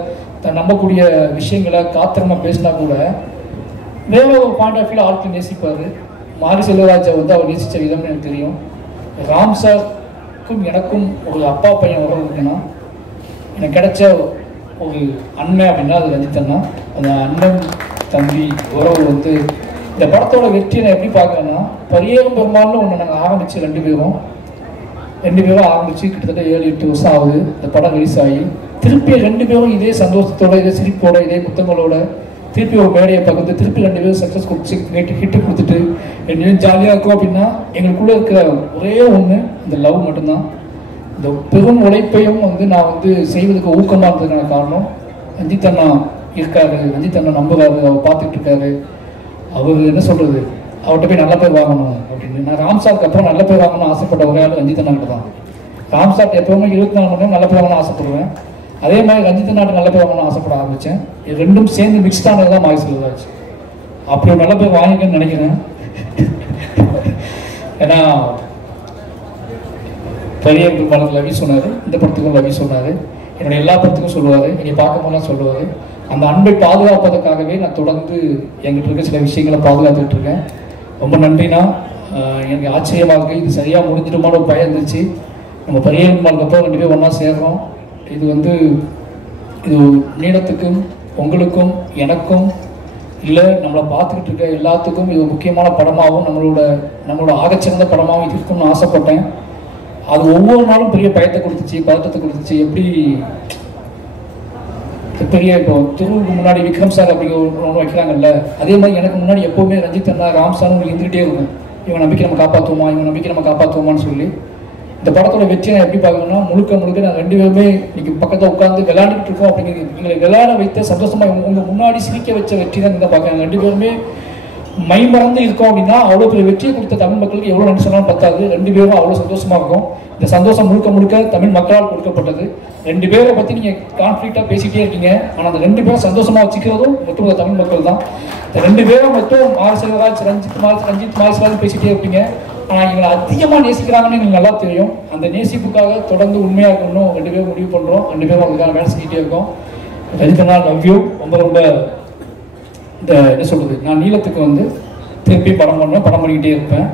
தான் நம்பக்கூடிய விஷயங்களை காத்திரமாக பேசினா கூட வேற ஒரு பாயிண்ட் ஆஃப் வியூவில் ஆட்கள் நேசிப்பார். மாரி செல்வராஜை வந்து அவர் நேசித்த விதம்னு எனக்கு தெரியும். ராம் சாருக்கும் எனக்கும் ஒரு அப்பா பையன் உறவு இருக்குன்னா, எனக்கு கிடைச்ச ஒரு அண்ணன் அப்படின்னா அது ரஞ்சித் அண்ணா. அந்த அண்ணன் தம்பி உறவு வந்து இந்த படத்தோட வெற்றியை நான் எப்படி பார்க்குறேன்னா, பரியேறும் பெருமாள்னு ஒன்று நாங்கள் ஆரம்பித்து 2 பேரும் ஆரம்பித்து கிட்டத்தட்ட 7-8 வருஷம் ஆகுது. இந்த படம் ரிலீஸ் ஆகி திருப்பி 2 பேரும் இதே சந்தோஷத்தோட, இதே சிரிப்போட, இதே புத்தகங்களோட திருப்பி ஒரு மேடையை பக்கத்து திருப்பி 2 பேரும் சக்ஸஸ் கொடுத்து ஹிட்டு கொடுத்துட்டு என்னையும் ஜாலியாக இருக்கும். அப்படின்னா எங்களுக்குள்ளே இருக்கிற ஒரே ஒன்று இந்த லவ் மட்டும்தான். இந்த பெரும் உழைப்பையும் வந்து நான் வந்து செய்வதற்கு ஊக்கமாக இருந்ததுக்கான காரணம் ரஞ்சித் அண்ணா இருக்காரு. ரஞ்சித் அண்ணா நம்புறாரு, அவர் பார்த்துட்டு இருக்காரு. அவர் என்ன சொல்கிறது, அவர்கிட்ட போய் நல்ல பேர் வாங்கணும் அப்படின்னு. நான் ராம்சாருக்கு அப்புறம் நல்ல பேர் வாங்கணும்னு ஆசைப்பட்ட ஒரே ஆள் ரஞ்சித் அண்ணாக்கிட்ட தான். ராம்சார்ட் எப்பவுமே 24 மணி நேரம் நல்ல பேர் வாங்கணும்னு ஆசைப்படுவேன். அதே மாதிரி ரஞ்சித் அண்ணாட்டு நல்ல பேர் வாங்கணும்னு ஆசைப்பட ஆரம்பித்தேன். இது 2ம் சேர்ந்து மிக்ஸ் ஆனது தான் மாய் செல்வராஜ். அப்படி ஒரு நல்ல பேர் வாங்கிக்கன்னு நினைக்கிறேன். ஏன்னா பெரிய படத்தில் ரவி சொன்னார், இந்த படத்துக்கும் ரவி சொன்னார், என்னுடைய எல்லா படத்துக்கும் சொல்லுவார், என்னை பார்க்க போனால் சொல்லுவார். அந்த அன்பை பாதுகாப்பதற்காகவே நான் தொடர்ந்து எங்கிட்ட இருக்க சில விஷயங்களை பாதுகாத்துக்கிட்டு இருக்கேன். ரொம்ப நன்றிண்ணா. எனக்கு ஆச்சரியமாக இருக்குது, இது சரியாக முடிஞ்சிடுமான ஒரு பயம் இருந்துச்சு. நம்ம பெரிய பெருமாளுக்கு ரெண்டு பேரும் ஒன்றா சேர்றோம். இது நீளத்துக்கும் உங்களுக்கும் எனக்கும் இல்லை நம்மளை பார்த்துக்கிட்டு இருக்க எல்லாத்துக்கும் இது முக்கியமான படமாகவும் நம்மளோட ஆகச்சிறந்த படமாகவும் இது இருக்கும்னு ஆசைப்பட்டேன். அது ஒவ்வொரு நாளும் பெரிய பயத்தை கொடுத்துச்சு, பதட்டத்தை கொடுத்துச்சு. எப்படி பெரிய இப்போ திருவுக்கு முன்னாடி விக்ரம் சார் அப்படி ஒன்று வைக்கிறாங்கல்ல, அதே மாதிரி எனக்கு முன்னாடி எப்போவுமே ரஞ்சித் அண்ணா, ராம் சார் இருந்துகிட்டே இருக்கும். இவன் நம்பிக்கை நம்ம காப்பாற்றுவோமான்னு சொல்லி இந்த படத்தோட வெற்றியை நான் எப்படி பார்க்கணும்னா, முழுக்க நான் ரெண்டு பேருமே இன்னைக்கு பக்கத்தில் உட்காந்து விளையாண்டுட்டு இருக்கோம். அப்படிங்கிறது எங்களை விளையாட வைத்த சந்தோஷமாக உங்கள் முன்னாடி சிரிக்க வச்ச வெற்றி தான் இதை பார்க்குறாங்க. ரெண்டு பேருமே மைமறந்து இருக்கோம் அப்படின்னா அவ்வளோ பெரிய வெற்றியை கொடுத்த தமிழ் மக்களுக்கு எவ்வளோ நன்றி சொன்னாலும் பத்தாது. ரெண்டு பேரும் அவ்வளோ சந்தோஷமாக இருக்கும். இந்த சந்தோஷம் முழுக்க தமிழ் மக்களால் கொடுக்கப்பட்டது. ரெண்டு பேரை பற்றி நீங்கள் கான்ஃப்ளிக்டாக பேசிகிட்டே இருக்கீங்க, ஆனால் அந்த ரெண்டு பேரும் சந்தோஷமாக வச்சுக்கிறதும் மட்டும் தமிழ் மக்கள் தான். இந்த ரெண்டு பேரும் மட்டும் மாரிசெல்வராஜ், ரஞ்சித் மாரிசெல்வராஜ் பேசிகிட்டே இருப்பீங்க, ஆனால் எங்களை அதிகமாக நேசிக்கிறாங்கன்னு எங்களுக்கு நல்லா தெரியும். அந்த நேசிப்புக்காக தொடர்ந்து உண்மையாக இருக்கணும் ரெண்டு பேரும் முடிவு பண்ணுறோம். ரெண்டு பேரும் அதுக்காக வேலை செஞ்சுட்டே இருக்கோம். Ranjith love you. ரொம்ப இந்த என்ன சொல்கிறது, நான் நீளத்துக்கு வந்து திருப்பி படம் பண்ணிக்கிட்டே இருப்பேன்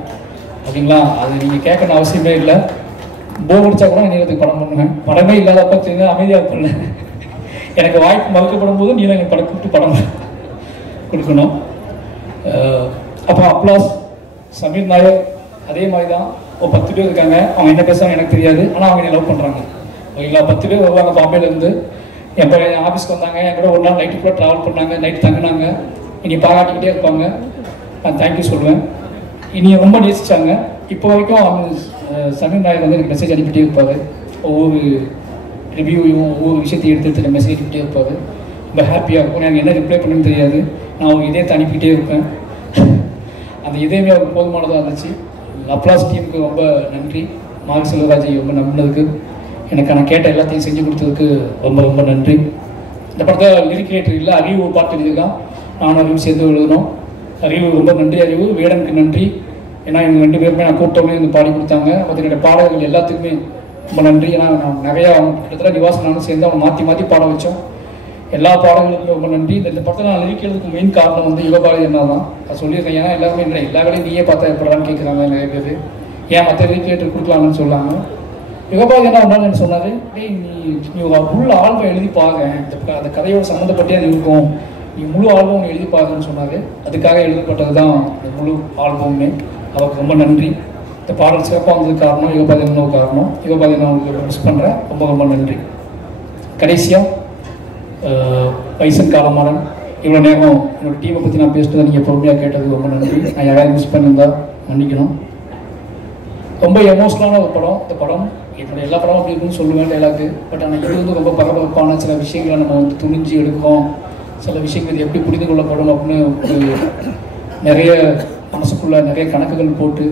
அப்படிங்களா. அது நீங்கள் கேட்கணும் அவசியமே இல்லை. போர் அடிச்சா கூட நீளத்துக்கு படம் பண்ணுவேன். படமே இல்லாதப்ப தெரிஞ்ச அமைதியாக இருப்பேன். எனக்கு வாய்ப்பு மறுக்கப்படும் போது நீளம் எனக்கு படம் கூப்பிட்டு படம் கொடுக்கணும். அப்புறம் அப்ளாஸ், சமீர் நாயர் அதே மாதிரி தான். ஒரு 10 பேர் இருக்காங்க. அவங்க என்ன பேசுவாங்க எனக்கு தெரியாது, ஆனால் அவங்க லவ் பண்ணுறாங்க ஓகேங்களா. 10 பேர் வருவாங்க பாம்பேலேருந்து. என் ஆஃபீஸ்க்கு வந்தாங்க, என் கூட ஒரு நாள் நைட்டு கூட ட்ராவல் பண்ணாங்க, நைட்டு தங்கினாங்க. இனி பாராட்டிக்கிட்டே இருப்பாங்க. நான் தேங்க்யூ சொல்லுவேன். இனி ரொம்ப நேசிச்சாங்க. இப்போ வரைக்கும் அவங்க சமீர் நாயர் வந்து எனக்கு மெசேஜ் அனுப்பிட்டே இருப்பார். ஒவ்வொரு ரிவ்யூவையும் ஒவ்வொரு விஷயத்தையும் எடுத்து மெசேஜ் அனுப்பிட்டே இருப்பார். ரொம்ப ஹாப்பியாக இருக்கும். எனக்கு என்ன ரிப்ளை பண்ணுன்னு தெரியாது, நான் அவங்க இதயத்தை அனுப்பிக்கிட்டே இருப்பேன். அந்த இதயமே அவருக்கு போதுமானதாக இருந்துச்சு. அப்ளாஸ் டீமுக்கு ரொம்ப நன்றி. மாரிசெல்வராஜை ரொம்ப நம்பினதுக்கு, எனக்கு நான் கேட்ட எல்லாத்தையும் செஞ்சு கொடுத்ததுக்கு ரொம்ப நன்றி. இந்த படத்தில் லிரிக் ரைட்டர் இல்லை, அறிவு ஒரு பாட்டு எழுதியிருக்கான், நானும் அறிவு சேர்ந்து எழுதணும். அறிவு ரொம்ப நன்றி. அறிவு வேடனுக்கு நன்றி. ஏன்னா இவங்க ரெண்டு பேருமே நான் கூப்பிட்டவங்களே வந்து பாடி கொடுத்தாங்க. அதனுடைய பாடல்கள் எல்லாத்துக்குமே ரொம்ப நன்றி. ஏன்னா நான் நிறையா கிட்டத்தட்ட நிவாசம் நானும் சேர்ந்து அவங்க மாற்றி பாட வச்சோம். எல்லா பாடல்களுக்குமே ரொம்ப நன்றி. இந்த படத்தில் நான் லிரிக் எழுதுக்கு மெயின் காரணம் வந்து யுகபாரதி என்ன தான் அது சொல்லியிருக்கேன். ஏன்னா எல்லாருமே எல்லா வேலையும் நீயே பார்த்தா எப்படான்னு கேட்குறாங்க நிறைய பேர். ஏன் மற்ற லிரிக் ரைட்டர் கொடுக்கலாம்னு சொன்னாங்க. யுகபாரதி என்ன ஒன்றால் என்ன சொன்னார், நீ உள்ள ஆல்பம் எழுதி பாருங்க, அந்த கதையோட சம்மந்தப்பட்டே அது இருக்கும், நீ முழு ஆல்பம் ஒன்று எழுதி பாருங்கன்னு சொன்னார். அதுக்காக எழுதப்பட்டது தான் இந்த முழு ஆல்பம்னே. அவருக்கு ரொம்ப நன்றி. இந்த பாடல் சிறப்பாக வந்ததுக்கு காரணம் யுகபாரதி என்ன காரணம். யுகபாரதி நான் உங்களுக்கு மிஸ் பண்ணுறேன். ரொம்ப நன்றி. கடைசியாக பைசன் காலமாறன், இவ்வளோ நேரம் என்னோடய டீமை பற்றி நான் பேசுனதை நீங்கள் பொறுமையாக கேட்டது ரொம்ப நன்றி. நான் யாராவது மிஸ் பண்ணியிருந்தா மன்னிக்கணும். ரொம்ப எமோஷனலான ஒரு படம். இந்த படம் என்னோட எல்லா படமும் அப்படி இருக்குன்னு சொல்லுவேன் டைலாக்கு. பட் ஆனால் இது வந்து ரொம்ப பரபரப்பான சில விஷயங்களை நம்ம வந்து துணிஞ்சு எடுக்கிறோம். சில விஷயங்கள் எப்படி புரிந்து கொள்ளப்படும் அப்படின்னு ஒரு நிறைய மனசுக்குள்ளே நிறைய கணக்குகள் போட்டு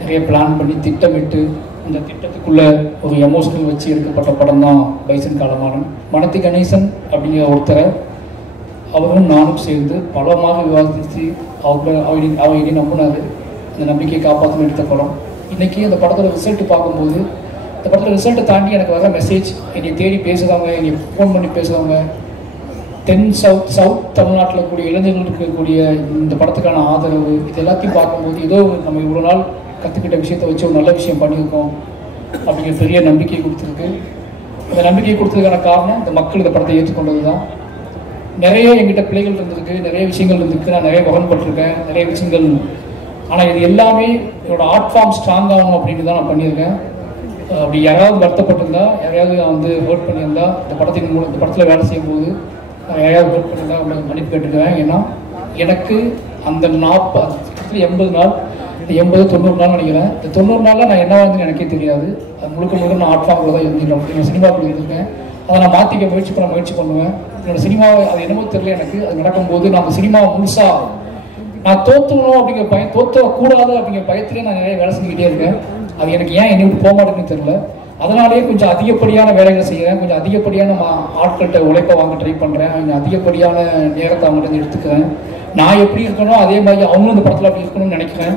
நிறைய பிளான் பண்ணி திட்டமிட்டு அந்த திட்டத்துக்குள்ளே ஒரு எமோஷனல் வச்சு எடுக்கப்பட்ட படம் தான் பைசன் காலமாறன். மனத்தி கணேசன் அப்படிங்கிற ஒருத்தரை அவரும் நானும் சேர்ந்து பலமாக விவாதித்து அவங்க நம்பினார். அந்த நம்பிக்கையை காப்பாற்றணும் எடுத்த படம். இன்றைக்கி அந்த படத்தோட ரிசல்ட்டு பார்க்கும்போது, இந்த படத்தோட ரிசல்ட்டை தாண்டி எனக்கு வர மெசேஜ், என்னை தேடி பேசுகிறவங்க, என்னை ஃபோன் பண்ணி பேசுகிறவங்க, தென் சவுத் தமிழ்நாட்டில் கூடிய இளைஞர்கள் இருக்கக்கூடிய இந்த படத்துக்கான ஆதரவு, இது எல்லாத்தையும் பார்க்கும்போது ஏதோ நம்ம இவ்வளோ நாள் கற்றுக்கிட்ட விஷயத்தை வச்சு ஒரு நல்ல விஷயம் பண்ணியிருக்கோம் அப்படிங்கிற பெரிய நம்பிக்கை கொடுத்துருக்கு. இந்த நம்பிக்கை கொடுத்ததுக்கான காரணம் இந்த மக்கள் இந்த படத்தை ஏற்றுக்கொண்டது தான். நிறைய எங்கிட்ட பிள்ளைகள் இருந்திருக்கு, நிறைய விஷயங்கள் இருந்திருக்கு, நான் நிறைய முகன்பட்டிருக்கேன், நிறைய விஷயங்கள். ஆனால் இது எல்லாமே என்னோட ஆர்ட் ஃபார்ம் ஸ்ட்ராங் ஆகணும் அப்படின்னு தான் நான் பண்ணியிருக்கேன். அப்படி யாராவது வருத்தப்பட்டிருந்தா, யாரையாவது நான் வந்து ஹர்ட் பண்ணியிருந்தா, இந்த படத்தில் வேலை செய்யும்போது யாராவது ஹர்ட் பண்ணியிருந்தா மன்னிப்பு கேட்டுக்குவேன். ஏன்னா எனக்கு அந்த 80 நாள், இந்த 80-90 நாள் நினைக்கிறேன். இந்த 90 நாளில் நான் என்ன வந்து எனக்கே தெரியாது. அது முழுக்க நான் ஆர்ட் ஃபார்மில் தான் இருந்துருக்கேன், சினிமாக்குள்ள இருந்திருக்கேன். அதை நான் மாற்றிக்க முயற்சி பண்ணுவேன். என்னோட சினிமாவை அது என்னமோ தெரியல எனக்கு. அது நடக்கும்போது நான் அந்த சினிமாவை முழுசாக நான் தோற்றணும் அப்படிங்கிற தோற்றக்கூடாது அப்படிங்கிற பயத்திலே நான் நிறைய வேலை செஞ்சுக்கிட்டே இருக்கேன். அது எனக்கு ஏன் என்னை விட்டு போக மாட்டேங்குன்னு தெரியல. அதனாலேயே கொஞ்சம் அதிகப்படியான வேலைகளை செய்கிறேன், கொஞ்சம் அதிகப்படியான ஆட்கள்கிட்ட உழைப்பை வாங்க ட்ரை பண்ணுறேன், கொஞ்சம் அதிகப்படியான நேரத்தை அவங்கள்ட்ட எடுத்துக்கிறேன். நான் எப்படி இருக்கணும் அதே மாதிரி அவங்களும் இந்த படத்தில் அப்படி இருக்கணும்னு நினைக்கிறேன்.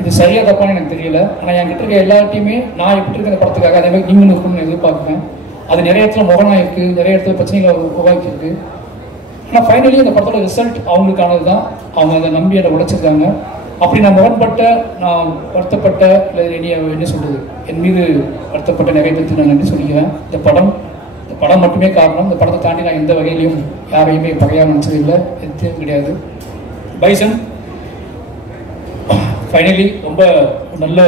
இது சரியா தப்பான்னு எனக்கு தெரியல. ஆனால் என்கிட்ட இருக்க எல்லாத்தையுமே நான் எப்படி இருக்க இந்த படத்துக்காக அதே மாதிரி நீங்களும் இருக்கணும்னு எதிர்பார்க்குறேன். அது நிறைய இடத்துல முரணம் இருக்குது, நிறைய இடத்துல பிரச்சனைகளை உருவாக்கி இருக்கு. ஆனால் ஃபைனலி அந்த படத்தோட ரிசல்ட் அவங்களுக்கானது தான். அவங்க அதை நம்பி அதை உழைச்சிருக்காங்க. அப்படி நான் முரண்பட்ட, நான் வருத்தப்பட்ட, இல்லை என்ன சொல்றது, என் மீது வருத்தப்பட்ட நிறைய பேருக்கு நான் நன்றி சொல்லிக்கிறேன். இந்த படம் மட்டுமே காரணம். இந்த படத்தை தாண்டி நான் எந்த வகையிலையும் யாரையுமே பகையாக நினச்சது இல்லை, எதுவும் கிடையாது. பைசன் ஃபைனலி ரொம்ப ஒரு நல்ல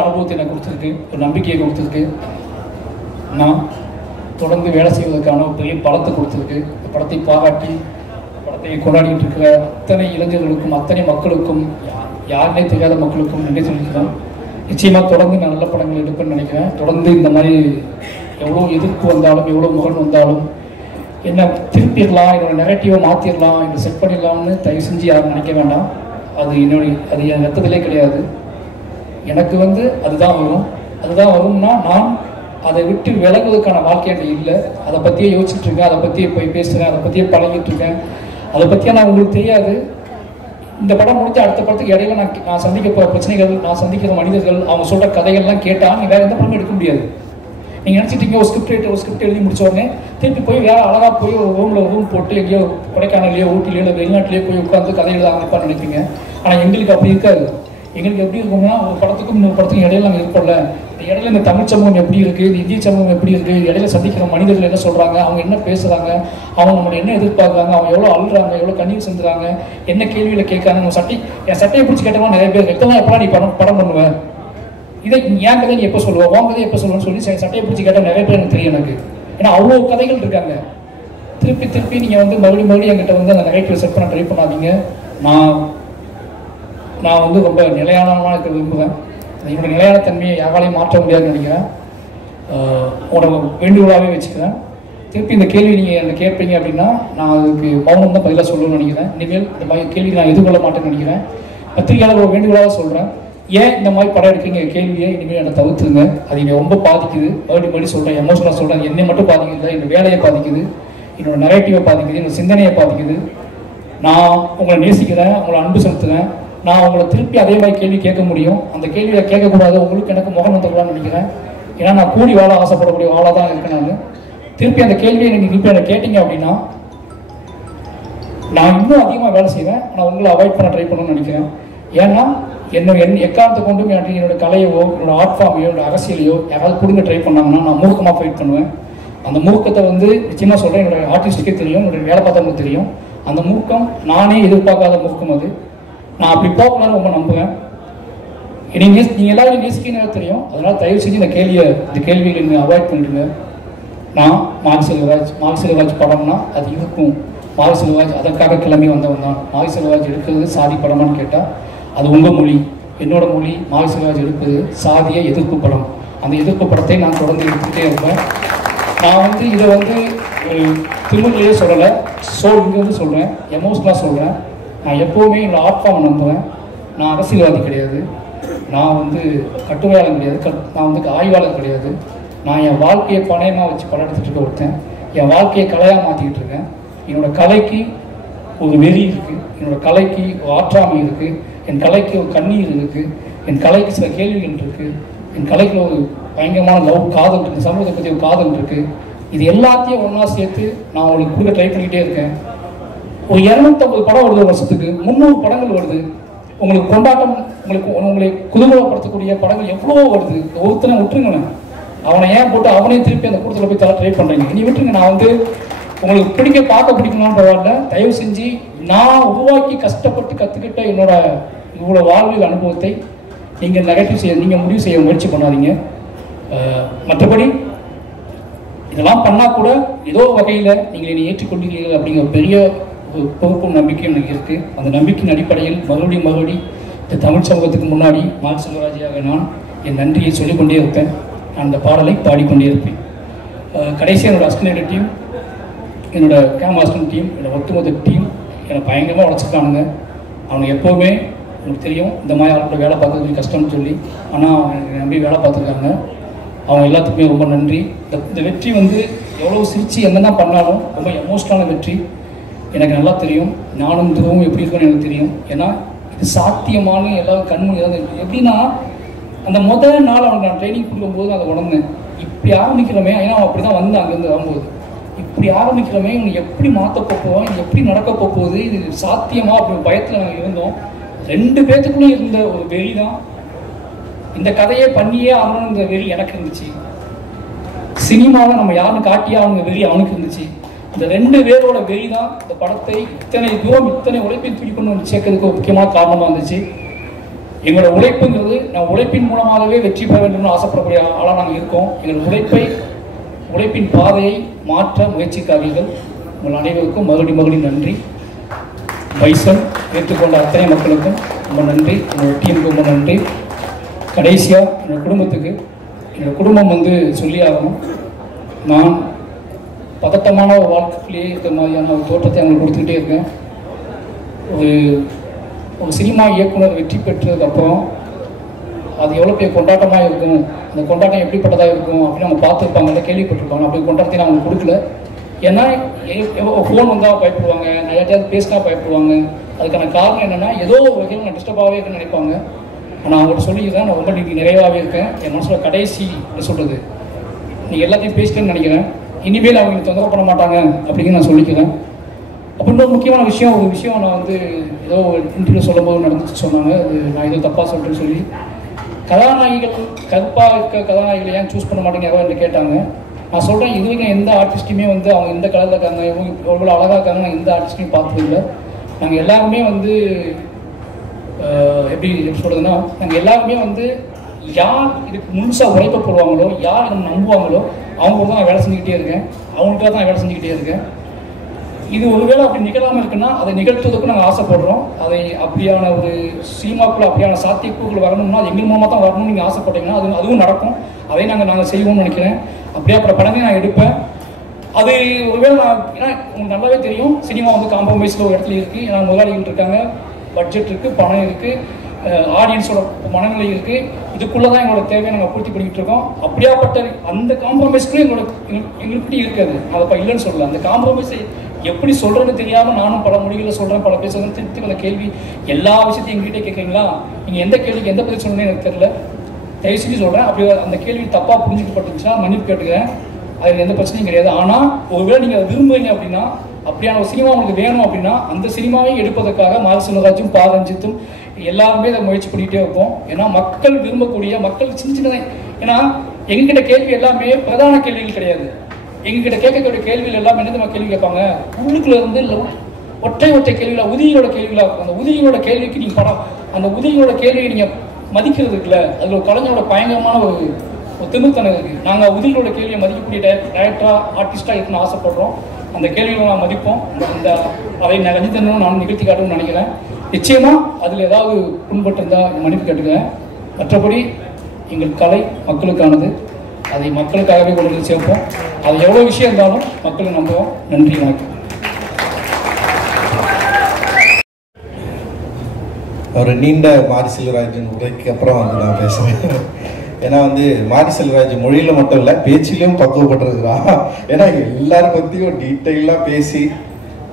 அனுபவத்தை எனக்கு கொடுத்துருக்கு, ஒரு நம்பிக்கையை கொடுத்துருக்கு. நான் தொடர்ந்து வேலை செய்வதற்கான ஒரு பெரிய பலத்தை கொடுத்துருக்கு. இந்த படத்தை பாராட்டி படத்தை கொண்டாடிட்டு இருக்கிற அத்தனை இளைஞர்களுக்கும், அத்தனை மக்களுக்கும், யாருனே தெரியாத மக்களுக்கும் நன்றி சொல்லிக்கிறேன். நிச்சயமாக தொடர்ந்து நான் நல்ல படங்கள் எடுப்பேன்னு நினைக்கிறேன். தொடர்ந்து இந்த மாதிரி எவ்வளோ எதிர்ப்பு வந்தாலும், எவ்வளோ முரண் வந்தாலும், என்ன திருப்பிடலாம், என்னோட நெகட்டிவை மாற்றிடலாம், என்னை செட் பண்ணிடலாம்னு தயவு செஞ்சு யாரும் நினைக்க வேண்டாம். அது என் ரத்தத்திலே கிடையாது. எனக்கு அதுதான் வரும்னா நான் அதை விட்டு விலகுவதற்கான வாழ்க்கை எனக்கு இல்லை. அதை பற்றியே யோசிச்சுட்டு இருக்கேன், அதை பற்றியே போய் பேசுகிறேன், அதை பற்றியே பழகிட்டு இருக்கேன். அதை பற்றியே நான் உங்களுக்கு தெரியாது. இந்த படம் முடிஞ்ச அடுத்த படத்துக்கு இடையில நான் சந்திக்க போகிற பிரச்சனைகள், நான் சந்திக்கிற மனிதர்கள், அவங்க சொல்கிற கதைகள்லாம் கேட்டால் நீ வேறு எந்த படமும் எடுக்க முடியாது. நீங்கள் நினச்சிட்டீங்க ஒரு ஸ்கிரிப்ட் எழுதி முடிச்ச உடனே திருப்பி போய் வேறு அழகாக போய் ஒரு ரூம் போட்டு எங்கேயோ கொடைக்கானலையோ ஊட்டிலையோ இல்லை வெளிநாட்டிலேயோ போய் உட்காந்து கதை எழுத ஆரம்பிப்பான்னு நினைப்பீங்க. ஆனால் எங்களுக்கு அப்படி இருக்காது. எங்களுக்கு எப்படி இருக்கும்னா, ஒரு படத்துக்கும் இன்னொரு படத்துக்கும் இடையில நாங்கள் இருப்போம்ல, இந்த இடையில இந்த தமிழ் சமூகம் எப்படி இருக்குது, இந்த இந்திய சமூகம் எப்படி இருக்குது, இடையில சந்திக்கிற மனிதர்கள் என்ன சொல்கிறாங்க, அவங்க என்ன பேசுகிறாங்க, அவங்க நம்மளை என்ன எதிர்பார்க்குறாங்க, அவங்க எவ்வளோ அழுறாங்க, எவ்வளோ கண்ணீர் செஞ்சுறாங்க, என்ன கேள்வியில் கேட்குறாங்க. என் சட்டையை பிடிச்சி கேட்டவங்க நிறைய பேர் எப்போதான் எப்போ நீ படம் பண்ணுவேன், இதை என் கதை நீ எப்போ சொல்லுவேன், உன் கதை எப்போ சொல்லுவேன்னு சொல்லி சட்டையை பிடிச்சி கேட்டால் நிறைய பேர் எனக்கு தெரியும் எனக்கு. ஏன்னா அவ்வளோ கதைகள் இருக்காங்க. திருப்பி நீங்கள் மறுபடியும் என்கிட்ட அந்த நெகட்டிவ் செட் பண்ண ட்ரை பண்ணாதீங்க. நான் ரொம்ப நிலையானமாக இருக்க விரும்புவேன். என்னோட நிலையான தன்மையை யாராலையும் மாற்ற முடியாதுன்னு நினைக்கிறேன். உங்களோட வேண்டுகோளாகவே வச்சுக்கிறேன். திருப்பி இந்த கேள்வி நீங்கள் என்ன கேட்பீங்க அப்படின்னா நான் அதுக்கு மௌனம் தான் பதிலாக சொல்லணும்னு நினைக்கிறேன். இனிமேல் இந்த மாதிரி கேள்வி நான் எதிர்கொள்ள மாட்டேன்னு நினைக்கிறேன். பத்திரிகையாளர் ஒரு வேண்டுகோளாக சொல்கிறேன், ஏன் இந்த மாதிரி படம் எடுக்கிறீங்க கேள்வியை இனிமேல் என்னை தவிர்த்துருங்க. அது என்னை ரொம்ப பாதிக்குது. மறுபடியும் சொல்கிறேன், எமோஷனலாக சொல்கிறேன். என்னை மட்டும் பாதிக்குது, என்னோட வேலையை பாதிக்குது, என்னோட நெரேட்டிவை பாதிக்குது, என்னோட சிந்தனையை பாதிக்குது. நான் உங்களை நேசிக்கிறேன், உங்களை அன்பு செலுத்துகிறேன். நான் உங்களை திருப்பி அதே மாதிரி கேள்வி கேட்க முடியும். அந்த கேள்வியை கேட்கக்கூடாது, உங்களுக்கு எனக்கு முகம் வந்துக்கூடாதுன்னு நினைக்கிறேன். ஏன்னா நான் கூடி வாழ ஆசைப்படக்கூடிய ஆளாக தான் இருக்கேன். நான் திருப்பி அந்த கேள்வியை நீங்கள் திருப்பி என்னை கேட்டீங்க அப்படின்னா நான் இன்னும் அதிகமாக வேலை செய்வேன். ஆனால் உங்களை அவாய்ட் பண்ண ட்ரை பண்ணணும்னு நினைக்கிறேன். ஏன்னா எக்காரணத்தை கொண்டும் என்னோட கலையவோ, என்னோட ஆர்ட் ஃபார்மையோ, என்னோட அரசியலையோ யாராவது பிடுங்க ட்ரை பண்ணாங்கன்னா நான் மூர்க்கமாக ஃபைட் பண்ணுவேன். அந்த மூர்க்கத்தை நிச்சயமாக சொல்கிறேன், என்னோட ஆர்டிஸ்டுக்கே தெரியும், என்னோட வேலை பார்த்தவங்களுக்கு தெரியும். அந்த மூர்க்கம் நானே எதிர்பார்க்காத மூர்க்கம் அது. நான் அப்படி போகணும்னு ரொம்ப நம்புவேன். நீங்கள் எல்லாரும் நேசிக்கணும் தெரியும். அதனால் தயவு செஞ்சு இந்த கேள்விகளை நீங்கள் அவாய்ட் பண்ணிடுங்க. நான் மாரி செல்வராஜ் படம்னா அது இருக்கும். மாரி செல்வராஜ் அதற்காக கிளம்பி வந்தவன் தான். மாரி செல்வராஜ் எடுக்கிறது சாதி படமான்னு கேட்டால் அது உங்கள் மொழி, என்னோட மொழி. மாரி செல்வராஜ் எடுப்பது சாதிய எதிர்ப்பு படம். அந்த எதிர்ப்பு படத்தை நான் தொடர்ந்து எடுத்துகிட்டே இருப்பேன். நான் இதை ஒரு திருமணிலேயே சொல்லலை, இங்கே சொல்கிறேன், எமோஷனலாக சொல்கிறேன். நான் எப்போவுமே என்னோட ஆர்ட் ஃபார்மை நம்புவேன். நான் அரசியல்வாதி கிடையாது, நான் கட்டுரையாளர் கிடையாது, நான் ஆய்வாளர் கிடையாது. நான் என் வாழ்க்கையை பணயமாக வச்சு படம் எடுத்துகிட்டு இருக்க ஒருத்தன். என் வாழ்க்கையை கலையாக மாற்றிக்கிட்டு இருக்கேன். என்னோடய கலைக்கு ஒரு வெறி இருக்குது, என்னோடய கலைக்கு ஒரு ஆற்றாமை இருக்குது, என் கலைக்கு ஒரு கண்ணீர் இருக்குது, என் கலைக்கு சில கேள்விகள் இருக்குது, என் கலைக்கு ஒரு பயங்கரமான காதல் இருக்குது, சமூகத்தை பற்றி ஒரு காதல் இருக்குது. இது எல்லாத்தையும் ஒன்றா சேர்த்து நான் உங்களுக்கு கொடுக்க ட்ரை பண்ணிக்கிட்டே இருக்கேன். ஒரு 250 படம் வருது வருஷத்துக்கு, 300 படங்கள் வருது. உங்களுக்கு கொண்டாட்டம், உங்களை குதூகலப்படுத்தக்கூடிய படங்கள் எவ்வளோ வருது. ஒருத்தனை விட்டுருங்கண்ணே, அவனை ஏன் போட்டு அவனையும் திருப்பி அந்த கூட்டத்தில் போய் ட்ரை பண்ணுறீங்க? இனி விட்டுருங்க. நான் உங்களுக்கு பார்க்க பிடிக்கணும்னு பரவாயில்ல, தயவு செஞ்சு நான் உருவாக்கி கஷ்டப்பட்டு கற்றுக்கிட்ட என்னோட இவ்வளோ வாழ்வியல் அனுபவத்தை நீங்கள் முடிவு செய்ய முயற்சி பண்ணாதீங்க. மற்றபடி இதெல்லாம் பண்ணால் கூட ஏதோ வகையில் நீங்கள் என்னை ஏற்றுக்கொண்டீர்கள் அப்படிங்கிற பெரிய பொறுப்பும் நம்பிக்கையும் எனக்கு இருக்குது. அந்த நம்பிக்கையின் அடிப்படையில் மறுபடியும் இந்த தமிழ் சமூகத்துக்கு முன்னாடி மாரி செல்வராஜாக நான் என் நன்றியை சொல்லிக்கொண்டே இருப்பேன். நான் அந்த பாடலை பாடிக்கொண்டே இருப்பேன். கடைசியாக என்னோடய அஸ்டன்ட் டீம், என்னோட கேமராஸ்டன் டீம், என்னோட ஒட்டுமொத்த டீம் என்னை பயங்கரமாக உடச்சிருக்கானுங்க. அவனுக்கு எப்போவுமே உங்களுக்கு தெரியும் இந்த மாதிரி அவங்களோட வேலை பார்க்கறது கஷ்டம்னு சொல்லி, ஆனால் என்னை நம்பி வேலை பார்த்துருக்காங்க. அவங்க எல்லாத்துக்குமே ரொம்ப நன்றி. இந்த வெற்றி எவ்வளோ சிரித்து என்னென்ன பண்ணாலும் ரொம்ப எமோஷ்னலான வெற்றி. எனக்கு நல்லா தெரியும். நானும் இதுவும் எப்படி இருக்குன்னு எனக்கு தெரியும். ஏன்னா இது சாத்தியமான எல்லாம் கண்மணி தான் இருக்குது. எப்படின்னா அந்த முதல் நாள் அவனுக்கு நான் ட்ரைனிங் கொடுக்கும்போது அதை உணர்ந்தேன். இப்படி ஆரம்பிக்கிறோமே, ஏன்னா அவன் அப்படி தான் வந்து அங்கேருந்து வரும்போது இப்படி ஆரம்பிக்கிறோமே, இவங்க எப்படி மாற்ற போவோம், எப்படி நடக்க போகுது, இது சாத்தியமா அப்படி பயத்தில் நாங்கள் இருந்தோம். 2 பேர்த்துக்குள்ளே இருந்த ஒரு வெறி தான். இந்த கதையை பண்ணியே ஆகணும் இந்த வெறி எனக்கு இருந்துச்சு. சினிமாவை நம்ம யாருன்னு காட்டியே அவங்க வெறி அவனுக்கு இருந்துச்சு. இந்த 2 பேரோட வெறி தான் இந்த படத்தை இத்தனை தூரம் இத்தனை உழைப்பை தூக்கி கொண்டு வந்து சேர்க்கறதுக்கு ஒரு முக்கியமான காரணமாக இருந்துச்சு. எங்களோட உழைப்புங்கிறது நான் உழைப்பின் மூலமாகவே வெற்றி பெற வேண்டும்னு ஆசைப்படக்கூடிய ஆளாக நாங்கள் இருக்கோம். எங்கள் உழைப்பின் பாதையை மாற்ற முயற்சிக்காதீர்கள். உங்கள் அனைவருக்கும் மறுபடியும் நன்றி. பைசன் ஏற்றுக்கொண்ட அத்தனை மக்களுக்கும் ரொம்ப நன்றி. என்னோட டீமுக்கு ரொம்ப நன்றி. கடைசியாக என்னோடய குடும்பத்துக்கு, என்னோடய குடும்பம் வந்து சொல்லி ஆகணும். நான் பதட்டமான ஒரு வாழ்க்கையிலேயே இருக்கிற மாதிரியான ஒரு தோற்றத்தை அவங்களுக்கு கொடுத்துக்கிட்டே இருக்கேன். ஒரு சினிமா இயக்குனர் வெற்றி பெற்றதுக்கப்புறம் அது எவ்வளோ பெரிய கொண்டாட்டமாக இருக்கும், அந்த கொண்டாட்டம் எப்படிப்பட்டதாக இருக்கும் அப்படின்னு அவங்க பார்த்துருப்பாங்க, கேள்விப்பட்டிருப்பாங்க. அப்படி கொண்டாட்டத்தை நான் அவங்க கொடுக்கல. ஏன்னா ஃபோன் வந்தால் பயப்படுவாங்க, நான் யார்ட்டையாவது பேசினா பயப்படுவாங்க. அதுக்கான காரணம் என்னென்னா ஏதோ ஒரு வகையில் நான் டிஸ்டர்பாகவே இருக்குன்னு நினைப்பாங்க. நான் அவங்கள்ட்ட சொல்லிக்கிறேன், நான் ரொம்ப நிறைவாகவே இருக்கேன். என் மனசில் கடைசி என்ன சொல்கிறது, நீங்கள் எல்லாத்தையும் பேசிட்டேன்னு நினைக்கிறேன். இனிமேல் அவங்க தொந்தரவு பண்ண மாட்டாங்க அப்படின்னு நான் சொல்லிக்கிறேன். அப்படின்னு ஒரு முக்கியமான ஒரு விஷயம் நான் வந்து ஏதோ இன்டர்வியூ சொல்லும் போது நடந்துச்சு சொன்னாங்க. அது நான் ஏதோ தப்பாக சொல்கிறேன்னு சொல்லி, கதாநாயகிகள் கருப்பாக இருக்க கதாநாயகிகளை ஏன் சூஸ் பண்ண மாட்டேங்க யாரோ கேட்டாங்க. நான் சொல்கிறேன், இது வரைக்கும் எந்த ஆர்டிஸ்ட்டுமே வந்து அவங்க இந்த கலரில் இருக்காங்க, எவ்வளோ அழகாக இருக்காங்க, நான் எந்த ஆர்டிஸ்ட்டையும் பார்த்ததில்லை. நாங்கள் எல்லாருமே வந்து எப்படி சொல்கிறதுன்னா, நாங்கள் எல்லாருமே வந்து யார் இதுக்கு முழுசாக உழைப்ப போடுவாங்களோ, யார் நம்ம நம்புவாங்களோ அவங்களுக்கு தான் நான் வேலை செஞ்சுக்கிட்டே இருக்கேன். அவங்களுக்காக தான் வேலை செஞ்சுக்கிட்டே இருக்கேன். இது ஒருவேளை அப்படி நிகழாமல் இருக்குன்னா அதை நிகழ்த்துவதற்கு நாங்கள் ஆசைப்படுறோம். அதை அப்படியான ஒரு சினிமாக்குள்ள அப்படியான சாத்தியக்கூறுகள் வரணும்னா அது எங்கள் மூலமாக தான் வரணும்னு நீங்கள் ஆசைப்பட்டீங்கன்னா அதுவும் நடக்கும். அதை நாங்கள் செய்வோம்னு நினைக்கிறேன். அப்படியாப்பட்ட படமே நான் எடுப்பேன். அது ஒருவேளை ஏன்னா உங்களுக்கு நல்லாவே தெரியும், சினிமா வந்து காம்ப்ரமைஸில் ஒரு இடத்துல இருக்குது. ஏன்னா முதலாளிகள் இருக்காங்க, பட்ஜெட் இருக்குது, பணம் இருக்குது, ஆடியன்ஸோட மனநிலை இருக்குது. இதுக்குள்ளே தான் எங்களோட தேவையை நாங்கள் பூர்த்தி பண்ணிக்கிட்டு இருக்கோம். அப்படியாப்பட்ட அந்த காம்ப்ரமைஸ்க்குள்ளே எங்களுக்கு இருக்காது. நான் அதை இல்லைன்னு சொல்லலை. அந்த காம்ப்ரமைஸை எப்படி சொல்கிறேன்னு தெரியாமல் நானும் பல மொழிகளில் சொல்கிறேன், பல பேசுகிறேன். திருப்பி அந்த கேள்வி எல்லா விஷயத்தையும் எங்ககிட்டே கேட்குறீங்களா, நீங்கள் எந்த கேள்விக்கு எந்த பதில் சொல்லணும்னு எனக்கு தெரியல. தயவு செஞ்சு சொல்கிறேன், அப்படி அந்த கேள்வி தப்பாக புரிஞ்சுக்கப்பட்டுச்சுன்னா மன்னிப்பு கேட்டுக்கிறேன். அதில் எந்த பிரச்சனையும் கிடையாது. ஆனால் ஒருவேளை நீங்கள் அதை விரும்புறீங்க அப்படின்னா, அப்படியான ஒரு சினிமா உங்களுக்கு வேணும் அப்படின்னா, அந்த சினிமாவை எடுப்பதற்காக மாரி செல்வராஜும் ரஞ்சித்தும் எல்லாருமே அதை முயற்சி பண்ணிகிட்டே இருப்போம். ஏன்னா மக்கள் விரும்பக்கூடிய, மக்கள் சின்ன சின்னதாக, ஏன்னா எங்ககிட்ட கேள்வி எல்லாமே பிரதான கேள்விகள் கிடையாது. எங்ககிட்ட கேட்கக்கூடிய கேள்விகள் எல்லாம் என்ன கேள்வி கேட்பாங்க, உள்ளுக்குள்ள இருந்து ஒற்றை கேள்விகளா, உதவியோட கேள்விகளா இருக்கும். அந்த உதவியோட கேள்விக்கு நீங்கள் படம், அந்த உதவியோட கேள்வியை நீங்கள் மதிக்கிறது இருக்குல்ல, அதில் ஒரு கலைஞரோட பயங்கரமான ஒரு திமிர்த்தனம் இருக்குது. நாங்கள் உதவியோட கேள்வியை மதிக்கக்கூடிய டைரக்டராக ஆர்டிஸ்டாக இருக்குன்னு ஆசைப்படுறோம். அந்த கேள்விகளை நான் மதிப்போம். அதை நான் ரஞ்சித்தனும் நான் நிகழ்த்தி காட்டணும்னு நினைக்கிறேன். நிச்சயமாக அதில் ஏதாவது புண்பட்டு இருந்தால் மன்னிப்பு கேட்டுக்கிறேன். மற்றபடி எங்கள் கலை மக்களுக்கானது, அதை மக்களுக்காகவே கொண்டு வந்து சேர்ப்போம். அது எவ்வளோ விஷயம் இருந்தாலும் மக்களை நம்புவோம். நன்றி, வணக்கம். ஒரு நீண்ட மாரி செல்வராஜன் உரைக்கு அப்புறம் வந்து நான் பேசுவேன். ஏன்னா வந்து மாரி செல்வராஜ் மொழியில் மட்டும் இல்லை, பேச்சிலையும் பக்குவப்பட்டிருக்கிறான். ஏன்னா எல்லாரும் பற்றியும் டீட்டெயிலாக பேசி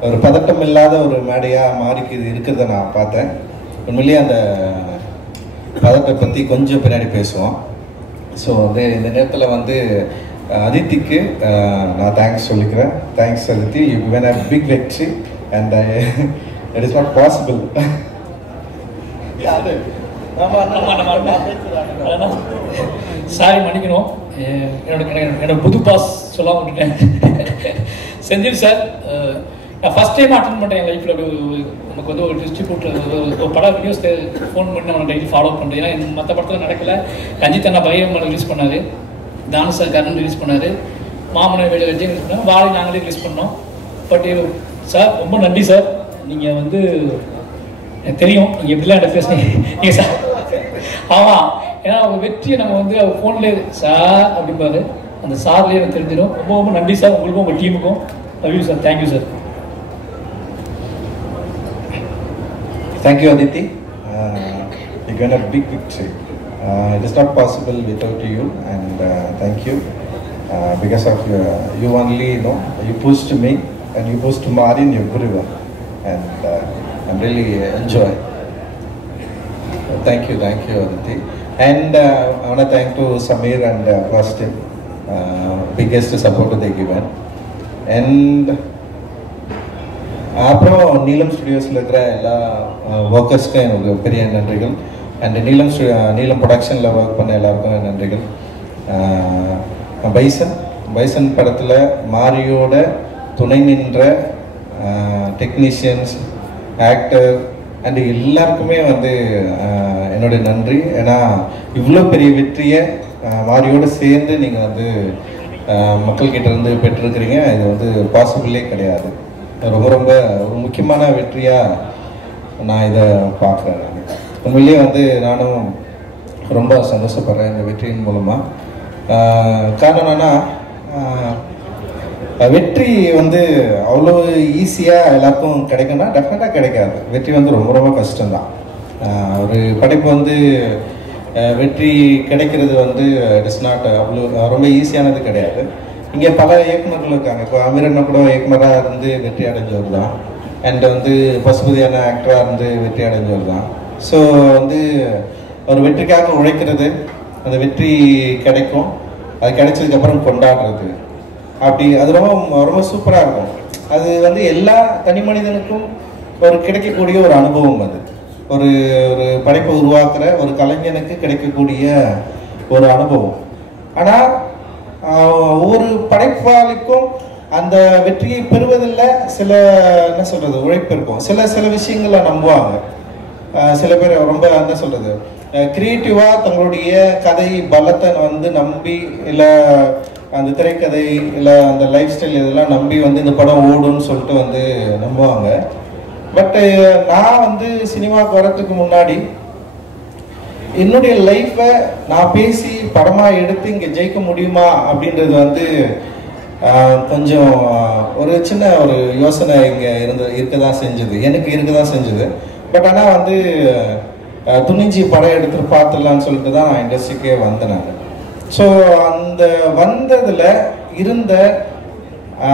ஒரு பதட்டம் இல்லாத ஒரு மேடையாக மாறிக்கு இது இருக்கிறத நான் பார்த்தேன். உண்மையிலேயே அந்த பதட்டத்தை பற்றி கொஞ்சம் பின்னாடி பேசுவோம். ஸோ வந்து இந்த நேரத்தில் வந்து அதித்திக்கு நான் தேங்க்ஸ் சொல்லிக்கிறேன். Thanks Aditi, you won a big victory and it is not possible. Sorry, மன்னிக்கணும். என்னோட புது பாஸ் சொல்லாம விட்டுட்டேன். செந்தில் சார், நான் ஃபஸ்ட் டைம் அட்டன் பண்ணுறேன் என் லைஃப்பில். நமக்கு வந்து ஒரு டிஸ்ட்ரிபியூட்டர் ஒரு படம் வீடியோஸ் ஃபோன் பண்ணி நம்ம டெய்லி ஃபாலோ பண்ணுறேன். ஏன்னா மற்ற படத்தில் நடக்கல. ரஞ்சித் அண்ணா பையன் ரிலீஸ் பண்ணார், தானு சார் கர்ணன் ரிலீஸ் பண்ணார், மாமனை வேலை வச்சு ரிலீஸ் பண்ணாங்க, வாழை நாங்களே ரிலீஸ் பண்ணோம். பட் சார் ரொம்ப நன்றி சார். நீங்கள் வந்து எனக்கு தெரியும் நீங்கள் எப்படிலாம் என்கிட்ட பேசுனீங்க சார். ஆமாம், ஏன்னா அவங்க வெற்றியை நம்ம வந்து அவர் ஃபோன்லேயே சார் அப்படிம்பாரு, அந்த சார்லேயே எனக்கு தெரிஞ்சிடும். ரொம்ப ரொம்ப நன்றி சார், உங்களுக்கும் உங்கள் டீமுக்கும். Love you sir. Thank you sir. Thank you, Aditi. You got a big victory. It is not possible without you, and thank you. Because of you only, you pushed me, and you pushed Marin, your Guru, and I'm really enjoy. Thank you, Aditi. And I want to thank to Samir and Preston, biggest support they given. And அப்புறம் நீலம் ஸ்டுடியோஸில் இருக்கிற எல்லா ஒர்க்கர்ஸ்க்கும் எனக்கு பெரிய நன்றிகள். And நீலம் ப்ரொடக்ஷனில் work பண்ண எல்லாருக்கும் நன்றிகள். பைசன் படத்தில் மாரியோட துணை நின்ற டெக்னீஷியன்ஸ், ஆக்டர் அண்டு எல்லாருக்குமே என்னுடைய நன்றி. ஏன்னா இவ்வளோ பெரிய வெற்றியை மாரியோடு சேர்ந்து நீங்கள் மக்கள்கிட்ட இருந்து பெற்றிருக்கிறீங்க. இது பாசிபிளே கிடையாது. ரொம்ப ஒரு முக்கியமான வெற்றியாக நான் இதை பார்க்குறேன். உண்மையிலேயே நானும் ரொம்ப சந்தோஷப்படுறேன் இந்த வெற்றியின் மூலமாக. காரணம் என்னன்னா, வெற்றி அவ்வளோ ஈஸியாக எல்லாருக்கும் கிடைக்கும்னா டெஃபினட்டாக கிடைக்காது. வெற்றி ரொம்ப கஷ்டம்தான். ஒரு படைப்பு வெற்றி கிடைக்கிறது இட் இஸ் நாட் அவ்வளோ ரொம்ப ஈஸியானது கிடையாது. இங்கே பல இயக்குநர்கள் இருக்காங்க. இப்போ அமீரண்ணா கூட இயக்குனராக இருந்து வெற்றி அடைஞ்சவர் தான். அண்ட் பசுபதியான ஆக்டராக இருந்து வெற்றி அடைஞ்சவர் தான். ஸோ ஒரு வெற்றிக்காக உழைக்கிறது, அந்த வெற்றி கிடைக்கும், அது கிடைச்சதுக்கப்புறம் கொண்டாடுறது, அப்படி அது ரொம்ப சூப்பராக இருக்கும். அது எல்லா தனி மனிதனுக்கும் ஒரு கிடைக்கக்கூடிய ஒரு அனுபவம். அது ஒரு ஒரு படைப்பை உருவாக்குற ஒரு கலைஞனுக்கு கிடைக்கக்கூடிய ஒரு அனுபவம். ஆனால் ஒவ்வொரு படைப்பாளிக்கும் அந்த வெற்றியை பெறுவதில் சில உழைப்பு இருக்கும். சில விஷயங்களை நம்புவாங்க. சில பேர் ரொம்ப கிரியேட்டிவாக தங்களுடைய கதை பலத்தை நம்பி, இல்லை அந்த திரைக்கதை இல்லை அந்த லைஃப் ஸ்டைல் இதெல்லாம் நம்பி இந்த படம் ஓடுன்னு சொல்லிட்டு நம்புவாங்க. பட் நான் சினிமாவுக்கு வரத்துக்கு முன்னாடி என்னுடைய லைஃப்பை நான் பேசி படமாக எடுத்து இங்கே ஜெயிக்க முடியுமா அப்படின்றது கொஞ்சம் ஒரு சின்ன ஒரு யோசனை இங்கே இருக்கதான் செஞ்சது, எனக்கு இருக்கதான் செஞ்சது. பட் ஆனால் துணிஞ்சி படம் எடுத்துட்டு பார்த்துடலான்னு சொல்லிட்டு தான் நான் இண்டஸ்ட்ரிக்கே வந்தேன் நான். ஸோ அந்த வந்ததில் இருந்த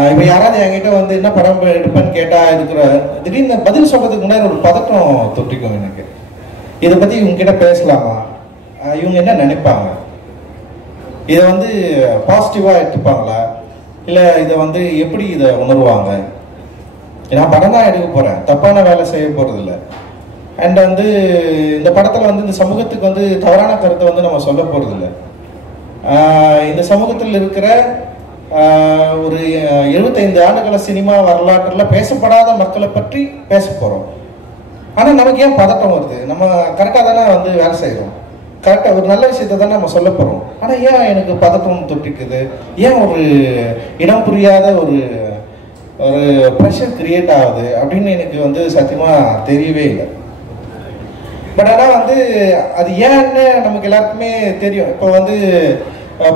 இப்போ யாராவது என்கிட்ட என்ன படம் எடுப்பேன்னு கேட்டால் இருக்கிற திடீர்னு பதில் சொல்கிறதுக்கு முன்னாடி ஒரு பதட்டம் தொட்டிக்கும் எனக்கு. இதை பற்றி இவங்ககிட்ட பேசலாமா, இவங்க என்ன நினைப்பாங்க, இதை பாசிட்டிவாக எடுத்துப்பாங்களா, இல்லை இதை எப்படி இதை உணர்வாங்க. நான் படம் தான் எடுக்க போகிறேன், தப்பான வேலை செய்ய போகிறதில்ல. அண்ட் இந்த படத்தில் இந்த சமூகத்துக்கு தவறான கருத்தை நம்ம சொல்ல போகிறதில்ல. இந்த சமூகத்தில் இருக்கிற ஒரு 75 ஆண்டுகள சினிமா வரலாற்றில் பேசப்படாத மக்களை பற்றி பேச போகிறோம். ஆனால் நமக்கு ஏன் பதட்டம் வருது? நம்ம கரெக்டாக தானே வேலை செய்கிறோம், கரெக்டாக ஒரு நல்ல விஷயத்தை தானே நம்ம சொல்ல போகிறோம். ஆனால் ஏன் எனக்கு பதட்டம் தொட்டிக்குது? ஏன் ஒரு இடம் புரியாத ஒரு ஒரு ப்ரெஷர் கிரியேட் ஆகுது அப்படின்னு எனக்கு சத்தியமாக தெரியவே இல்லை. பட் ஆனால் அது ஏன்னு நமக்கு எல்லாருக்குமே தெரியும். இப்போ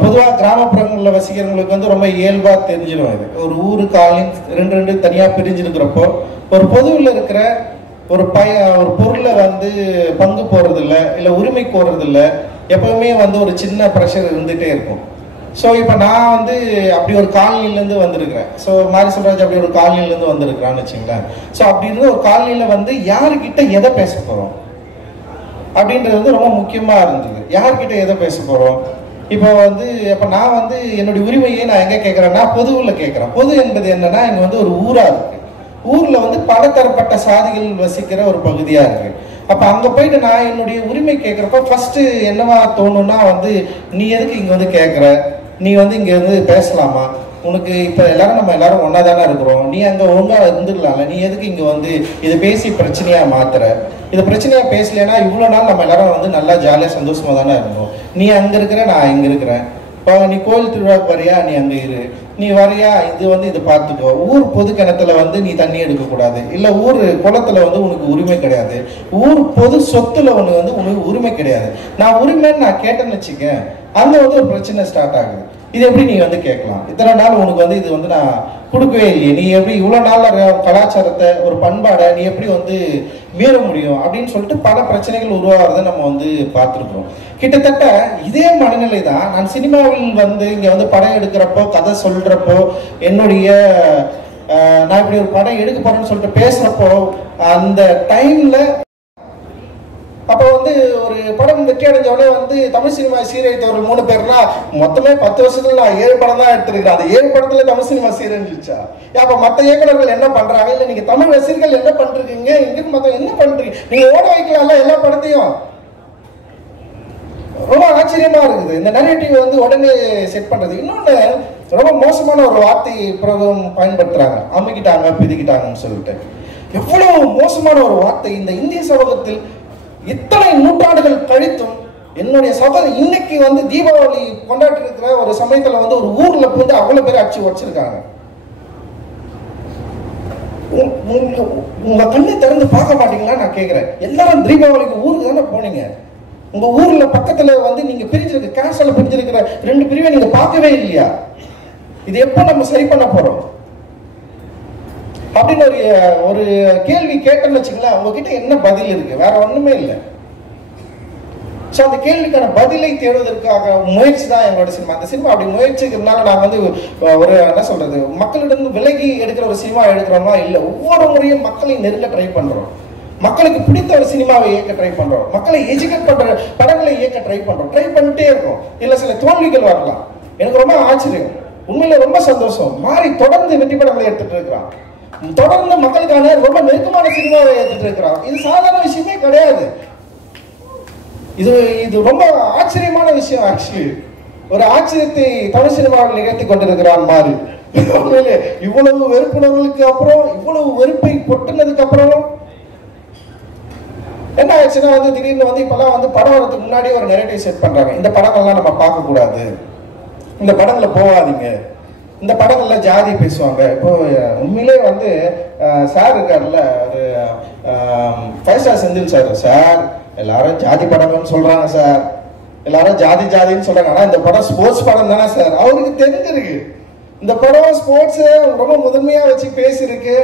பொதுவாக கிராமப்புறங்களில் வசிக்கிறவங்களுக்கு ரொம்ப இயல்பாக தெரிஞ்சிடும். இது ஒரு ஊரு காலையும் ரெண்டு தனியாக பிரிஞ்சிருக்கிறப்போ ஒரு பொதுவில் இருக்கிற ஒரு பொருளை பங்கு போடுறதில்ல, இல்லை உரிமை கோர்றதில்ல, எப்பவுமே ஒரு சின்ன ப்ரெஷர் இருந்துகிட்டே இருக்கும். ஸோ இப்போ நான் அப்படி ஒரு காலனிலேருந்து வந்திருக்கிறேன். ஸோ மாரி செல்வராஜ் அப்படி ஒரு காலனிலேருந்து வந்திருக்கிறான்னு வச்சுங்களேன். ஸோ அப்படி இருந்து ஒரு காலனியில் யாருக்கிட்ட எதை பேச போகிறோம் அப்படின்றது ரொம்ப முக்கியமாக இருந்தது. யார்கிட்ட எதை பேச போகிறோம்? இப்போ இப்போ நான் என்னுடைய உரிமையை நான் எங்கே கேட்குறேன்னா பொதுவில் கேட்குறேன். பொது என்பது என்னன்னா, இங்கே ஒரு ஊராக இருக்குது. ஊரில் பலதரப்பட்ட சாதிகள் வசிக்கிற ஒரு பகுதியாக இருக்குது. அப்போ அங்கே போயிட்டு நான் என்னுடைய உரிமை கேட்குறப்ப ஃபஸ்ட்டு என்னவா தோணுன்னா நீ எதுக்கு இங்கே கேட்குற, நீ இங்கே பேசலாமா, உனக்கு இப்போ நம்ம எல்லாரும் ஒன்றா தானே இருக்கிறோம், நீ அங்கே ஒழுங்காக இருந்துடலாம்ல, நீ எதுக்கு இங்கே இதை பேசி பிரச்சனையாக மாத்துற, இதை பிரச்சனையாக பேசலைன்னா இவ்வளோ நாள் நம்ம எல்லாரும் நல்லா ஜாலியாக சந்தோஷமாக தானே இருந்தோம். நீ அங்கே இருக்கிற, நான் இங்கே இருக்கிறேன். இப்போ நீ கோயில் திருவிழாவுக்கு வரியா, நீ அங்கே இரு, நீ வரியா, இது பார்த்துக்கோ. ஊர் பொது கிணத்துல நீ தண்ணி எடுக்கக்கூடாது, இல்லை ஊர் குளத்துல உனக்கு உரிமை கிடையாது, ஊர் பொது சொத்துல உனக்கு உரிமை கிடையாது. நான் உரிமைன்னு நான் கேட்டேன்னு வச்சுக்க, அங்கே ஒரு பிரச்சனை ஸ்டார்ட் ஆகுது. இது எப்படி நீ கேட்கலாம்? இத்தனை நாள் உனக்கு இது நான் கொடுக்கவே இல்லையே, நீ எப்படி இவ்வளோ நாள் கலாச்சாரத்தை ஒரு பண்பாடை நீ எப்படி மீற முடியும் அப்படின்னு சொல்லிட்டு பல பிரச்சனைகள் உருவாகிறத நம்ம பார்த்துருக்கோம். கிட்டத்தட்ட இதே மனநிலை தான் நான் சினிமாவில் இங்கே படம் எடுக்கிறப்போ, கதை சொல்கிறப்போ, என்னுடைய நான் இப்படி ஒரு படம் எடுக்க போறேன்னு சொல்லிட்டு பேசுகிறப்போ அந்த டைமில் அப்போ ஒரு படம் வெற்றி அடைஞ்சவனே வந்து தமிழ் சினிமா சீரழித்தவர்கள் 3 பேர்னா மொத்தமே 10 வருஷத்துல நான் 7 படம் தான் எடுத்திருக்கிறேன். அந்த 7 படத்துல தமிழ் சினிமா சீரழிஞ்சிச்சா? அப்ப மத்த இயக்குநர்கள் என்ன பண்றாங்க? இல்ல நீங்க தமிழ் ரசிகர்கள் என்ன பண்றீங்க? இங்க மத்த என்ன பண்றீங்க? நீங்க ஓட வைக்கலாம்ல எல்லா படத்தையும். ரொம்ப ஆச்சரியமா இருக்குது இந்த நரேட்டிவ் வந்து உடனே செட் பண்றது. இன்னொன்னு ரொம்ப மோசமான ஒரு வார்த்தை பிரயோகம் பயன்படுத்துறாங்க, அமுக்கிட்டாங்க பிதிக்கிட்டாங்கன்னு சொல்லிட்டு. எவ்வளவு மோசமான ஒரு வார்த்தை! இந்த இந்திய சமூகத்தில் இத்தனை நூற்றாண்டுகள் கழித்தும் என்னுடைய சகோதரர் இன்னைக்கு வந்து தீபாவளி கொண்டாடி இருக்கிற ஒரு சமயத்துல வந்து ஒரு ஊர்ல வந்து அவ்வளவு பேர் அடிச்சு வச்சிருக்காங்க. உங்க கண்ணை திறந்து பார்க்க மாட்டீங்களா நான் கேட்கிறேன். எல்லாரும் தீபாவளிக்கு ஊருக்கு தானே போனீங்க. உங்க ஊர்ல பக்கத்துல வந்து நீங்க பிரிஞ்சிருக்க கேன்சர்ல பிரிஞ்சிருக்கிற 2 பிரிவை நீங்க பார்க்கவே இல்லையா? இது எப்ப நம்ம சரி பண்ண போறோம் அப்படின்னு ஒரு கேள்வி கேட்டேன்னு வச்சுங்களேன். உங்ககிட்ட என்ன பதில் இருக்கு? வேற ஒண்ணுமே இல்லை. ஸோ அந்த கேள்விக்கான பதிலை தேடுவதற்காக முயற்சி தான் எங்களோட சினிமா. அந்த சினிமா அப்படி முயற்சிக்கிறதுனால நாங்கள் வந்து ஒரு என்ன சொல்றது, மக்களிடம் விலகி எடுக்கிற ஒரு சினிமா எடுக்கிறோமா இல்லை. ஒவ்வொரு முறையும் மக்களை நெருங்க ட்ரை பண்றோம், மக்களுக்கு பிடித்த ஒரு சினிமாவை இயக்க ட்ரை பண்றோம், மக்களை எஜுகேட் பண்ற படங்களை இயக்க ட்ரை பண்றோம், ட்ரை பண்ணிட்டே இருக்கோம். இல்ல சில தோல்விகள் வரலாம். எனக்கு ரொம்ப ஆச்சரியம், உண்மையில ரொம்ப சந்தோஷம். மாறி தொடர்ந்து வெற்றி படங்களை எடுத்துட்டு இருக்கிறான், தொடர்ந்து மக்களுக்கான ரொம்ப நெருக்கமான சினிமாவை எடுத்துட்டு இருக்கிறான். இது சாதாரண விஷயமே கிடையாது. இது ரொம்ப ஆச்சரியமான விஷயம். ஆக்சுவலி ஒரு ஆச்சரியத்தை தமிழ் சினிமாவில் நிகழ்த்தி கொண்டிருக்கிறான் மாறி. இவ்வளவு வெறுப்புணர்வுகளுக்கு அப்புறம், இவ்வளவு வெறுப்பை கொட்டினதுக்கு அப்புறம் என்ன ஆச்சுன்னா வந்து திடீர்னு வந்து இப்பெல்லாம் வந்து படம் வரதுக்கு முன்னாடியே ஒரு நெரேட்டிவ் செட் பண்றாங்க. இந்த படங்கள்லாம் நம்ம பார்க்க கூடாது, இந்த படங்களை போகாதீங்க, இந்த படங்கள்ல ஜாதி பேசுவாங்க. இப்போ உண்மையிலே வந்து சார் இருக்காருல்ல, ஒரு 5 ஸ்டார் செந்தில் சார் எல்லாரும் ஜாதி படம்னு சொல்றாங்க சார், எல்லாரும் ஜாதின்னு சொல்றாங்க. ஆனா இந்த படம் ஸ்போர்ட்ஸ் படம் தானே சார். அவருக்கு தெரிஞ்சிருக்கு இந்த படம் ஸ்போர்ட்ஸ் ரொம்ப முதன்மையா வச்சு பேசியிருக்கு.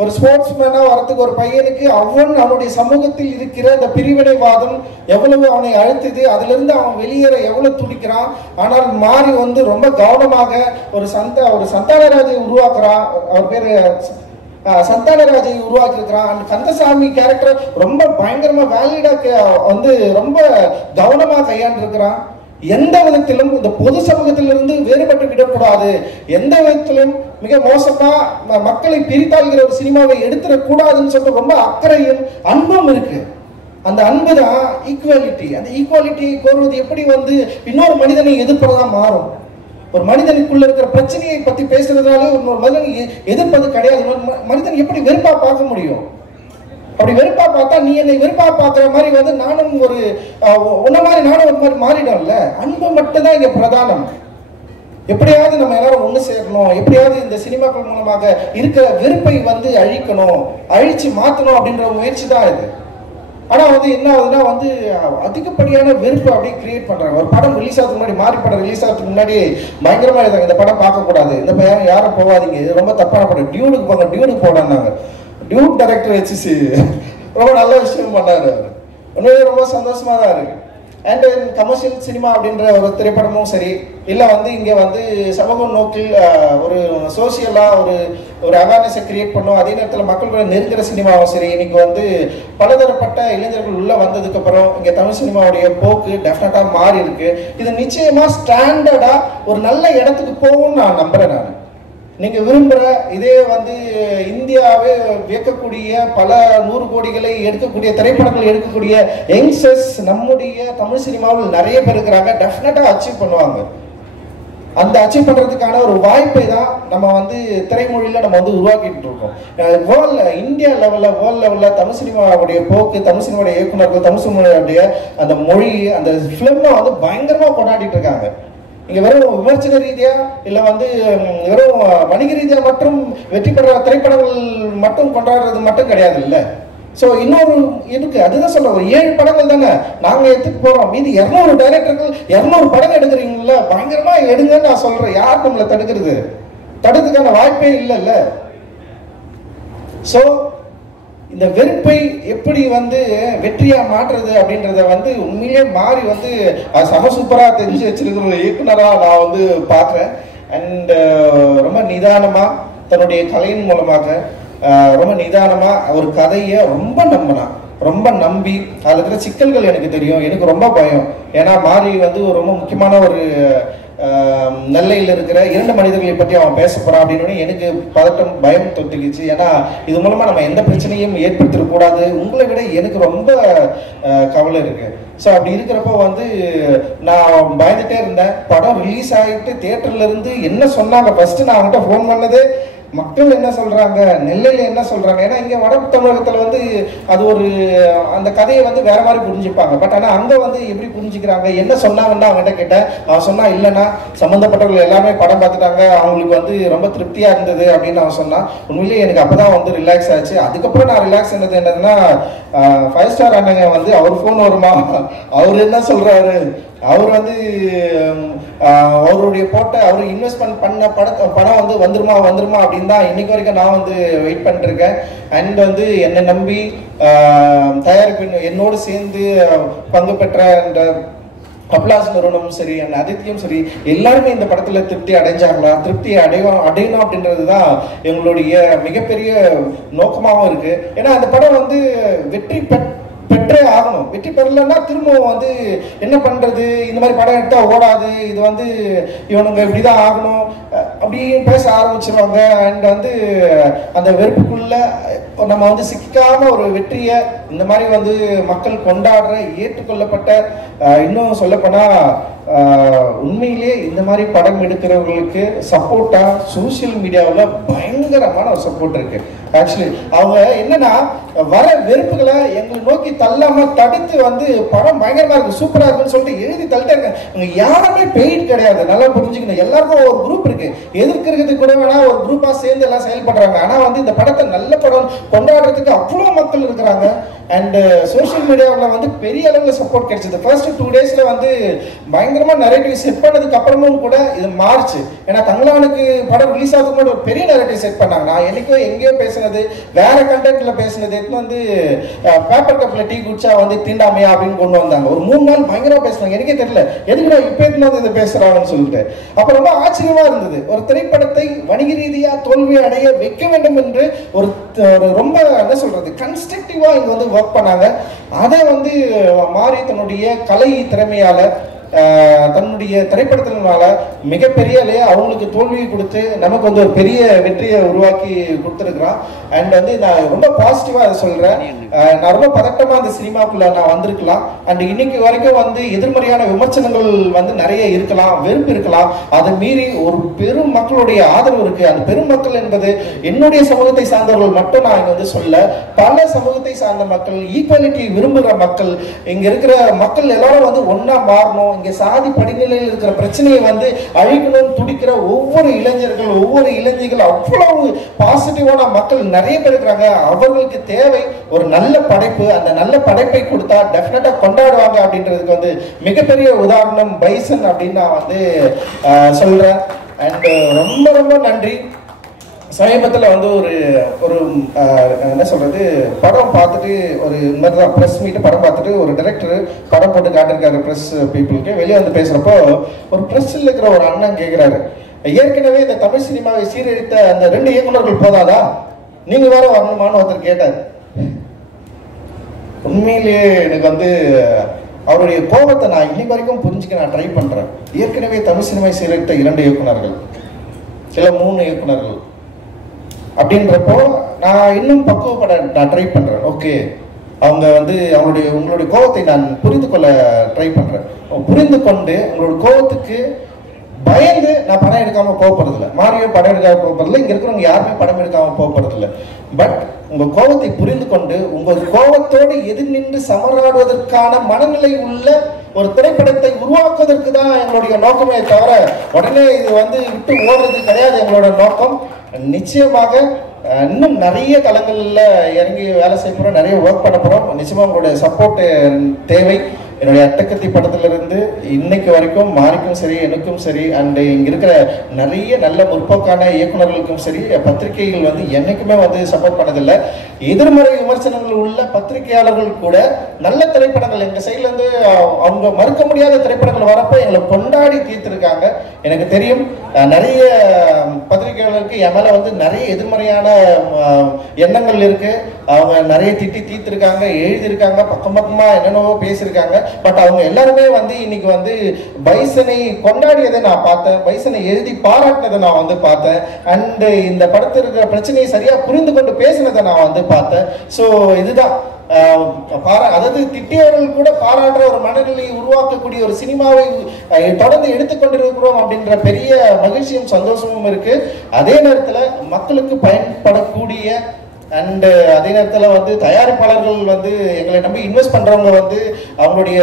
ஒரு ஸ்போர்ட்ஸ் மேனா வரத்துக்கு ஒரு பையனுக்கு அவனுடைய சமூகத்தில் இருக்கிற இந்த பிரிவினைவாதம் எவ்வளவு அவனை அழுத்துது, அதுல இருந்து அவன் வெளியேற எவ்வளவு துடிக்கிறான். ஆனால் மாறி வந்து ரொம்ப கவனமாக ஒரு சந்தானராஜை உருவாக்குறான். அவர் பேரு சந்தானராஜை உருவாக்கி இருக்கிறான். அந்த கந்தசாமி கேரக்டர் ரொம்ப பயங்கரமா வேலிடா வந்து ரொம்ப கவனமா கையாண்டு இருக்கிறான். எந்த விதத்திலும் இந்த பொது சமூகத்திலிருந்து வேறுபட்டு விடக்கூடாது, எந்த விதத்திலும் மிக மோசமா மக்களை பிரித்தாள்கிற ஒரு சினிமாவை எடுத்துடக்கூடாதுன்னு சொல்லிட்டு ரொம்ப அக்கறையும் அன்பும் இருக்கு. அந்த அன்பு தான் ஈக்குவாலிட்டி. அந்த ஈக்குவாலிட்டி கோருவது எப்படி வந்து இன்னொரு மனிதனை எதிர்ப்பதா மாறும். ஒரு மனிதனுக்குள்ள இருக்கிற பிரச்சனையை பத்தி பேசுறதுனால ஒரு மனிதனை எதிர்ப்பது கிடையாது. மனிதன் எப்படி வெறுப்பா பார்க்க முடியும்? அப்படி வெறுப்பா பார்த்தா நீ என்னை வெறுப்பா பார்க்குற மாதிரி வந்து நானும் ஒரு உன்ன மாதிரி நானும் ஒரு மாதிரி மாறிடும்ல. அன்பு மட்டும்தான் இங்க பிரதானம். எப்படியாவது நம்ம எல்லாரும் ஒண்ணு சேரணும், எப்படியாவது இந்த சினிமாக்கள் மூலமாக இருக்கிற வெறுப்பை வந்து அழிக்கணும், அழிச்சு மாற்றணும் அப்படின்ற முயற்சி தான் இது. ஆனா வந்து என்ன ஆகுதுன்னா வந்து அதிகப்படியான வெறுப்பு அப்படியே கிரியேட் பண்றாங்க. ஒரு படம் ரிலீஸ் ஆகிறதுக்கு முன்னாடி, மாறி படம் ரிலீஸ் ஆகிறதுக்கு முன்னாடி பயங்கரமா எழுதாங்க, இந்த படம் பார்க்க கூடாது, இந்த பையன் யாரும் போகாதீங்க, இது ரொம்ப தப்பான படம், டியூடுக்கு போங்க, டியூடுக்கு போடான்னாங்க. டியூட் டைரக்டர் வச்சு ரொம்ப நல்ல விஷயம் பண்ணாரு. உண்மையிலே ரொம்ப சந்தோஷமா தான் இருக்கு. அண்ட் கமர்ஷியல் சினிமா அப்படின்ற ஒரு திரைப்படமும் சரி, இல்லை வந்து இங்கே வந்து சமூக நோக்கில் ஒரு சோசியலாக ஒரு அவேர்னஸை கிரியேட் பண்ணும், அதே நேரத்தில் மக்கள் நெருங்கிற சினிமாவும் சரி, இன்னைக்கு வந்து பலதரப்பட்ட இளைஞர்கள் உள்ளே வந்ததுக்கப்புறம் இங்கே தமிழ் சினிமாவுடைய போக்கு டெஃபினட்டாக மாறி இருக்கு. இது நிச்சயமாக ஸ்டாண்டர்டாக ஒரு நல்ல இடத்துக்கு போகும்னு நான் நம்புகிறேன். நான் நீங்க விரும்புற இதே வந்து இந்தியாவே வியக்கக்கூடிய பல 100 கோடிகளை எடுக்கக்கூடிய திரைப்படங்கள் எடுக்கக்கூடிய யங்ஸ்டர்ஸ் நம்முடைய தமிழ் சினிமாவில் நிறைய பேர் இருக்கிறாங்க. டெஃபினட்டா அச்சீவ் பண்ணுவாங்க. அந்த அச்சீவ் பண்றதுக்கான ஒரு வாய்ப்பை தான் நம்ம வந்து திரைமொழியில நம்ம வந்து உருவாக்கிட்டு இருக்கோம். இந்தியா லெவல்ல, வேர்ல்ட் லெவல்ல தமிழ் சினிமாவுடைய போக்கு, தமிழ் சினிமாவுடைய இயக்குநர்கள், தமிழ் சினிமாவுடைய அந்த மொழி, அந்த பிலிமை வந்து பயங்கரமா கொண்டாடிட்டு இருக்காங்க. இங்க வெறும் விமர்சன ரீதியா இல்ல வந்து வெறும் வணிக ரீதியா மட்டும் வெற்றி பெற திரைப்படங்கள் மட்டும் கொண்டாடுறது மட்டும் கிடையாது இல்ல. சோ இன்னொரு இருக்கு, அதுதான் சொல்றேன். ஒரு 7 படங்கள் தானே நாங்க எடுத்துட்டு போறோம். மீதி 200 டைரக்டர்கள் 200 படம் எடுக்கிறீங்கல்ல, பயங்கரமா எடுங்கன்னு நான் சொல்றேன். யார் நம்மளை தடுக்கிறதுக்கான வாய்ப்பே இல்லைல்ல. சோ இந்த வெறுப்பை எப்படி வந்து வெற்றியா மாற்றுறது அப்படின்றத வந்து உண்மையிலே மாறி வந்து சம சூப்பரா தெரிஞ்சு வச்சிருக்கிற ஒரு இயக்குனரா நான் வந்து பார்க்குறேன். அண்ட் ரொம்ப நிதானமா தன்னுடைய கலையின் மூலமாக ரொம்ப நிதானமா ஒரு கதையை ரொம்ப நம்பினான். ரொம்ப நம்பி அதில் இருக்கிற சிக்கல்கள் எனக்கு தெரியும். எனக்கு ரொம்ப பயம். ஏன்னா மாரி வந்து ஒரு ரொம்ப முக்கியமான ஒரு நெல்லையில் இருக்கிற 2 மனிதர்களை பற்றி அவன் பேச போறான் அப்படின்னு எனக்கு பதட்டம், பயம் தொத்துக்குச்சு. ஏன்னா இது மூலமா நம்ம எந்த பிரச்சனையும் ஏற்படுத்திடக்கூடாது. உங்களை விட எனக்கு ரொம்ப கவலை இருக்கு. ஸோ அப்படி இருக்கிறப்போ வந்து நான் பயந்துட்டே இருந்தேன். படம் ரிலீஸ் ஆகிட்டு தியேட்டர்ல இருந்து என்ன சொன்னாங்க ஃபர்ஸ்ட் நான் அவன்கிட்ட ஃபோன் பண்ணது, மக்கள் என்ன சொல்றாங்க, நெல்லையில என்ன சொல்றாங்க. ஏன்னா இங்க வட தமிழகத்துல வந்து அது ஒரு அந்த கதையை வந்து வேற மாதிரி புரிஞ்சுப்பாங்க. பட் ஆனா அங்க வந்து எப்படி புரிஞ்சுக்கிறாங்க, என்ன சொன்னாங்கன்னா அவங்ககிட்ட கேட்டேன். அவன் சொன்னா இல்லைன்னா சம்பந்தப்பட்டவர்கள் எல்லாமே படம் பார்த்துட்டாங்க, அவங்களுக்கு வந்து ரொம்ப திருப்தியா இருந்தது அப்படின்னு அவன் சொன்னான். உண்மையிலேயே எனக்கு அப்பதான் வந்து ரிலாக்ஸ் ஆச்சு. அதுக்கப்புறம் நான் ரிலாக்ஸ் ஆனது என்னன்னா 5 ஸ்டார் அண்ணங்க வந்து அவர் ஃபோன் வருமா, அவர் என்ன சொல்றாரு, அவர் வந்து அவருடைய அவர் இன்வெஸ்ட்மெண்ட் பண்ண படம் வந்து வந்துருமா அப்படின்னு தான் இன்னைக்கு வரைக்கும் நான் வந்து வெயிட் பண்ணிட்டு இருக்கேன். அண்ட் வந்து என்னை நம்பி தயாரிப்பு என்னோடு சேர்ந்து பங்கு பெற்ற இந்த அப்லாஸ் நிறுவனமும் சரி, அண்ட் அதித்தியும் சரி, எல்லாருமே இந்த படத்துல திருப்தி அடைஞ்சாங்களா, திருப்தி அடையணும் அப்படின்றது தான் எங்களுடைய மிகப்பெரிய நோக்கமாகவும் இருக்கு. ஏன்னா அந்த படம் வந்து வெற்றி பெற்றே ஆகணும். வெற்றி பெறலன்னா திரும்பவும் வந்து என்ன பண்றது, இந்த மாதிரி படம் எடுத்தா ஓடாது, இது வந்து இவனுங்க இப்படிதான் ஆகணும் அப்படின்னு பேச ஆரம்பிச்சிருவாங்க. அண்ட் வந்து அந்த வெறுப்புக்குள்ள நம்ம வந்து சிக்காம ஒரு வெற்றியை இந்த மாதிரி வந்து மக்கள் கொண்டாடுற ஏற்றுக்கொள்ளப்பட்ட, இன்னும் சொல்லப்போனா உண்மையிலே இந்த மாதிரி படம் எடுக்கிறவர்களுக்கு சப்போர்ட்டா சோசியல் மீடியாவில் பயங்கரமான ஒரு சப்போர்ட் இருக்கு. ஆக்சுவலி அவங்க என்னன்னா வர வெறுப்புகளை எங்களை நோக்கி தள்ளாம தடுத்து வந்து படம் பயங்கரமா இருக்கு, சூப்பரா இருக்குன்னு சொல்லிட்டு எழுதி தள்ளிட்டே இருக்காங்க. யாருமே பெயிட் கிடையாது, நல்லா புரிஞ்சுக்கணும். எல்லாருக்கும் ஒரு குரூப் இருக்கு, எதிர்க்கிறதுக்கு கூட வேணா ஒரு குரூப்பா சேர்ந்து எல்லாம் செயல்படுறாங்க. ஆனா வந்து இந்த படத்தை நல்ல படம் கொண்டாடுறதுக்கு அவ்வளவு மக்கள் இருக்கிறாங்க. அண்ட் சோசியல் மீடியாவில் வந்து பெரிய அளவில் சப்போர்ட் கிடைச்சது. ஃபர்ஸ்ட் 2 டேஸ்ல வந்து பயங்கரமா நரேட்டிவ் செட் பண்ணதுக்கு அப்புறமும் கூட இது மாறுச்சு. ஏன்னா தங்களானுக்கு படம் ரிலீஸ் ஆகுதுக்கு முன்னாடி ஒரு பெரிய நரேட்டிவ் செட் பண்ணாங்க. நான் என்னைக்கோ எங்கேயோ பேசினது, வேற கண்டென்ட்ல பேசினது எடுத்து வந்து பேப்பர் கப்ல டீ குடிச்சா வந்து தீண்டாமையா அப்படின்னு கொண்டு வந்தாங்க. ஒரு 3 நாள் பயங்கரமா பேசினாங்க. எனக்கே தெரியல எதுக்கு நான் இப்ப வந்து இதை பேசுறாங்கன்னு சொல்லிட்டு. அப்ப ரொம்ப ஆச்சரியமா இருந்தது. ஒரு திரைப்படத்தை வணிக ரீதியா தோல்வி அடைய வைக்க வேண்டும் என்று ஒரு ரொம்ப என்ன சொல்றது கன்ஸ்ட்ரக்டிவா இங்க வந்து ஒர்க் பண்ணாங்க. அதை வந்து மாறி தன்னுடைய கலை திறமையால தன்னுடைய திரைப்படத்தினால மிகப்பெரிய அவங்களுக்கு தோல்வியை கொடுத்து நமக்கு வந்து ஒரு பெரிய வெற்றியை உருவாக்கி கொடுத்துருக்கிறான். அண்ட் வந்து நான் ரொம்ப பாசிட்டிவா அதை சொல்றேன். நான் ரொம்ப பதட்டமா அந்த சினிமாக்குள்ள நான் வந்திருக்கலாம். அண்ட் இன்னைக்கு வரைக்கும் வந்து எதிர்மறையான விமர்சனங்கள் வந்து நிறைய இருக்கலாம், வெறுப்பு இருக்கலாம். அதை மீறி ஒரு பெரும் மக்களுடைய ஆதரவு இருக்கு. அந்த பெரும் மக்கள் என்பது என்னுடைய சமூகத்தை சார்ந்தவர்கள் மட்டும் நான் இங்க வந்து சொல்ல, பல சமூகத்தை சார்ந்த மக்கள், ஈக்குவாலிட்டி விரும்புகிற மக்கள், இங்க இருக்கிற மக்கள் எல்லாரும் வந்து ஒன்னா மாறணும். இங்க சாதி படிநிலையில் இருக்கிற பிரச்சனையை வந்து அழிக்கணும்னு துடிக்கிற ஒவ்வொரு இளைஞர்கள், ஒவ்வொரு இளைஞர்கள், அவ்வளவு பாசிட்டிவான மக்கள் நிறைய பேர் இருக்கிறாங்க. அவர்களுக்கு தேவை ஒரு நல்ல படைப்பு. அந்த நல்ல படைப்பை கொடுத்தா டெஃபினட்டா கொண்டாடுவாங்க அப்படின்றதுக்கு வந்து மிகப்பெரிய உதாரணம் பைசன் அப்படின்னு நான் வந்து சொல்றேன். அண்ட் ரொம்ப ரொம்ப நன்றி. சமீபத்தில் வந்து ஒரு என்ன சொல்றது படம் பார்த்துட்டு ஒரு மாதிரி தான் ப்ரெஸ் மீட்டு படம் பார்த்துட்டு ஒரு டைரக்டர் படம் போட்டு காட்டிருக்காரு ப்ரெஸ் பீப்புளுக்கு. வெளியே வந்து பேசுறப்போ ஒரு ப்ரெஸ்ஸில் இருக்கிற ஒரு அண்ணன் கேட்கிறாரு, ஏற்கனவே இந்த தமிழ் சினிமாவை சீரழித்த அந்த 2 இயக்குநர்கள் போதாதா, நீங்க வேற வரணுமான்னு ஒருத்தர் கேட்டார். உண்மையிலேயே எனக்கு வந்து அவருடைய கோபத்தை நான் இன்னைக்கு வரைக்கும் புரிஞ்சுக்க நான் ட்ரை பண்றேன். ஏற்கனவே தமிழ் சினிமாவை சீரழித்த 2 இயக்குநர்கள், சில 3 இயக்குநர்கள் அப்படின்றப்போ நான் இன்னும் பக்குவப்பட நான் ட்ரை பண்றேன். ஓகே, அவங்க வந்து உங்களுடைய கோபத்தை நான் புரிந்து கொள்ள ட்ரை பண்றேன். புரிந்து கொண்டு உங்களோட கோபத்துக்கு பயந்து நான் படம் எடுக்காம போறதில்லை, மாரியோ படம் எடுக்காம போறதில்லை, இங்க இருக்கிறவங்க யாருமே படம் எடுக்காம போறதில்லை. பட் உங்க கோபத்தை புரிந்து கொண்டு உங்கள் கோபத்தோடு எதிர் நின்று சமராடுவதற்கான மனநிலை உள்ள ஒரு திரைப்படத்தை உருவாக்குவதற்கு தான் எங்களுடைய நோக்கமே தவிர உடனே இது வந்து விட்டு ஓடுறது கிடையாது எங்களோட நோக்கம். நிச்சயமாக இன்னும் நிறைய தளங்கள்ல இறங்கி வேலை செய்ய போறோம், நிறைய ஒர்க் பண்ண போறோம். நிச்சயமா உங்களுடைய சப்போர்ட் தேவை. என்னுடைய அட்டக்கத்தி படத்திலிருந்து இன்னைக்கு வரைக்கும் மாரிக்கும் சரி, எனக்கும் சரி, அண்ட் இங்க இருக்கிற நிறைய நல்ல முற்போக்கான இயக்குநர்களுக்கும் சரி, பத்திரிகைகள் வந்து என்னைக்குமே வந்து சப்போர்ட் பண்ணதில்லை. எதிர்மறை விமர்சனங்கள் உள்ள பத்திரிகையாளர்கள் கூட நல்ல திரைப்படங்கள் எங்க சைட்ல இருந்து அவங்க மறுக்க முடியாத திரைப்படங்கள் வரப்போ எங்களை கொண்டாடி தீர்த்திருக்காங்க. எனக்கு தெரியும் நிறைய பத்திரிகையாளருக்கு என் மேலே வந்து நிறைய எதிர்மறையான எண்ணங்கள் இருக்கு. அவங்க நிறைய திட்டி தீர்த்திருக்காங்க, எழுதியிருக்காங்க, பக்கம் பக்கமா என்னென்னவோ பேசியிருக்காங்க. பட் அவங்க எல்லாருமே வந்து இன்னைக்கு வந்து பைசனை கொண்டாடியதை நான் பார்த்தேன், பைசனை எழுதி பாராட்டினதை நான் வந்து பார்த்தேன், அண்ட் இந்த படத்தில் இருக்கிற பிரச்சனையை சரியா புரிந்து கொண்டு பேசினதை நான் வந்து பார்த்தேன். ஸோ இதுதான் அதாவது திட்டியவர்கள் கூட பாராட்டுற ஒரு மனநிலையை உருவாக்கக்கூடிய ஒரு சினிமாவை தொடர்ந்து எடுத்துக்கொண்டிருக்கிறோம் அப்படின்ற பெரிய மகிழ்ச்சியும் சந்தோஷமும் இருக்கு. அதே நேரத்தில் மக்களுக்கு பயன்படக்கூடிய அண்ட் அதே நேரத்தில் வந்து தயாரிப்பாளர்கள் வந்து எங்களை நம்பி இன்வெஸ்ட் பண்றவங்க வந்து அவங்களுடைய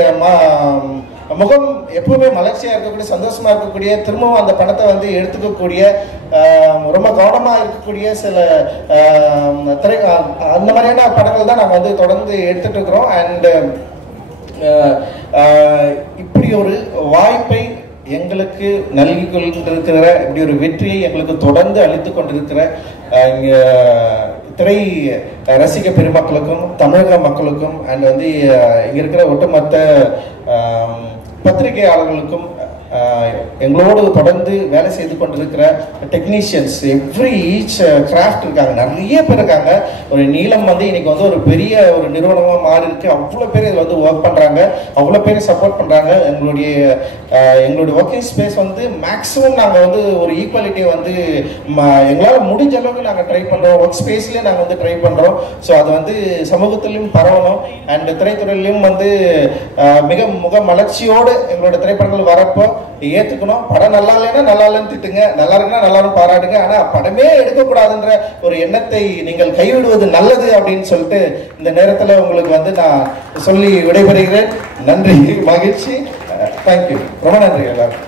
முகம் எப்பவுமே மலர்ச்சியாக இருக்கக்கூடிய, சந்தோஷமா இருக்கக்கூடிய, திரும்பவும் அந்த படத்தை வந்து எடுத்துக்கக்கூடிய, ரொம்ப கவனமாக இருக்கக்கூடிய சில அந்த மாதிரியான படங்கள் தான் நாங்கள் வந்து தொடர்ந்து எடுத்துட்டு இருக்கிறோம். அண்ட் இப்படி ஒரு வாய்ப்பை எங்களுக்கு நல்கி கொண்டிருக்கிற, இப்படி ஒரு வெற்றியை எங்களுக்கு தொடர்ந்து அளித்து கொண்டிருக்கிற திரை ரசிக பெருமக்களுக்கும் தமிழக மக்களுக்கும் அண்ட் வந்து இங்க இருக்கிற ஒட்டுமொத்த பத்திரிகையாளர்களுக்கும் எங்களோடு தொடர்ந்து வேலை செய்து கொண்டிருக்கிற டெக்னீஷியன்ஸ், ஈச் கிராஃப்ட் இருக்காங்க, நிறைய பேர் இருக்காங்க. ஒரு நீளம் வந்து இன்னைக்கு வந்து ஒரு பெரிய ஒரு நிறுவனமாக மாறி இருக்கு. அவ்வளோ பேர் இதில் வந்து ஒர்க் பண்ணுறாங்க, அவ்வளோ பேர் சப்போர்ட் பண்ணுறாங்க. எங்களுடைய ஒர்க்கிங் ஸ்பேஸ் வந்து மேக்ஸிமம் நாங்கள் வந்து ஒரு ஈக்குவாலிட்டியை வந்து எங்களால் முடிஞ்ச அளவுக்கு நாங்கள் ட்ரை பண்ணுறோம். ஒர்க் ஸ்பேஸ்லேயே நாங்கள் வந்து ட்ரை பண்ணுறோம். ஸோ அது வந்து சமூகத்திலையும் பரவணும் அண்ட் திரைத்துறையிலையும் வந்து முக மலர்ச்சியோடு எங்களோட திரைப்படங்கள் வரப்போ ஏத்துக்கணும். படம் நல்லா இல்லைன்னா நல்லா இல்லைன்னு திட்டுங்க, நல்லா இருக்குன்னா நல்லா பாராட்டுங்க. ஆனா படமே எடுக்கக்கூடாதுன்ற ஒரு எண்ணத்தை நீங்கள் கைவிடுவது நல்லது அப்படின்னு சொல்லிட்டு இந்த நேரத்தில் உங்களுக்கு வந்து நான் சொல்லி விடைபெறுகிறேன். நன்றி, மகிழ்ச்சி, தேங்க்யூ, ரொம்ப நன்றி எல்லாரும்.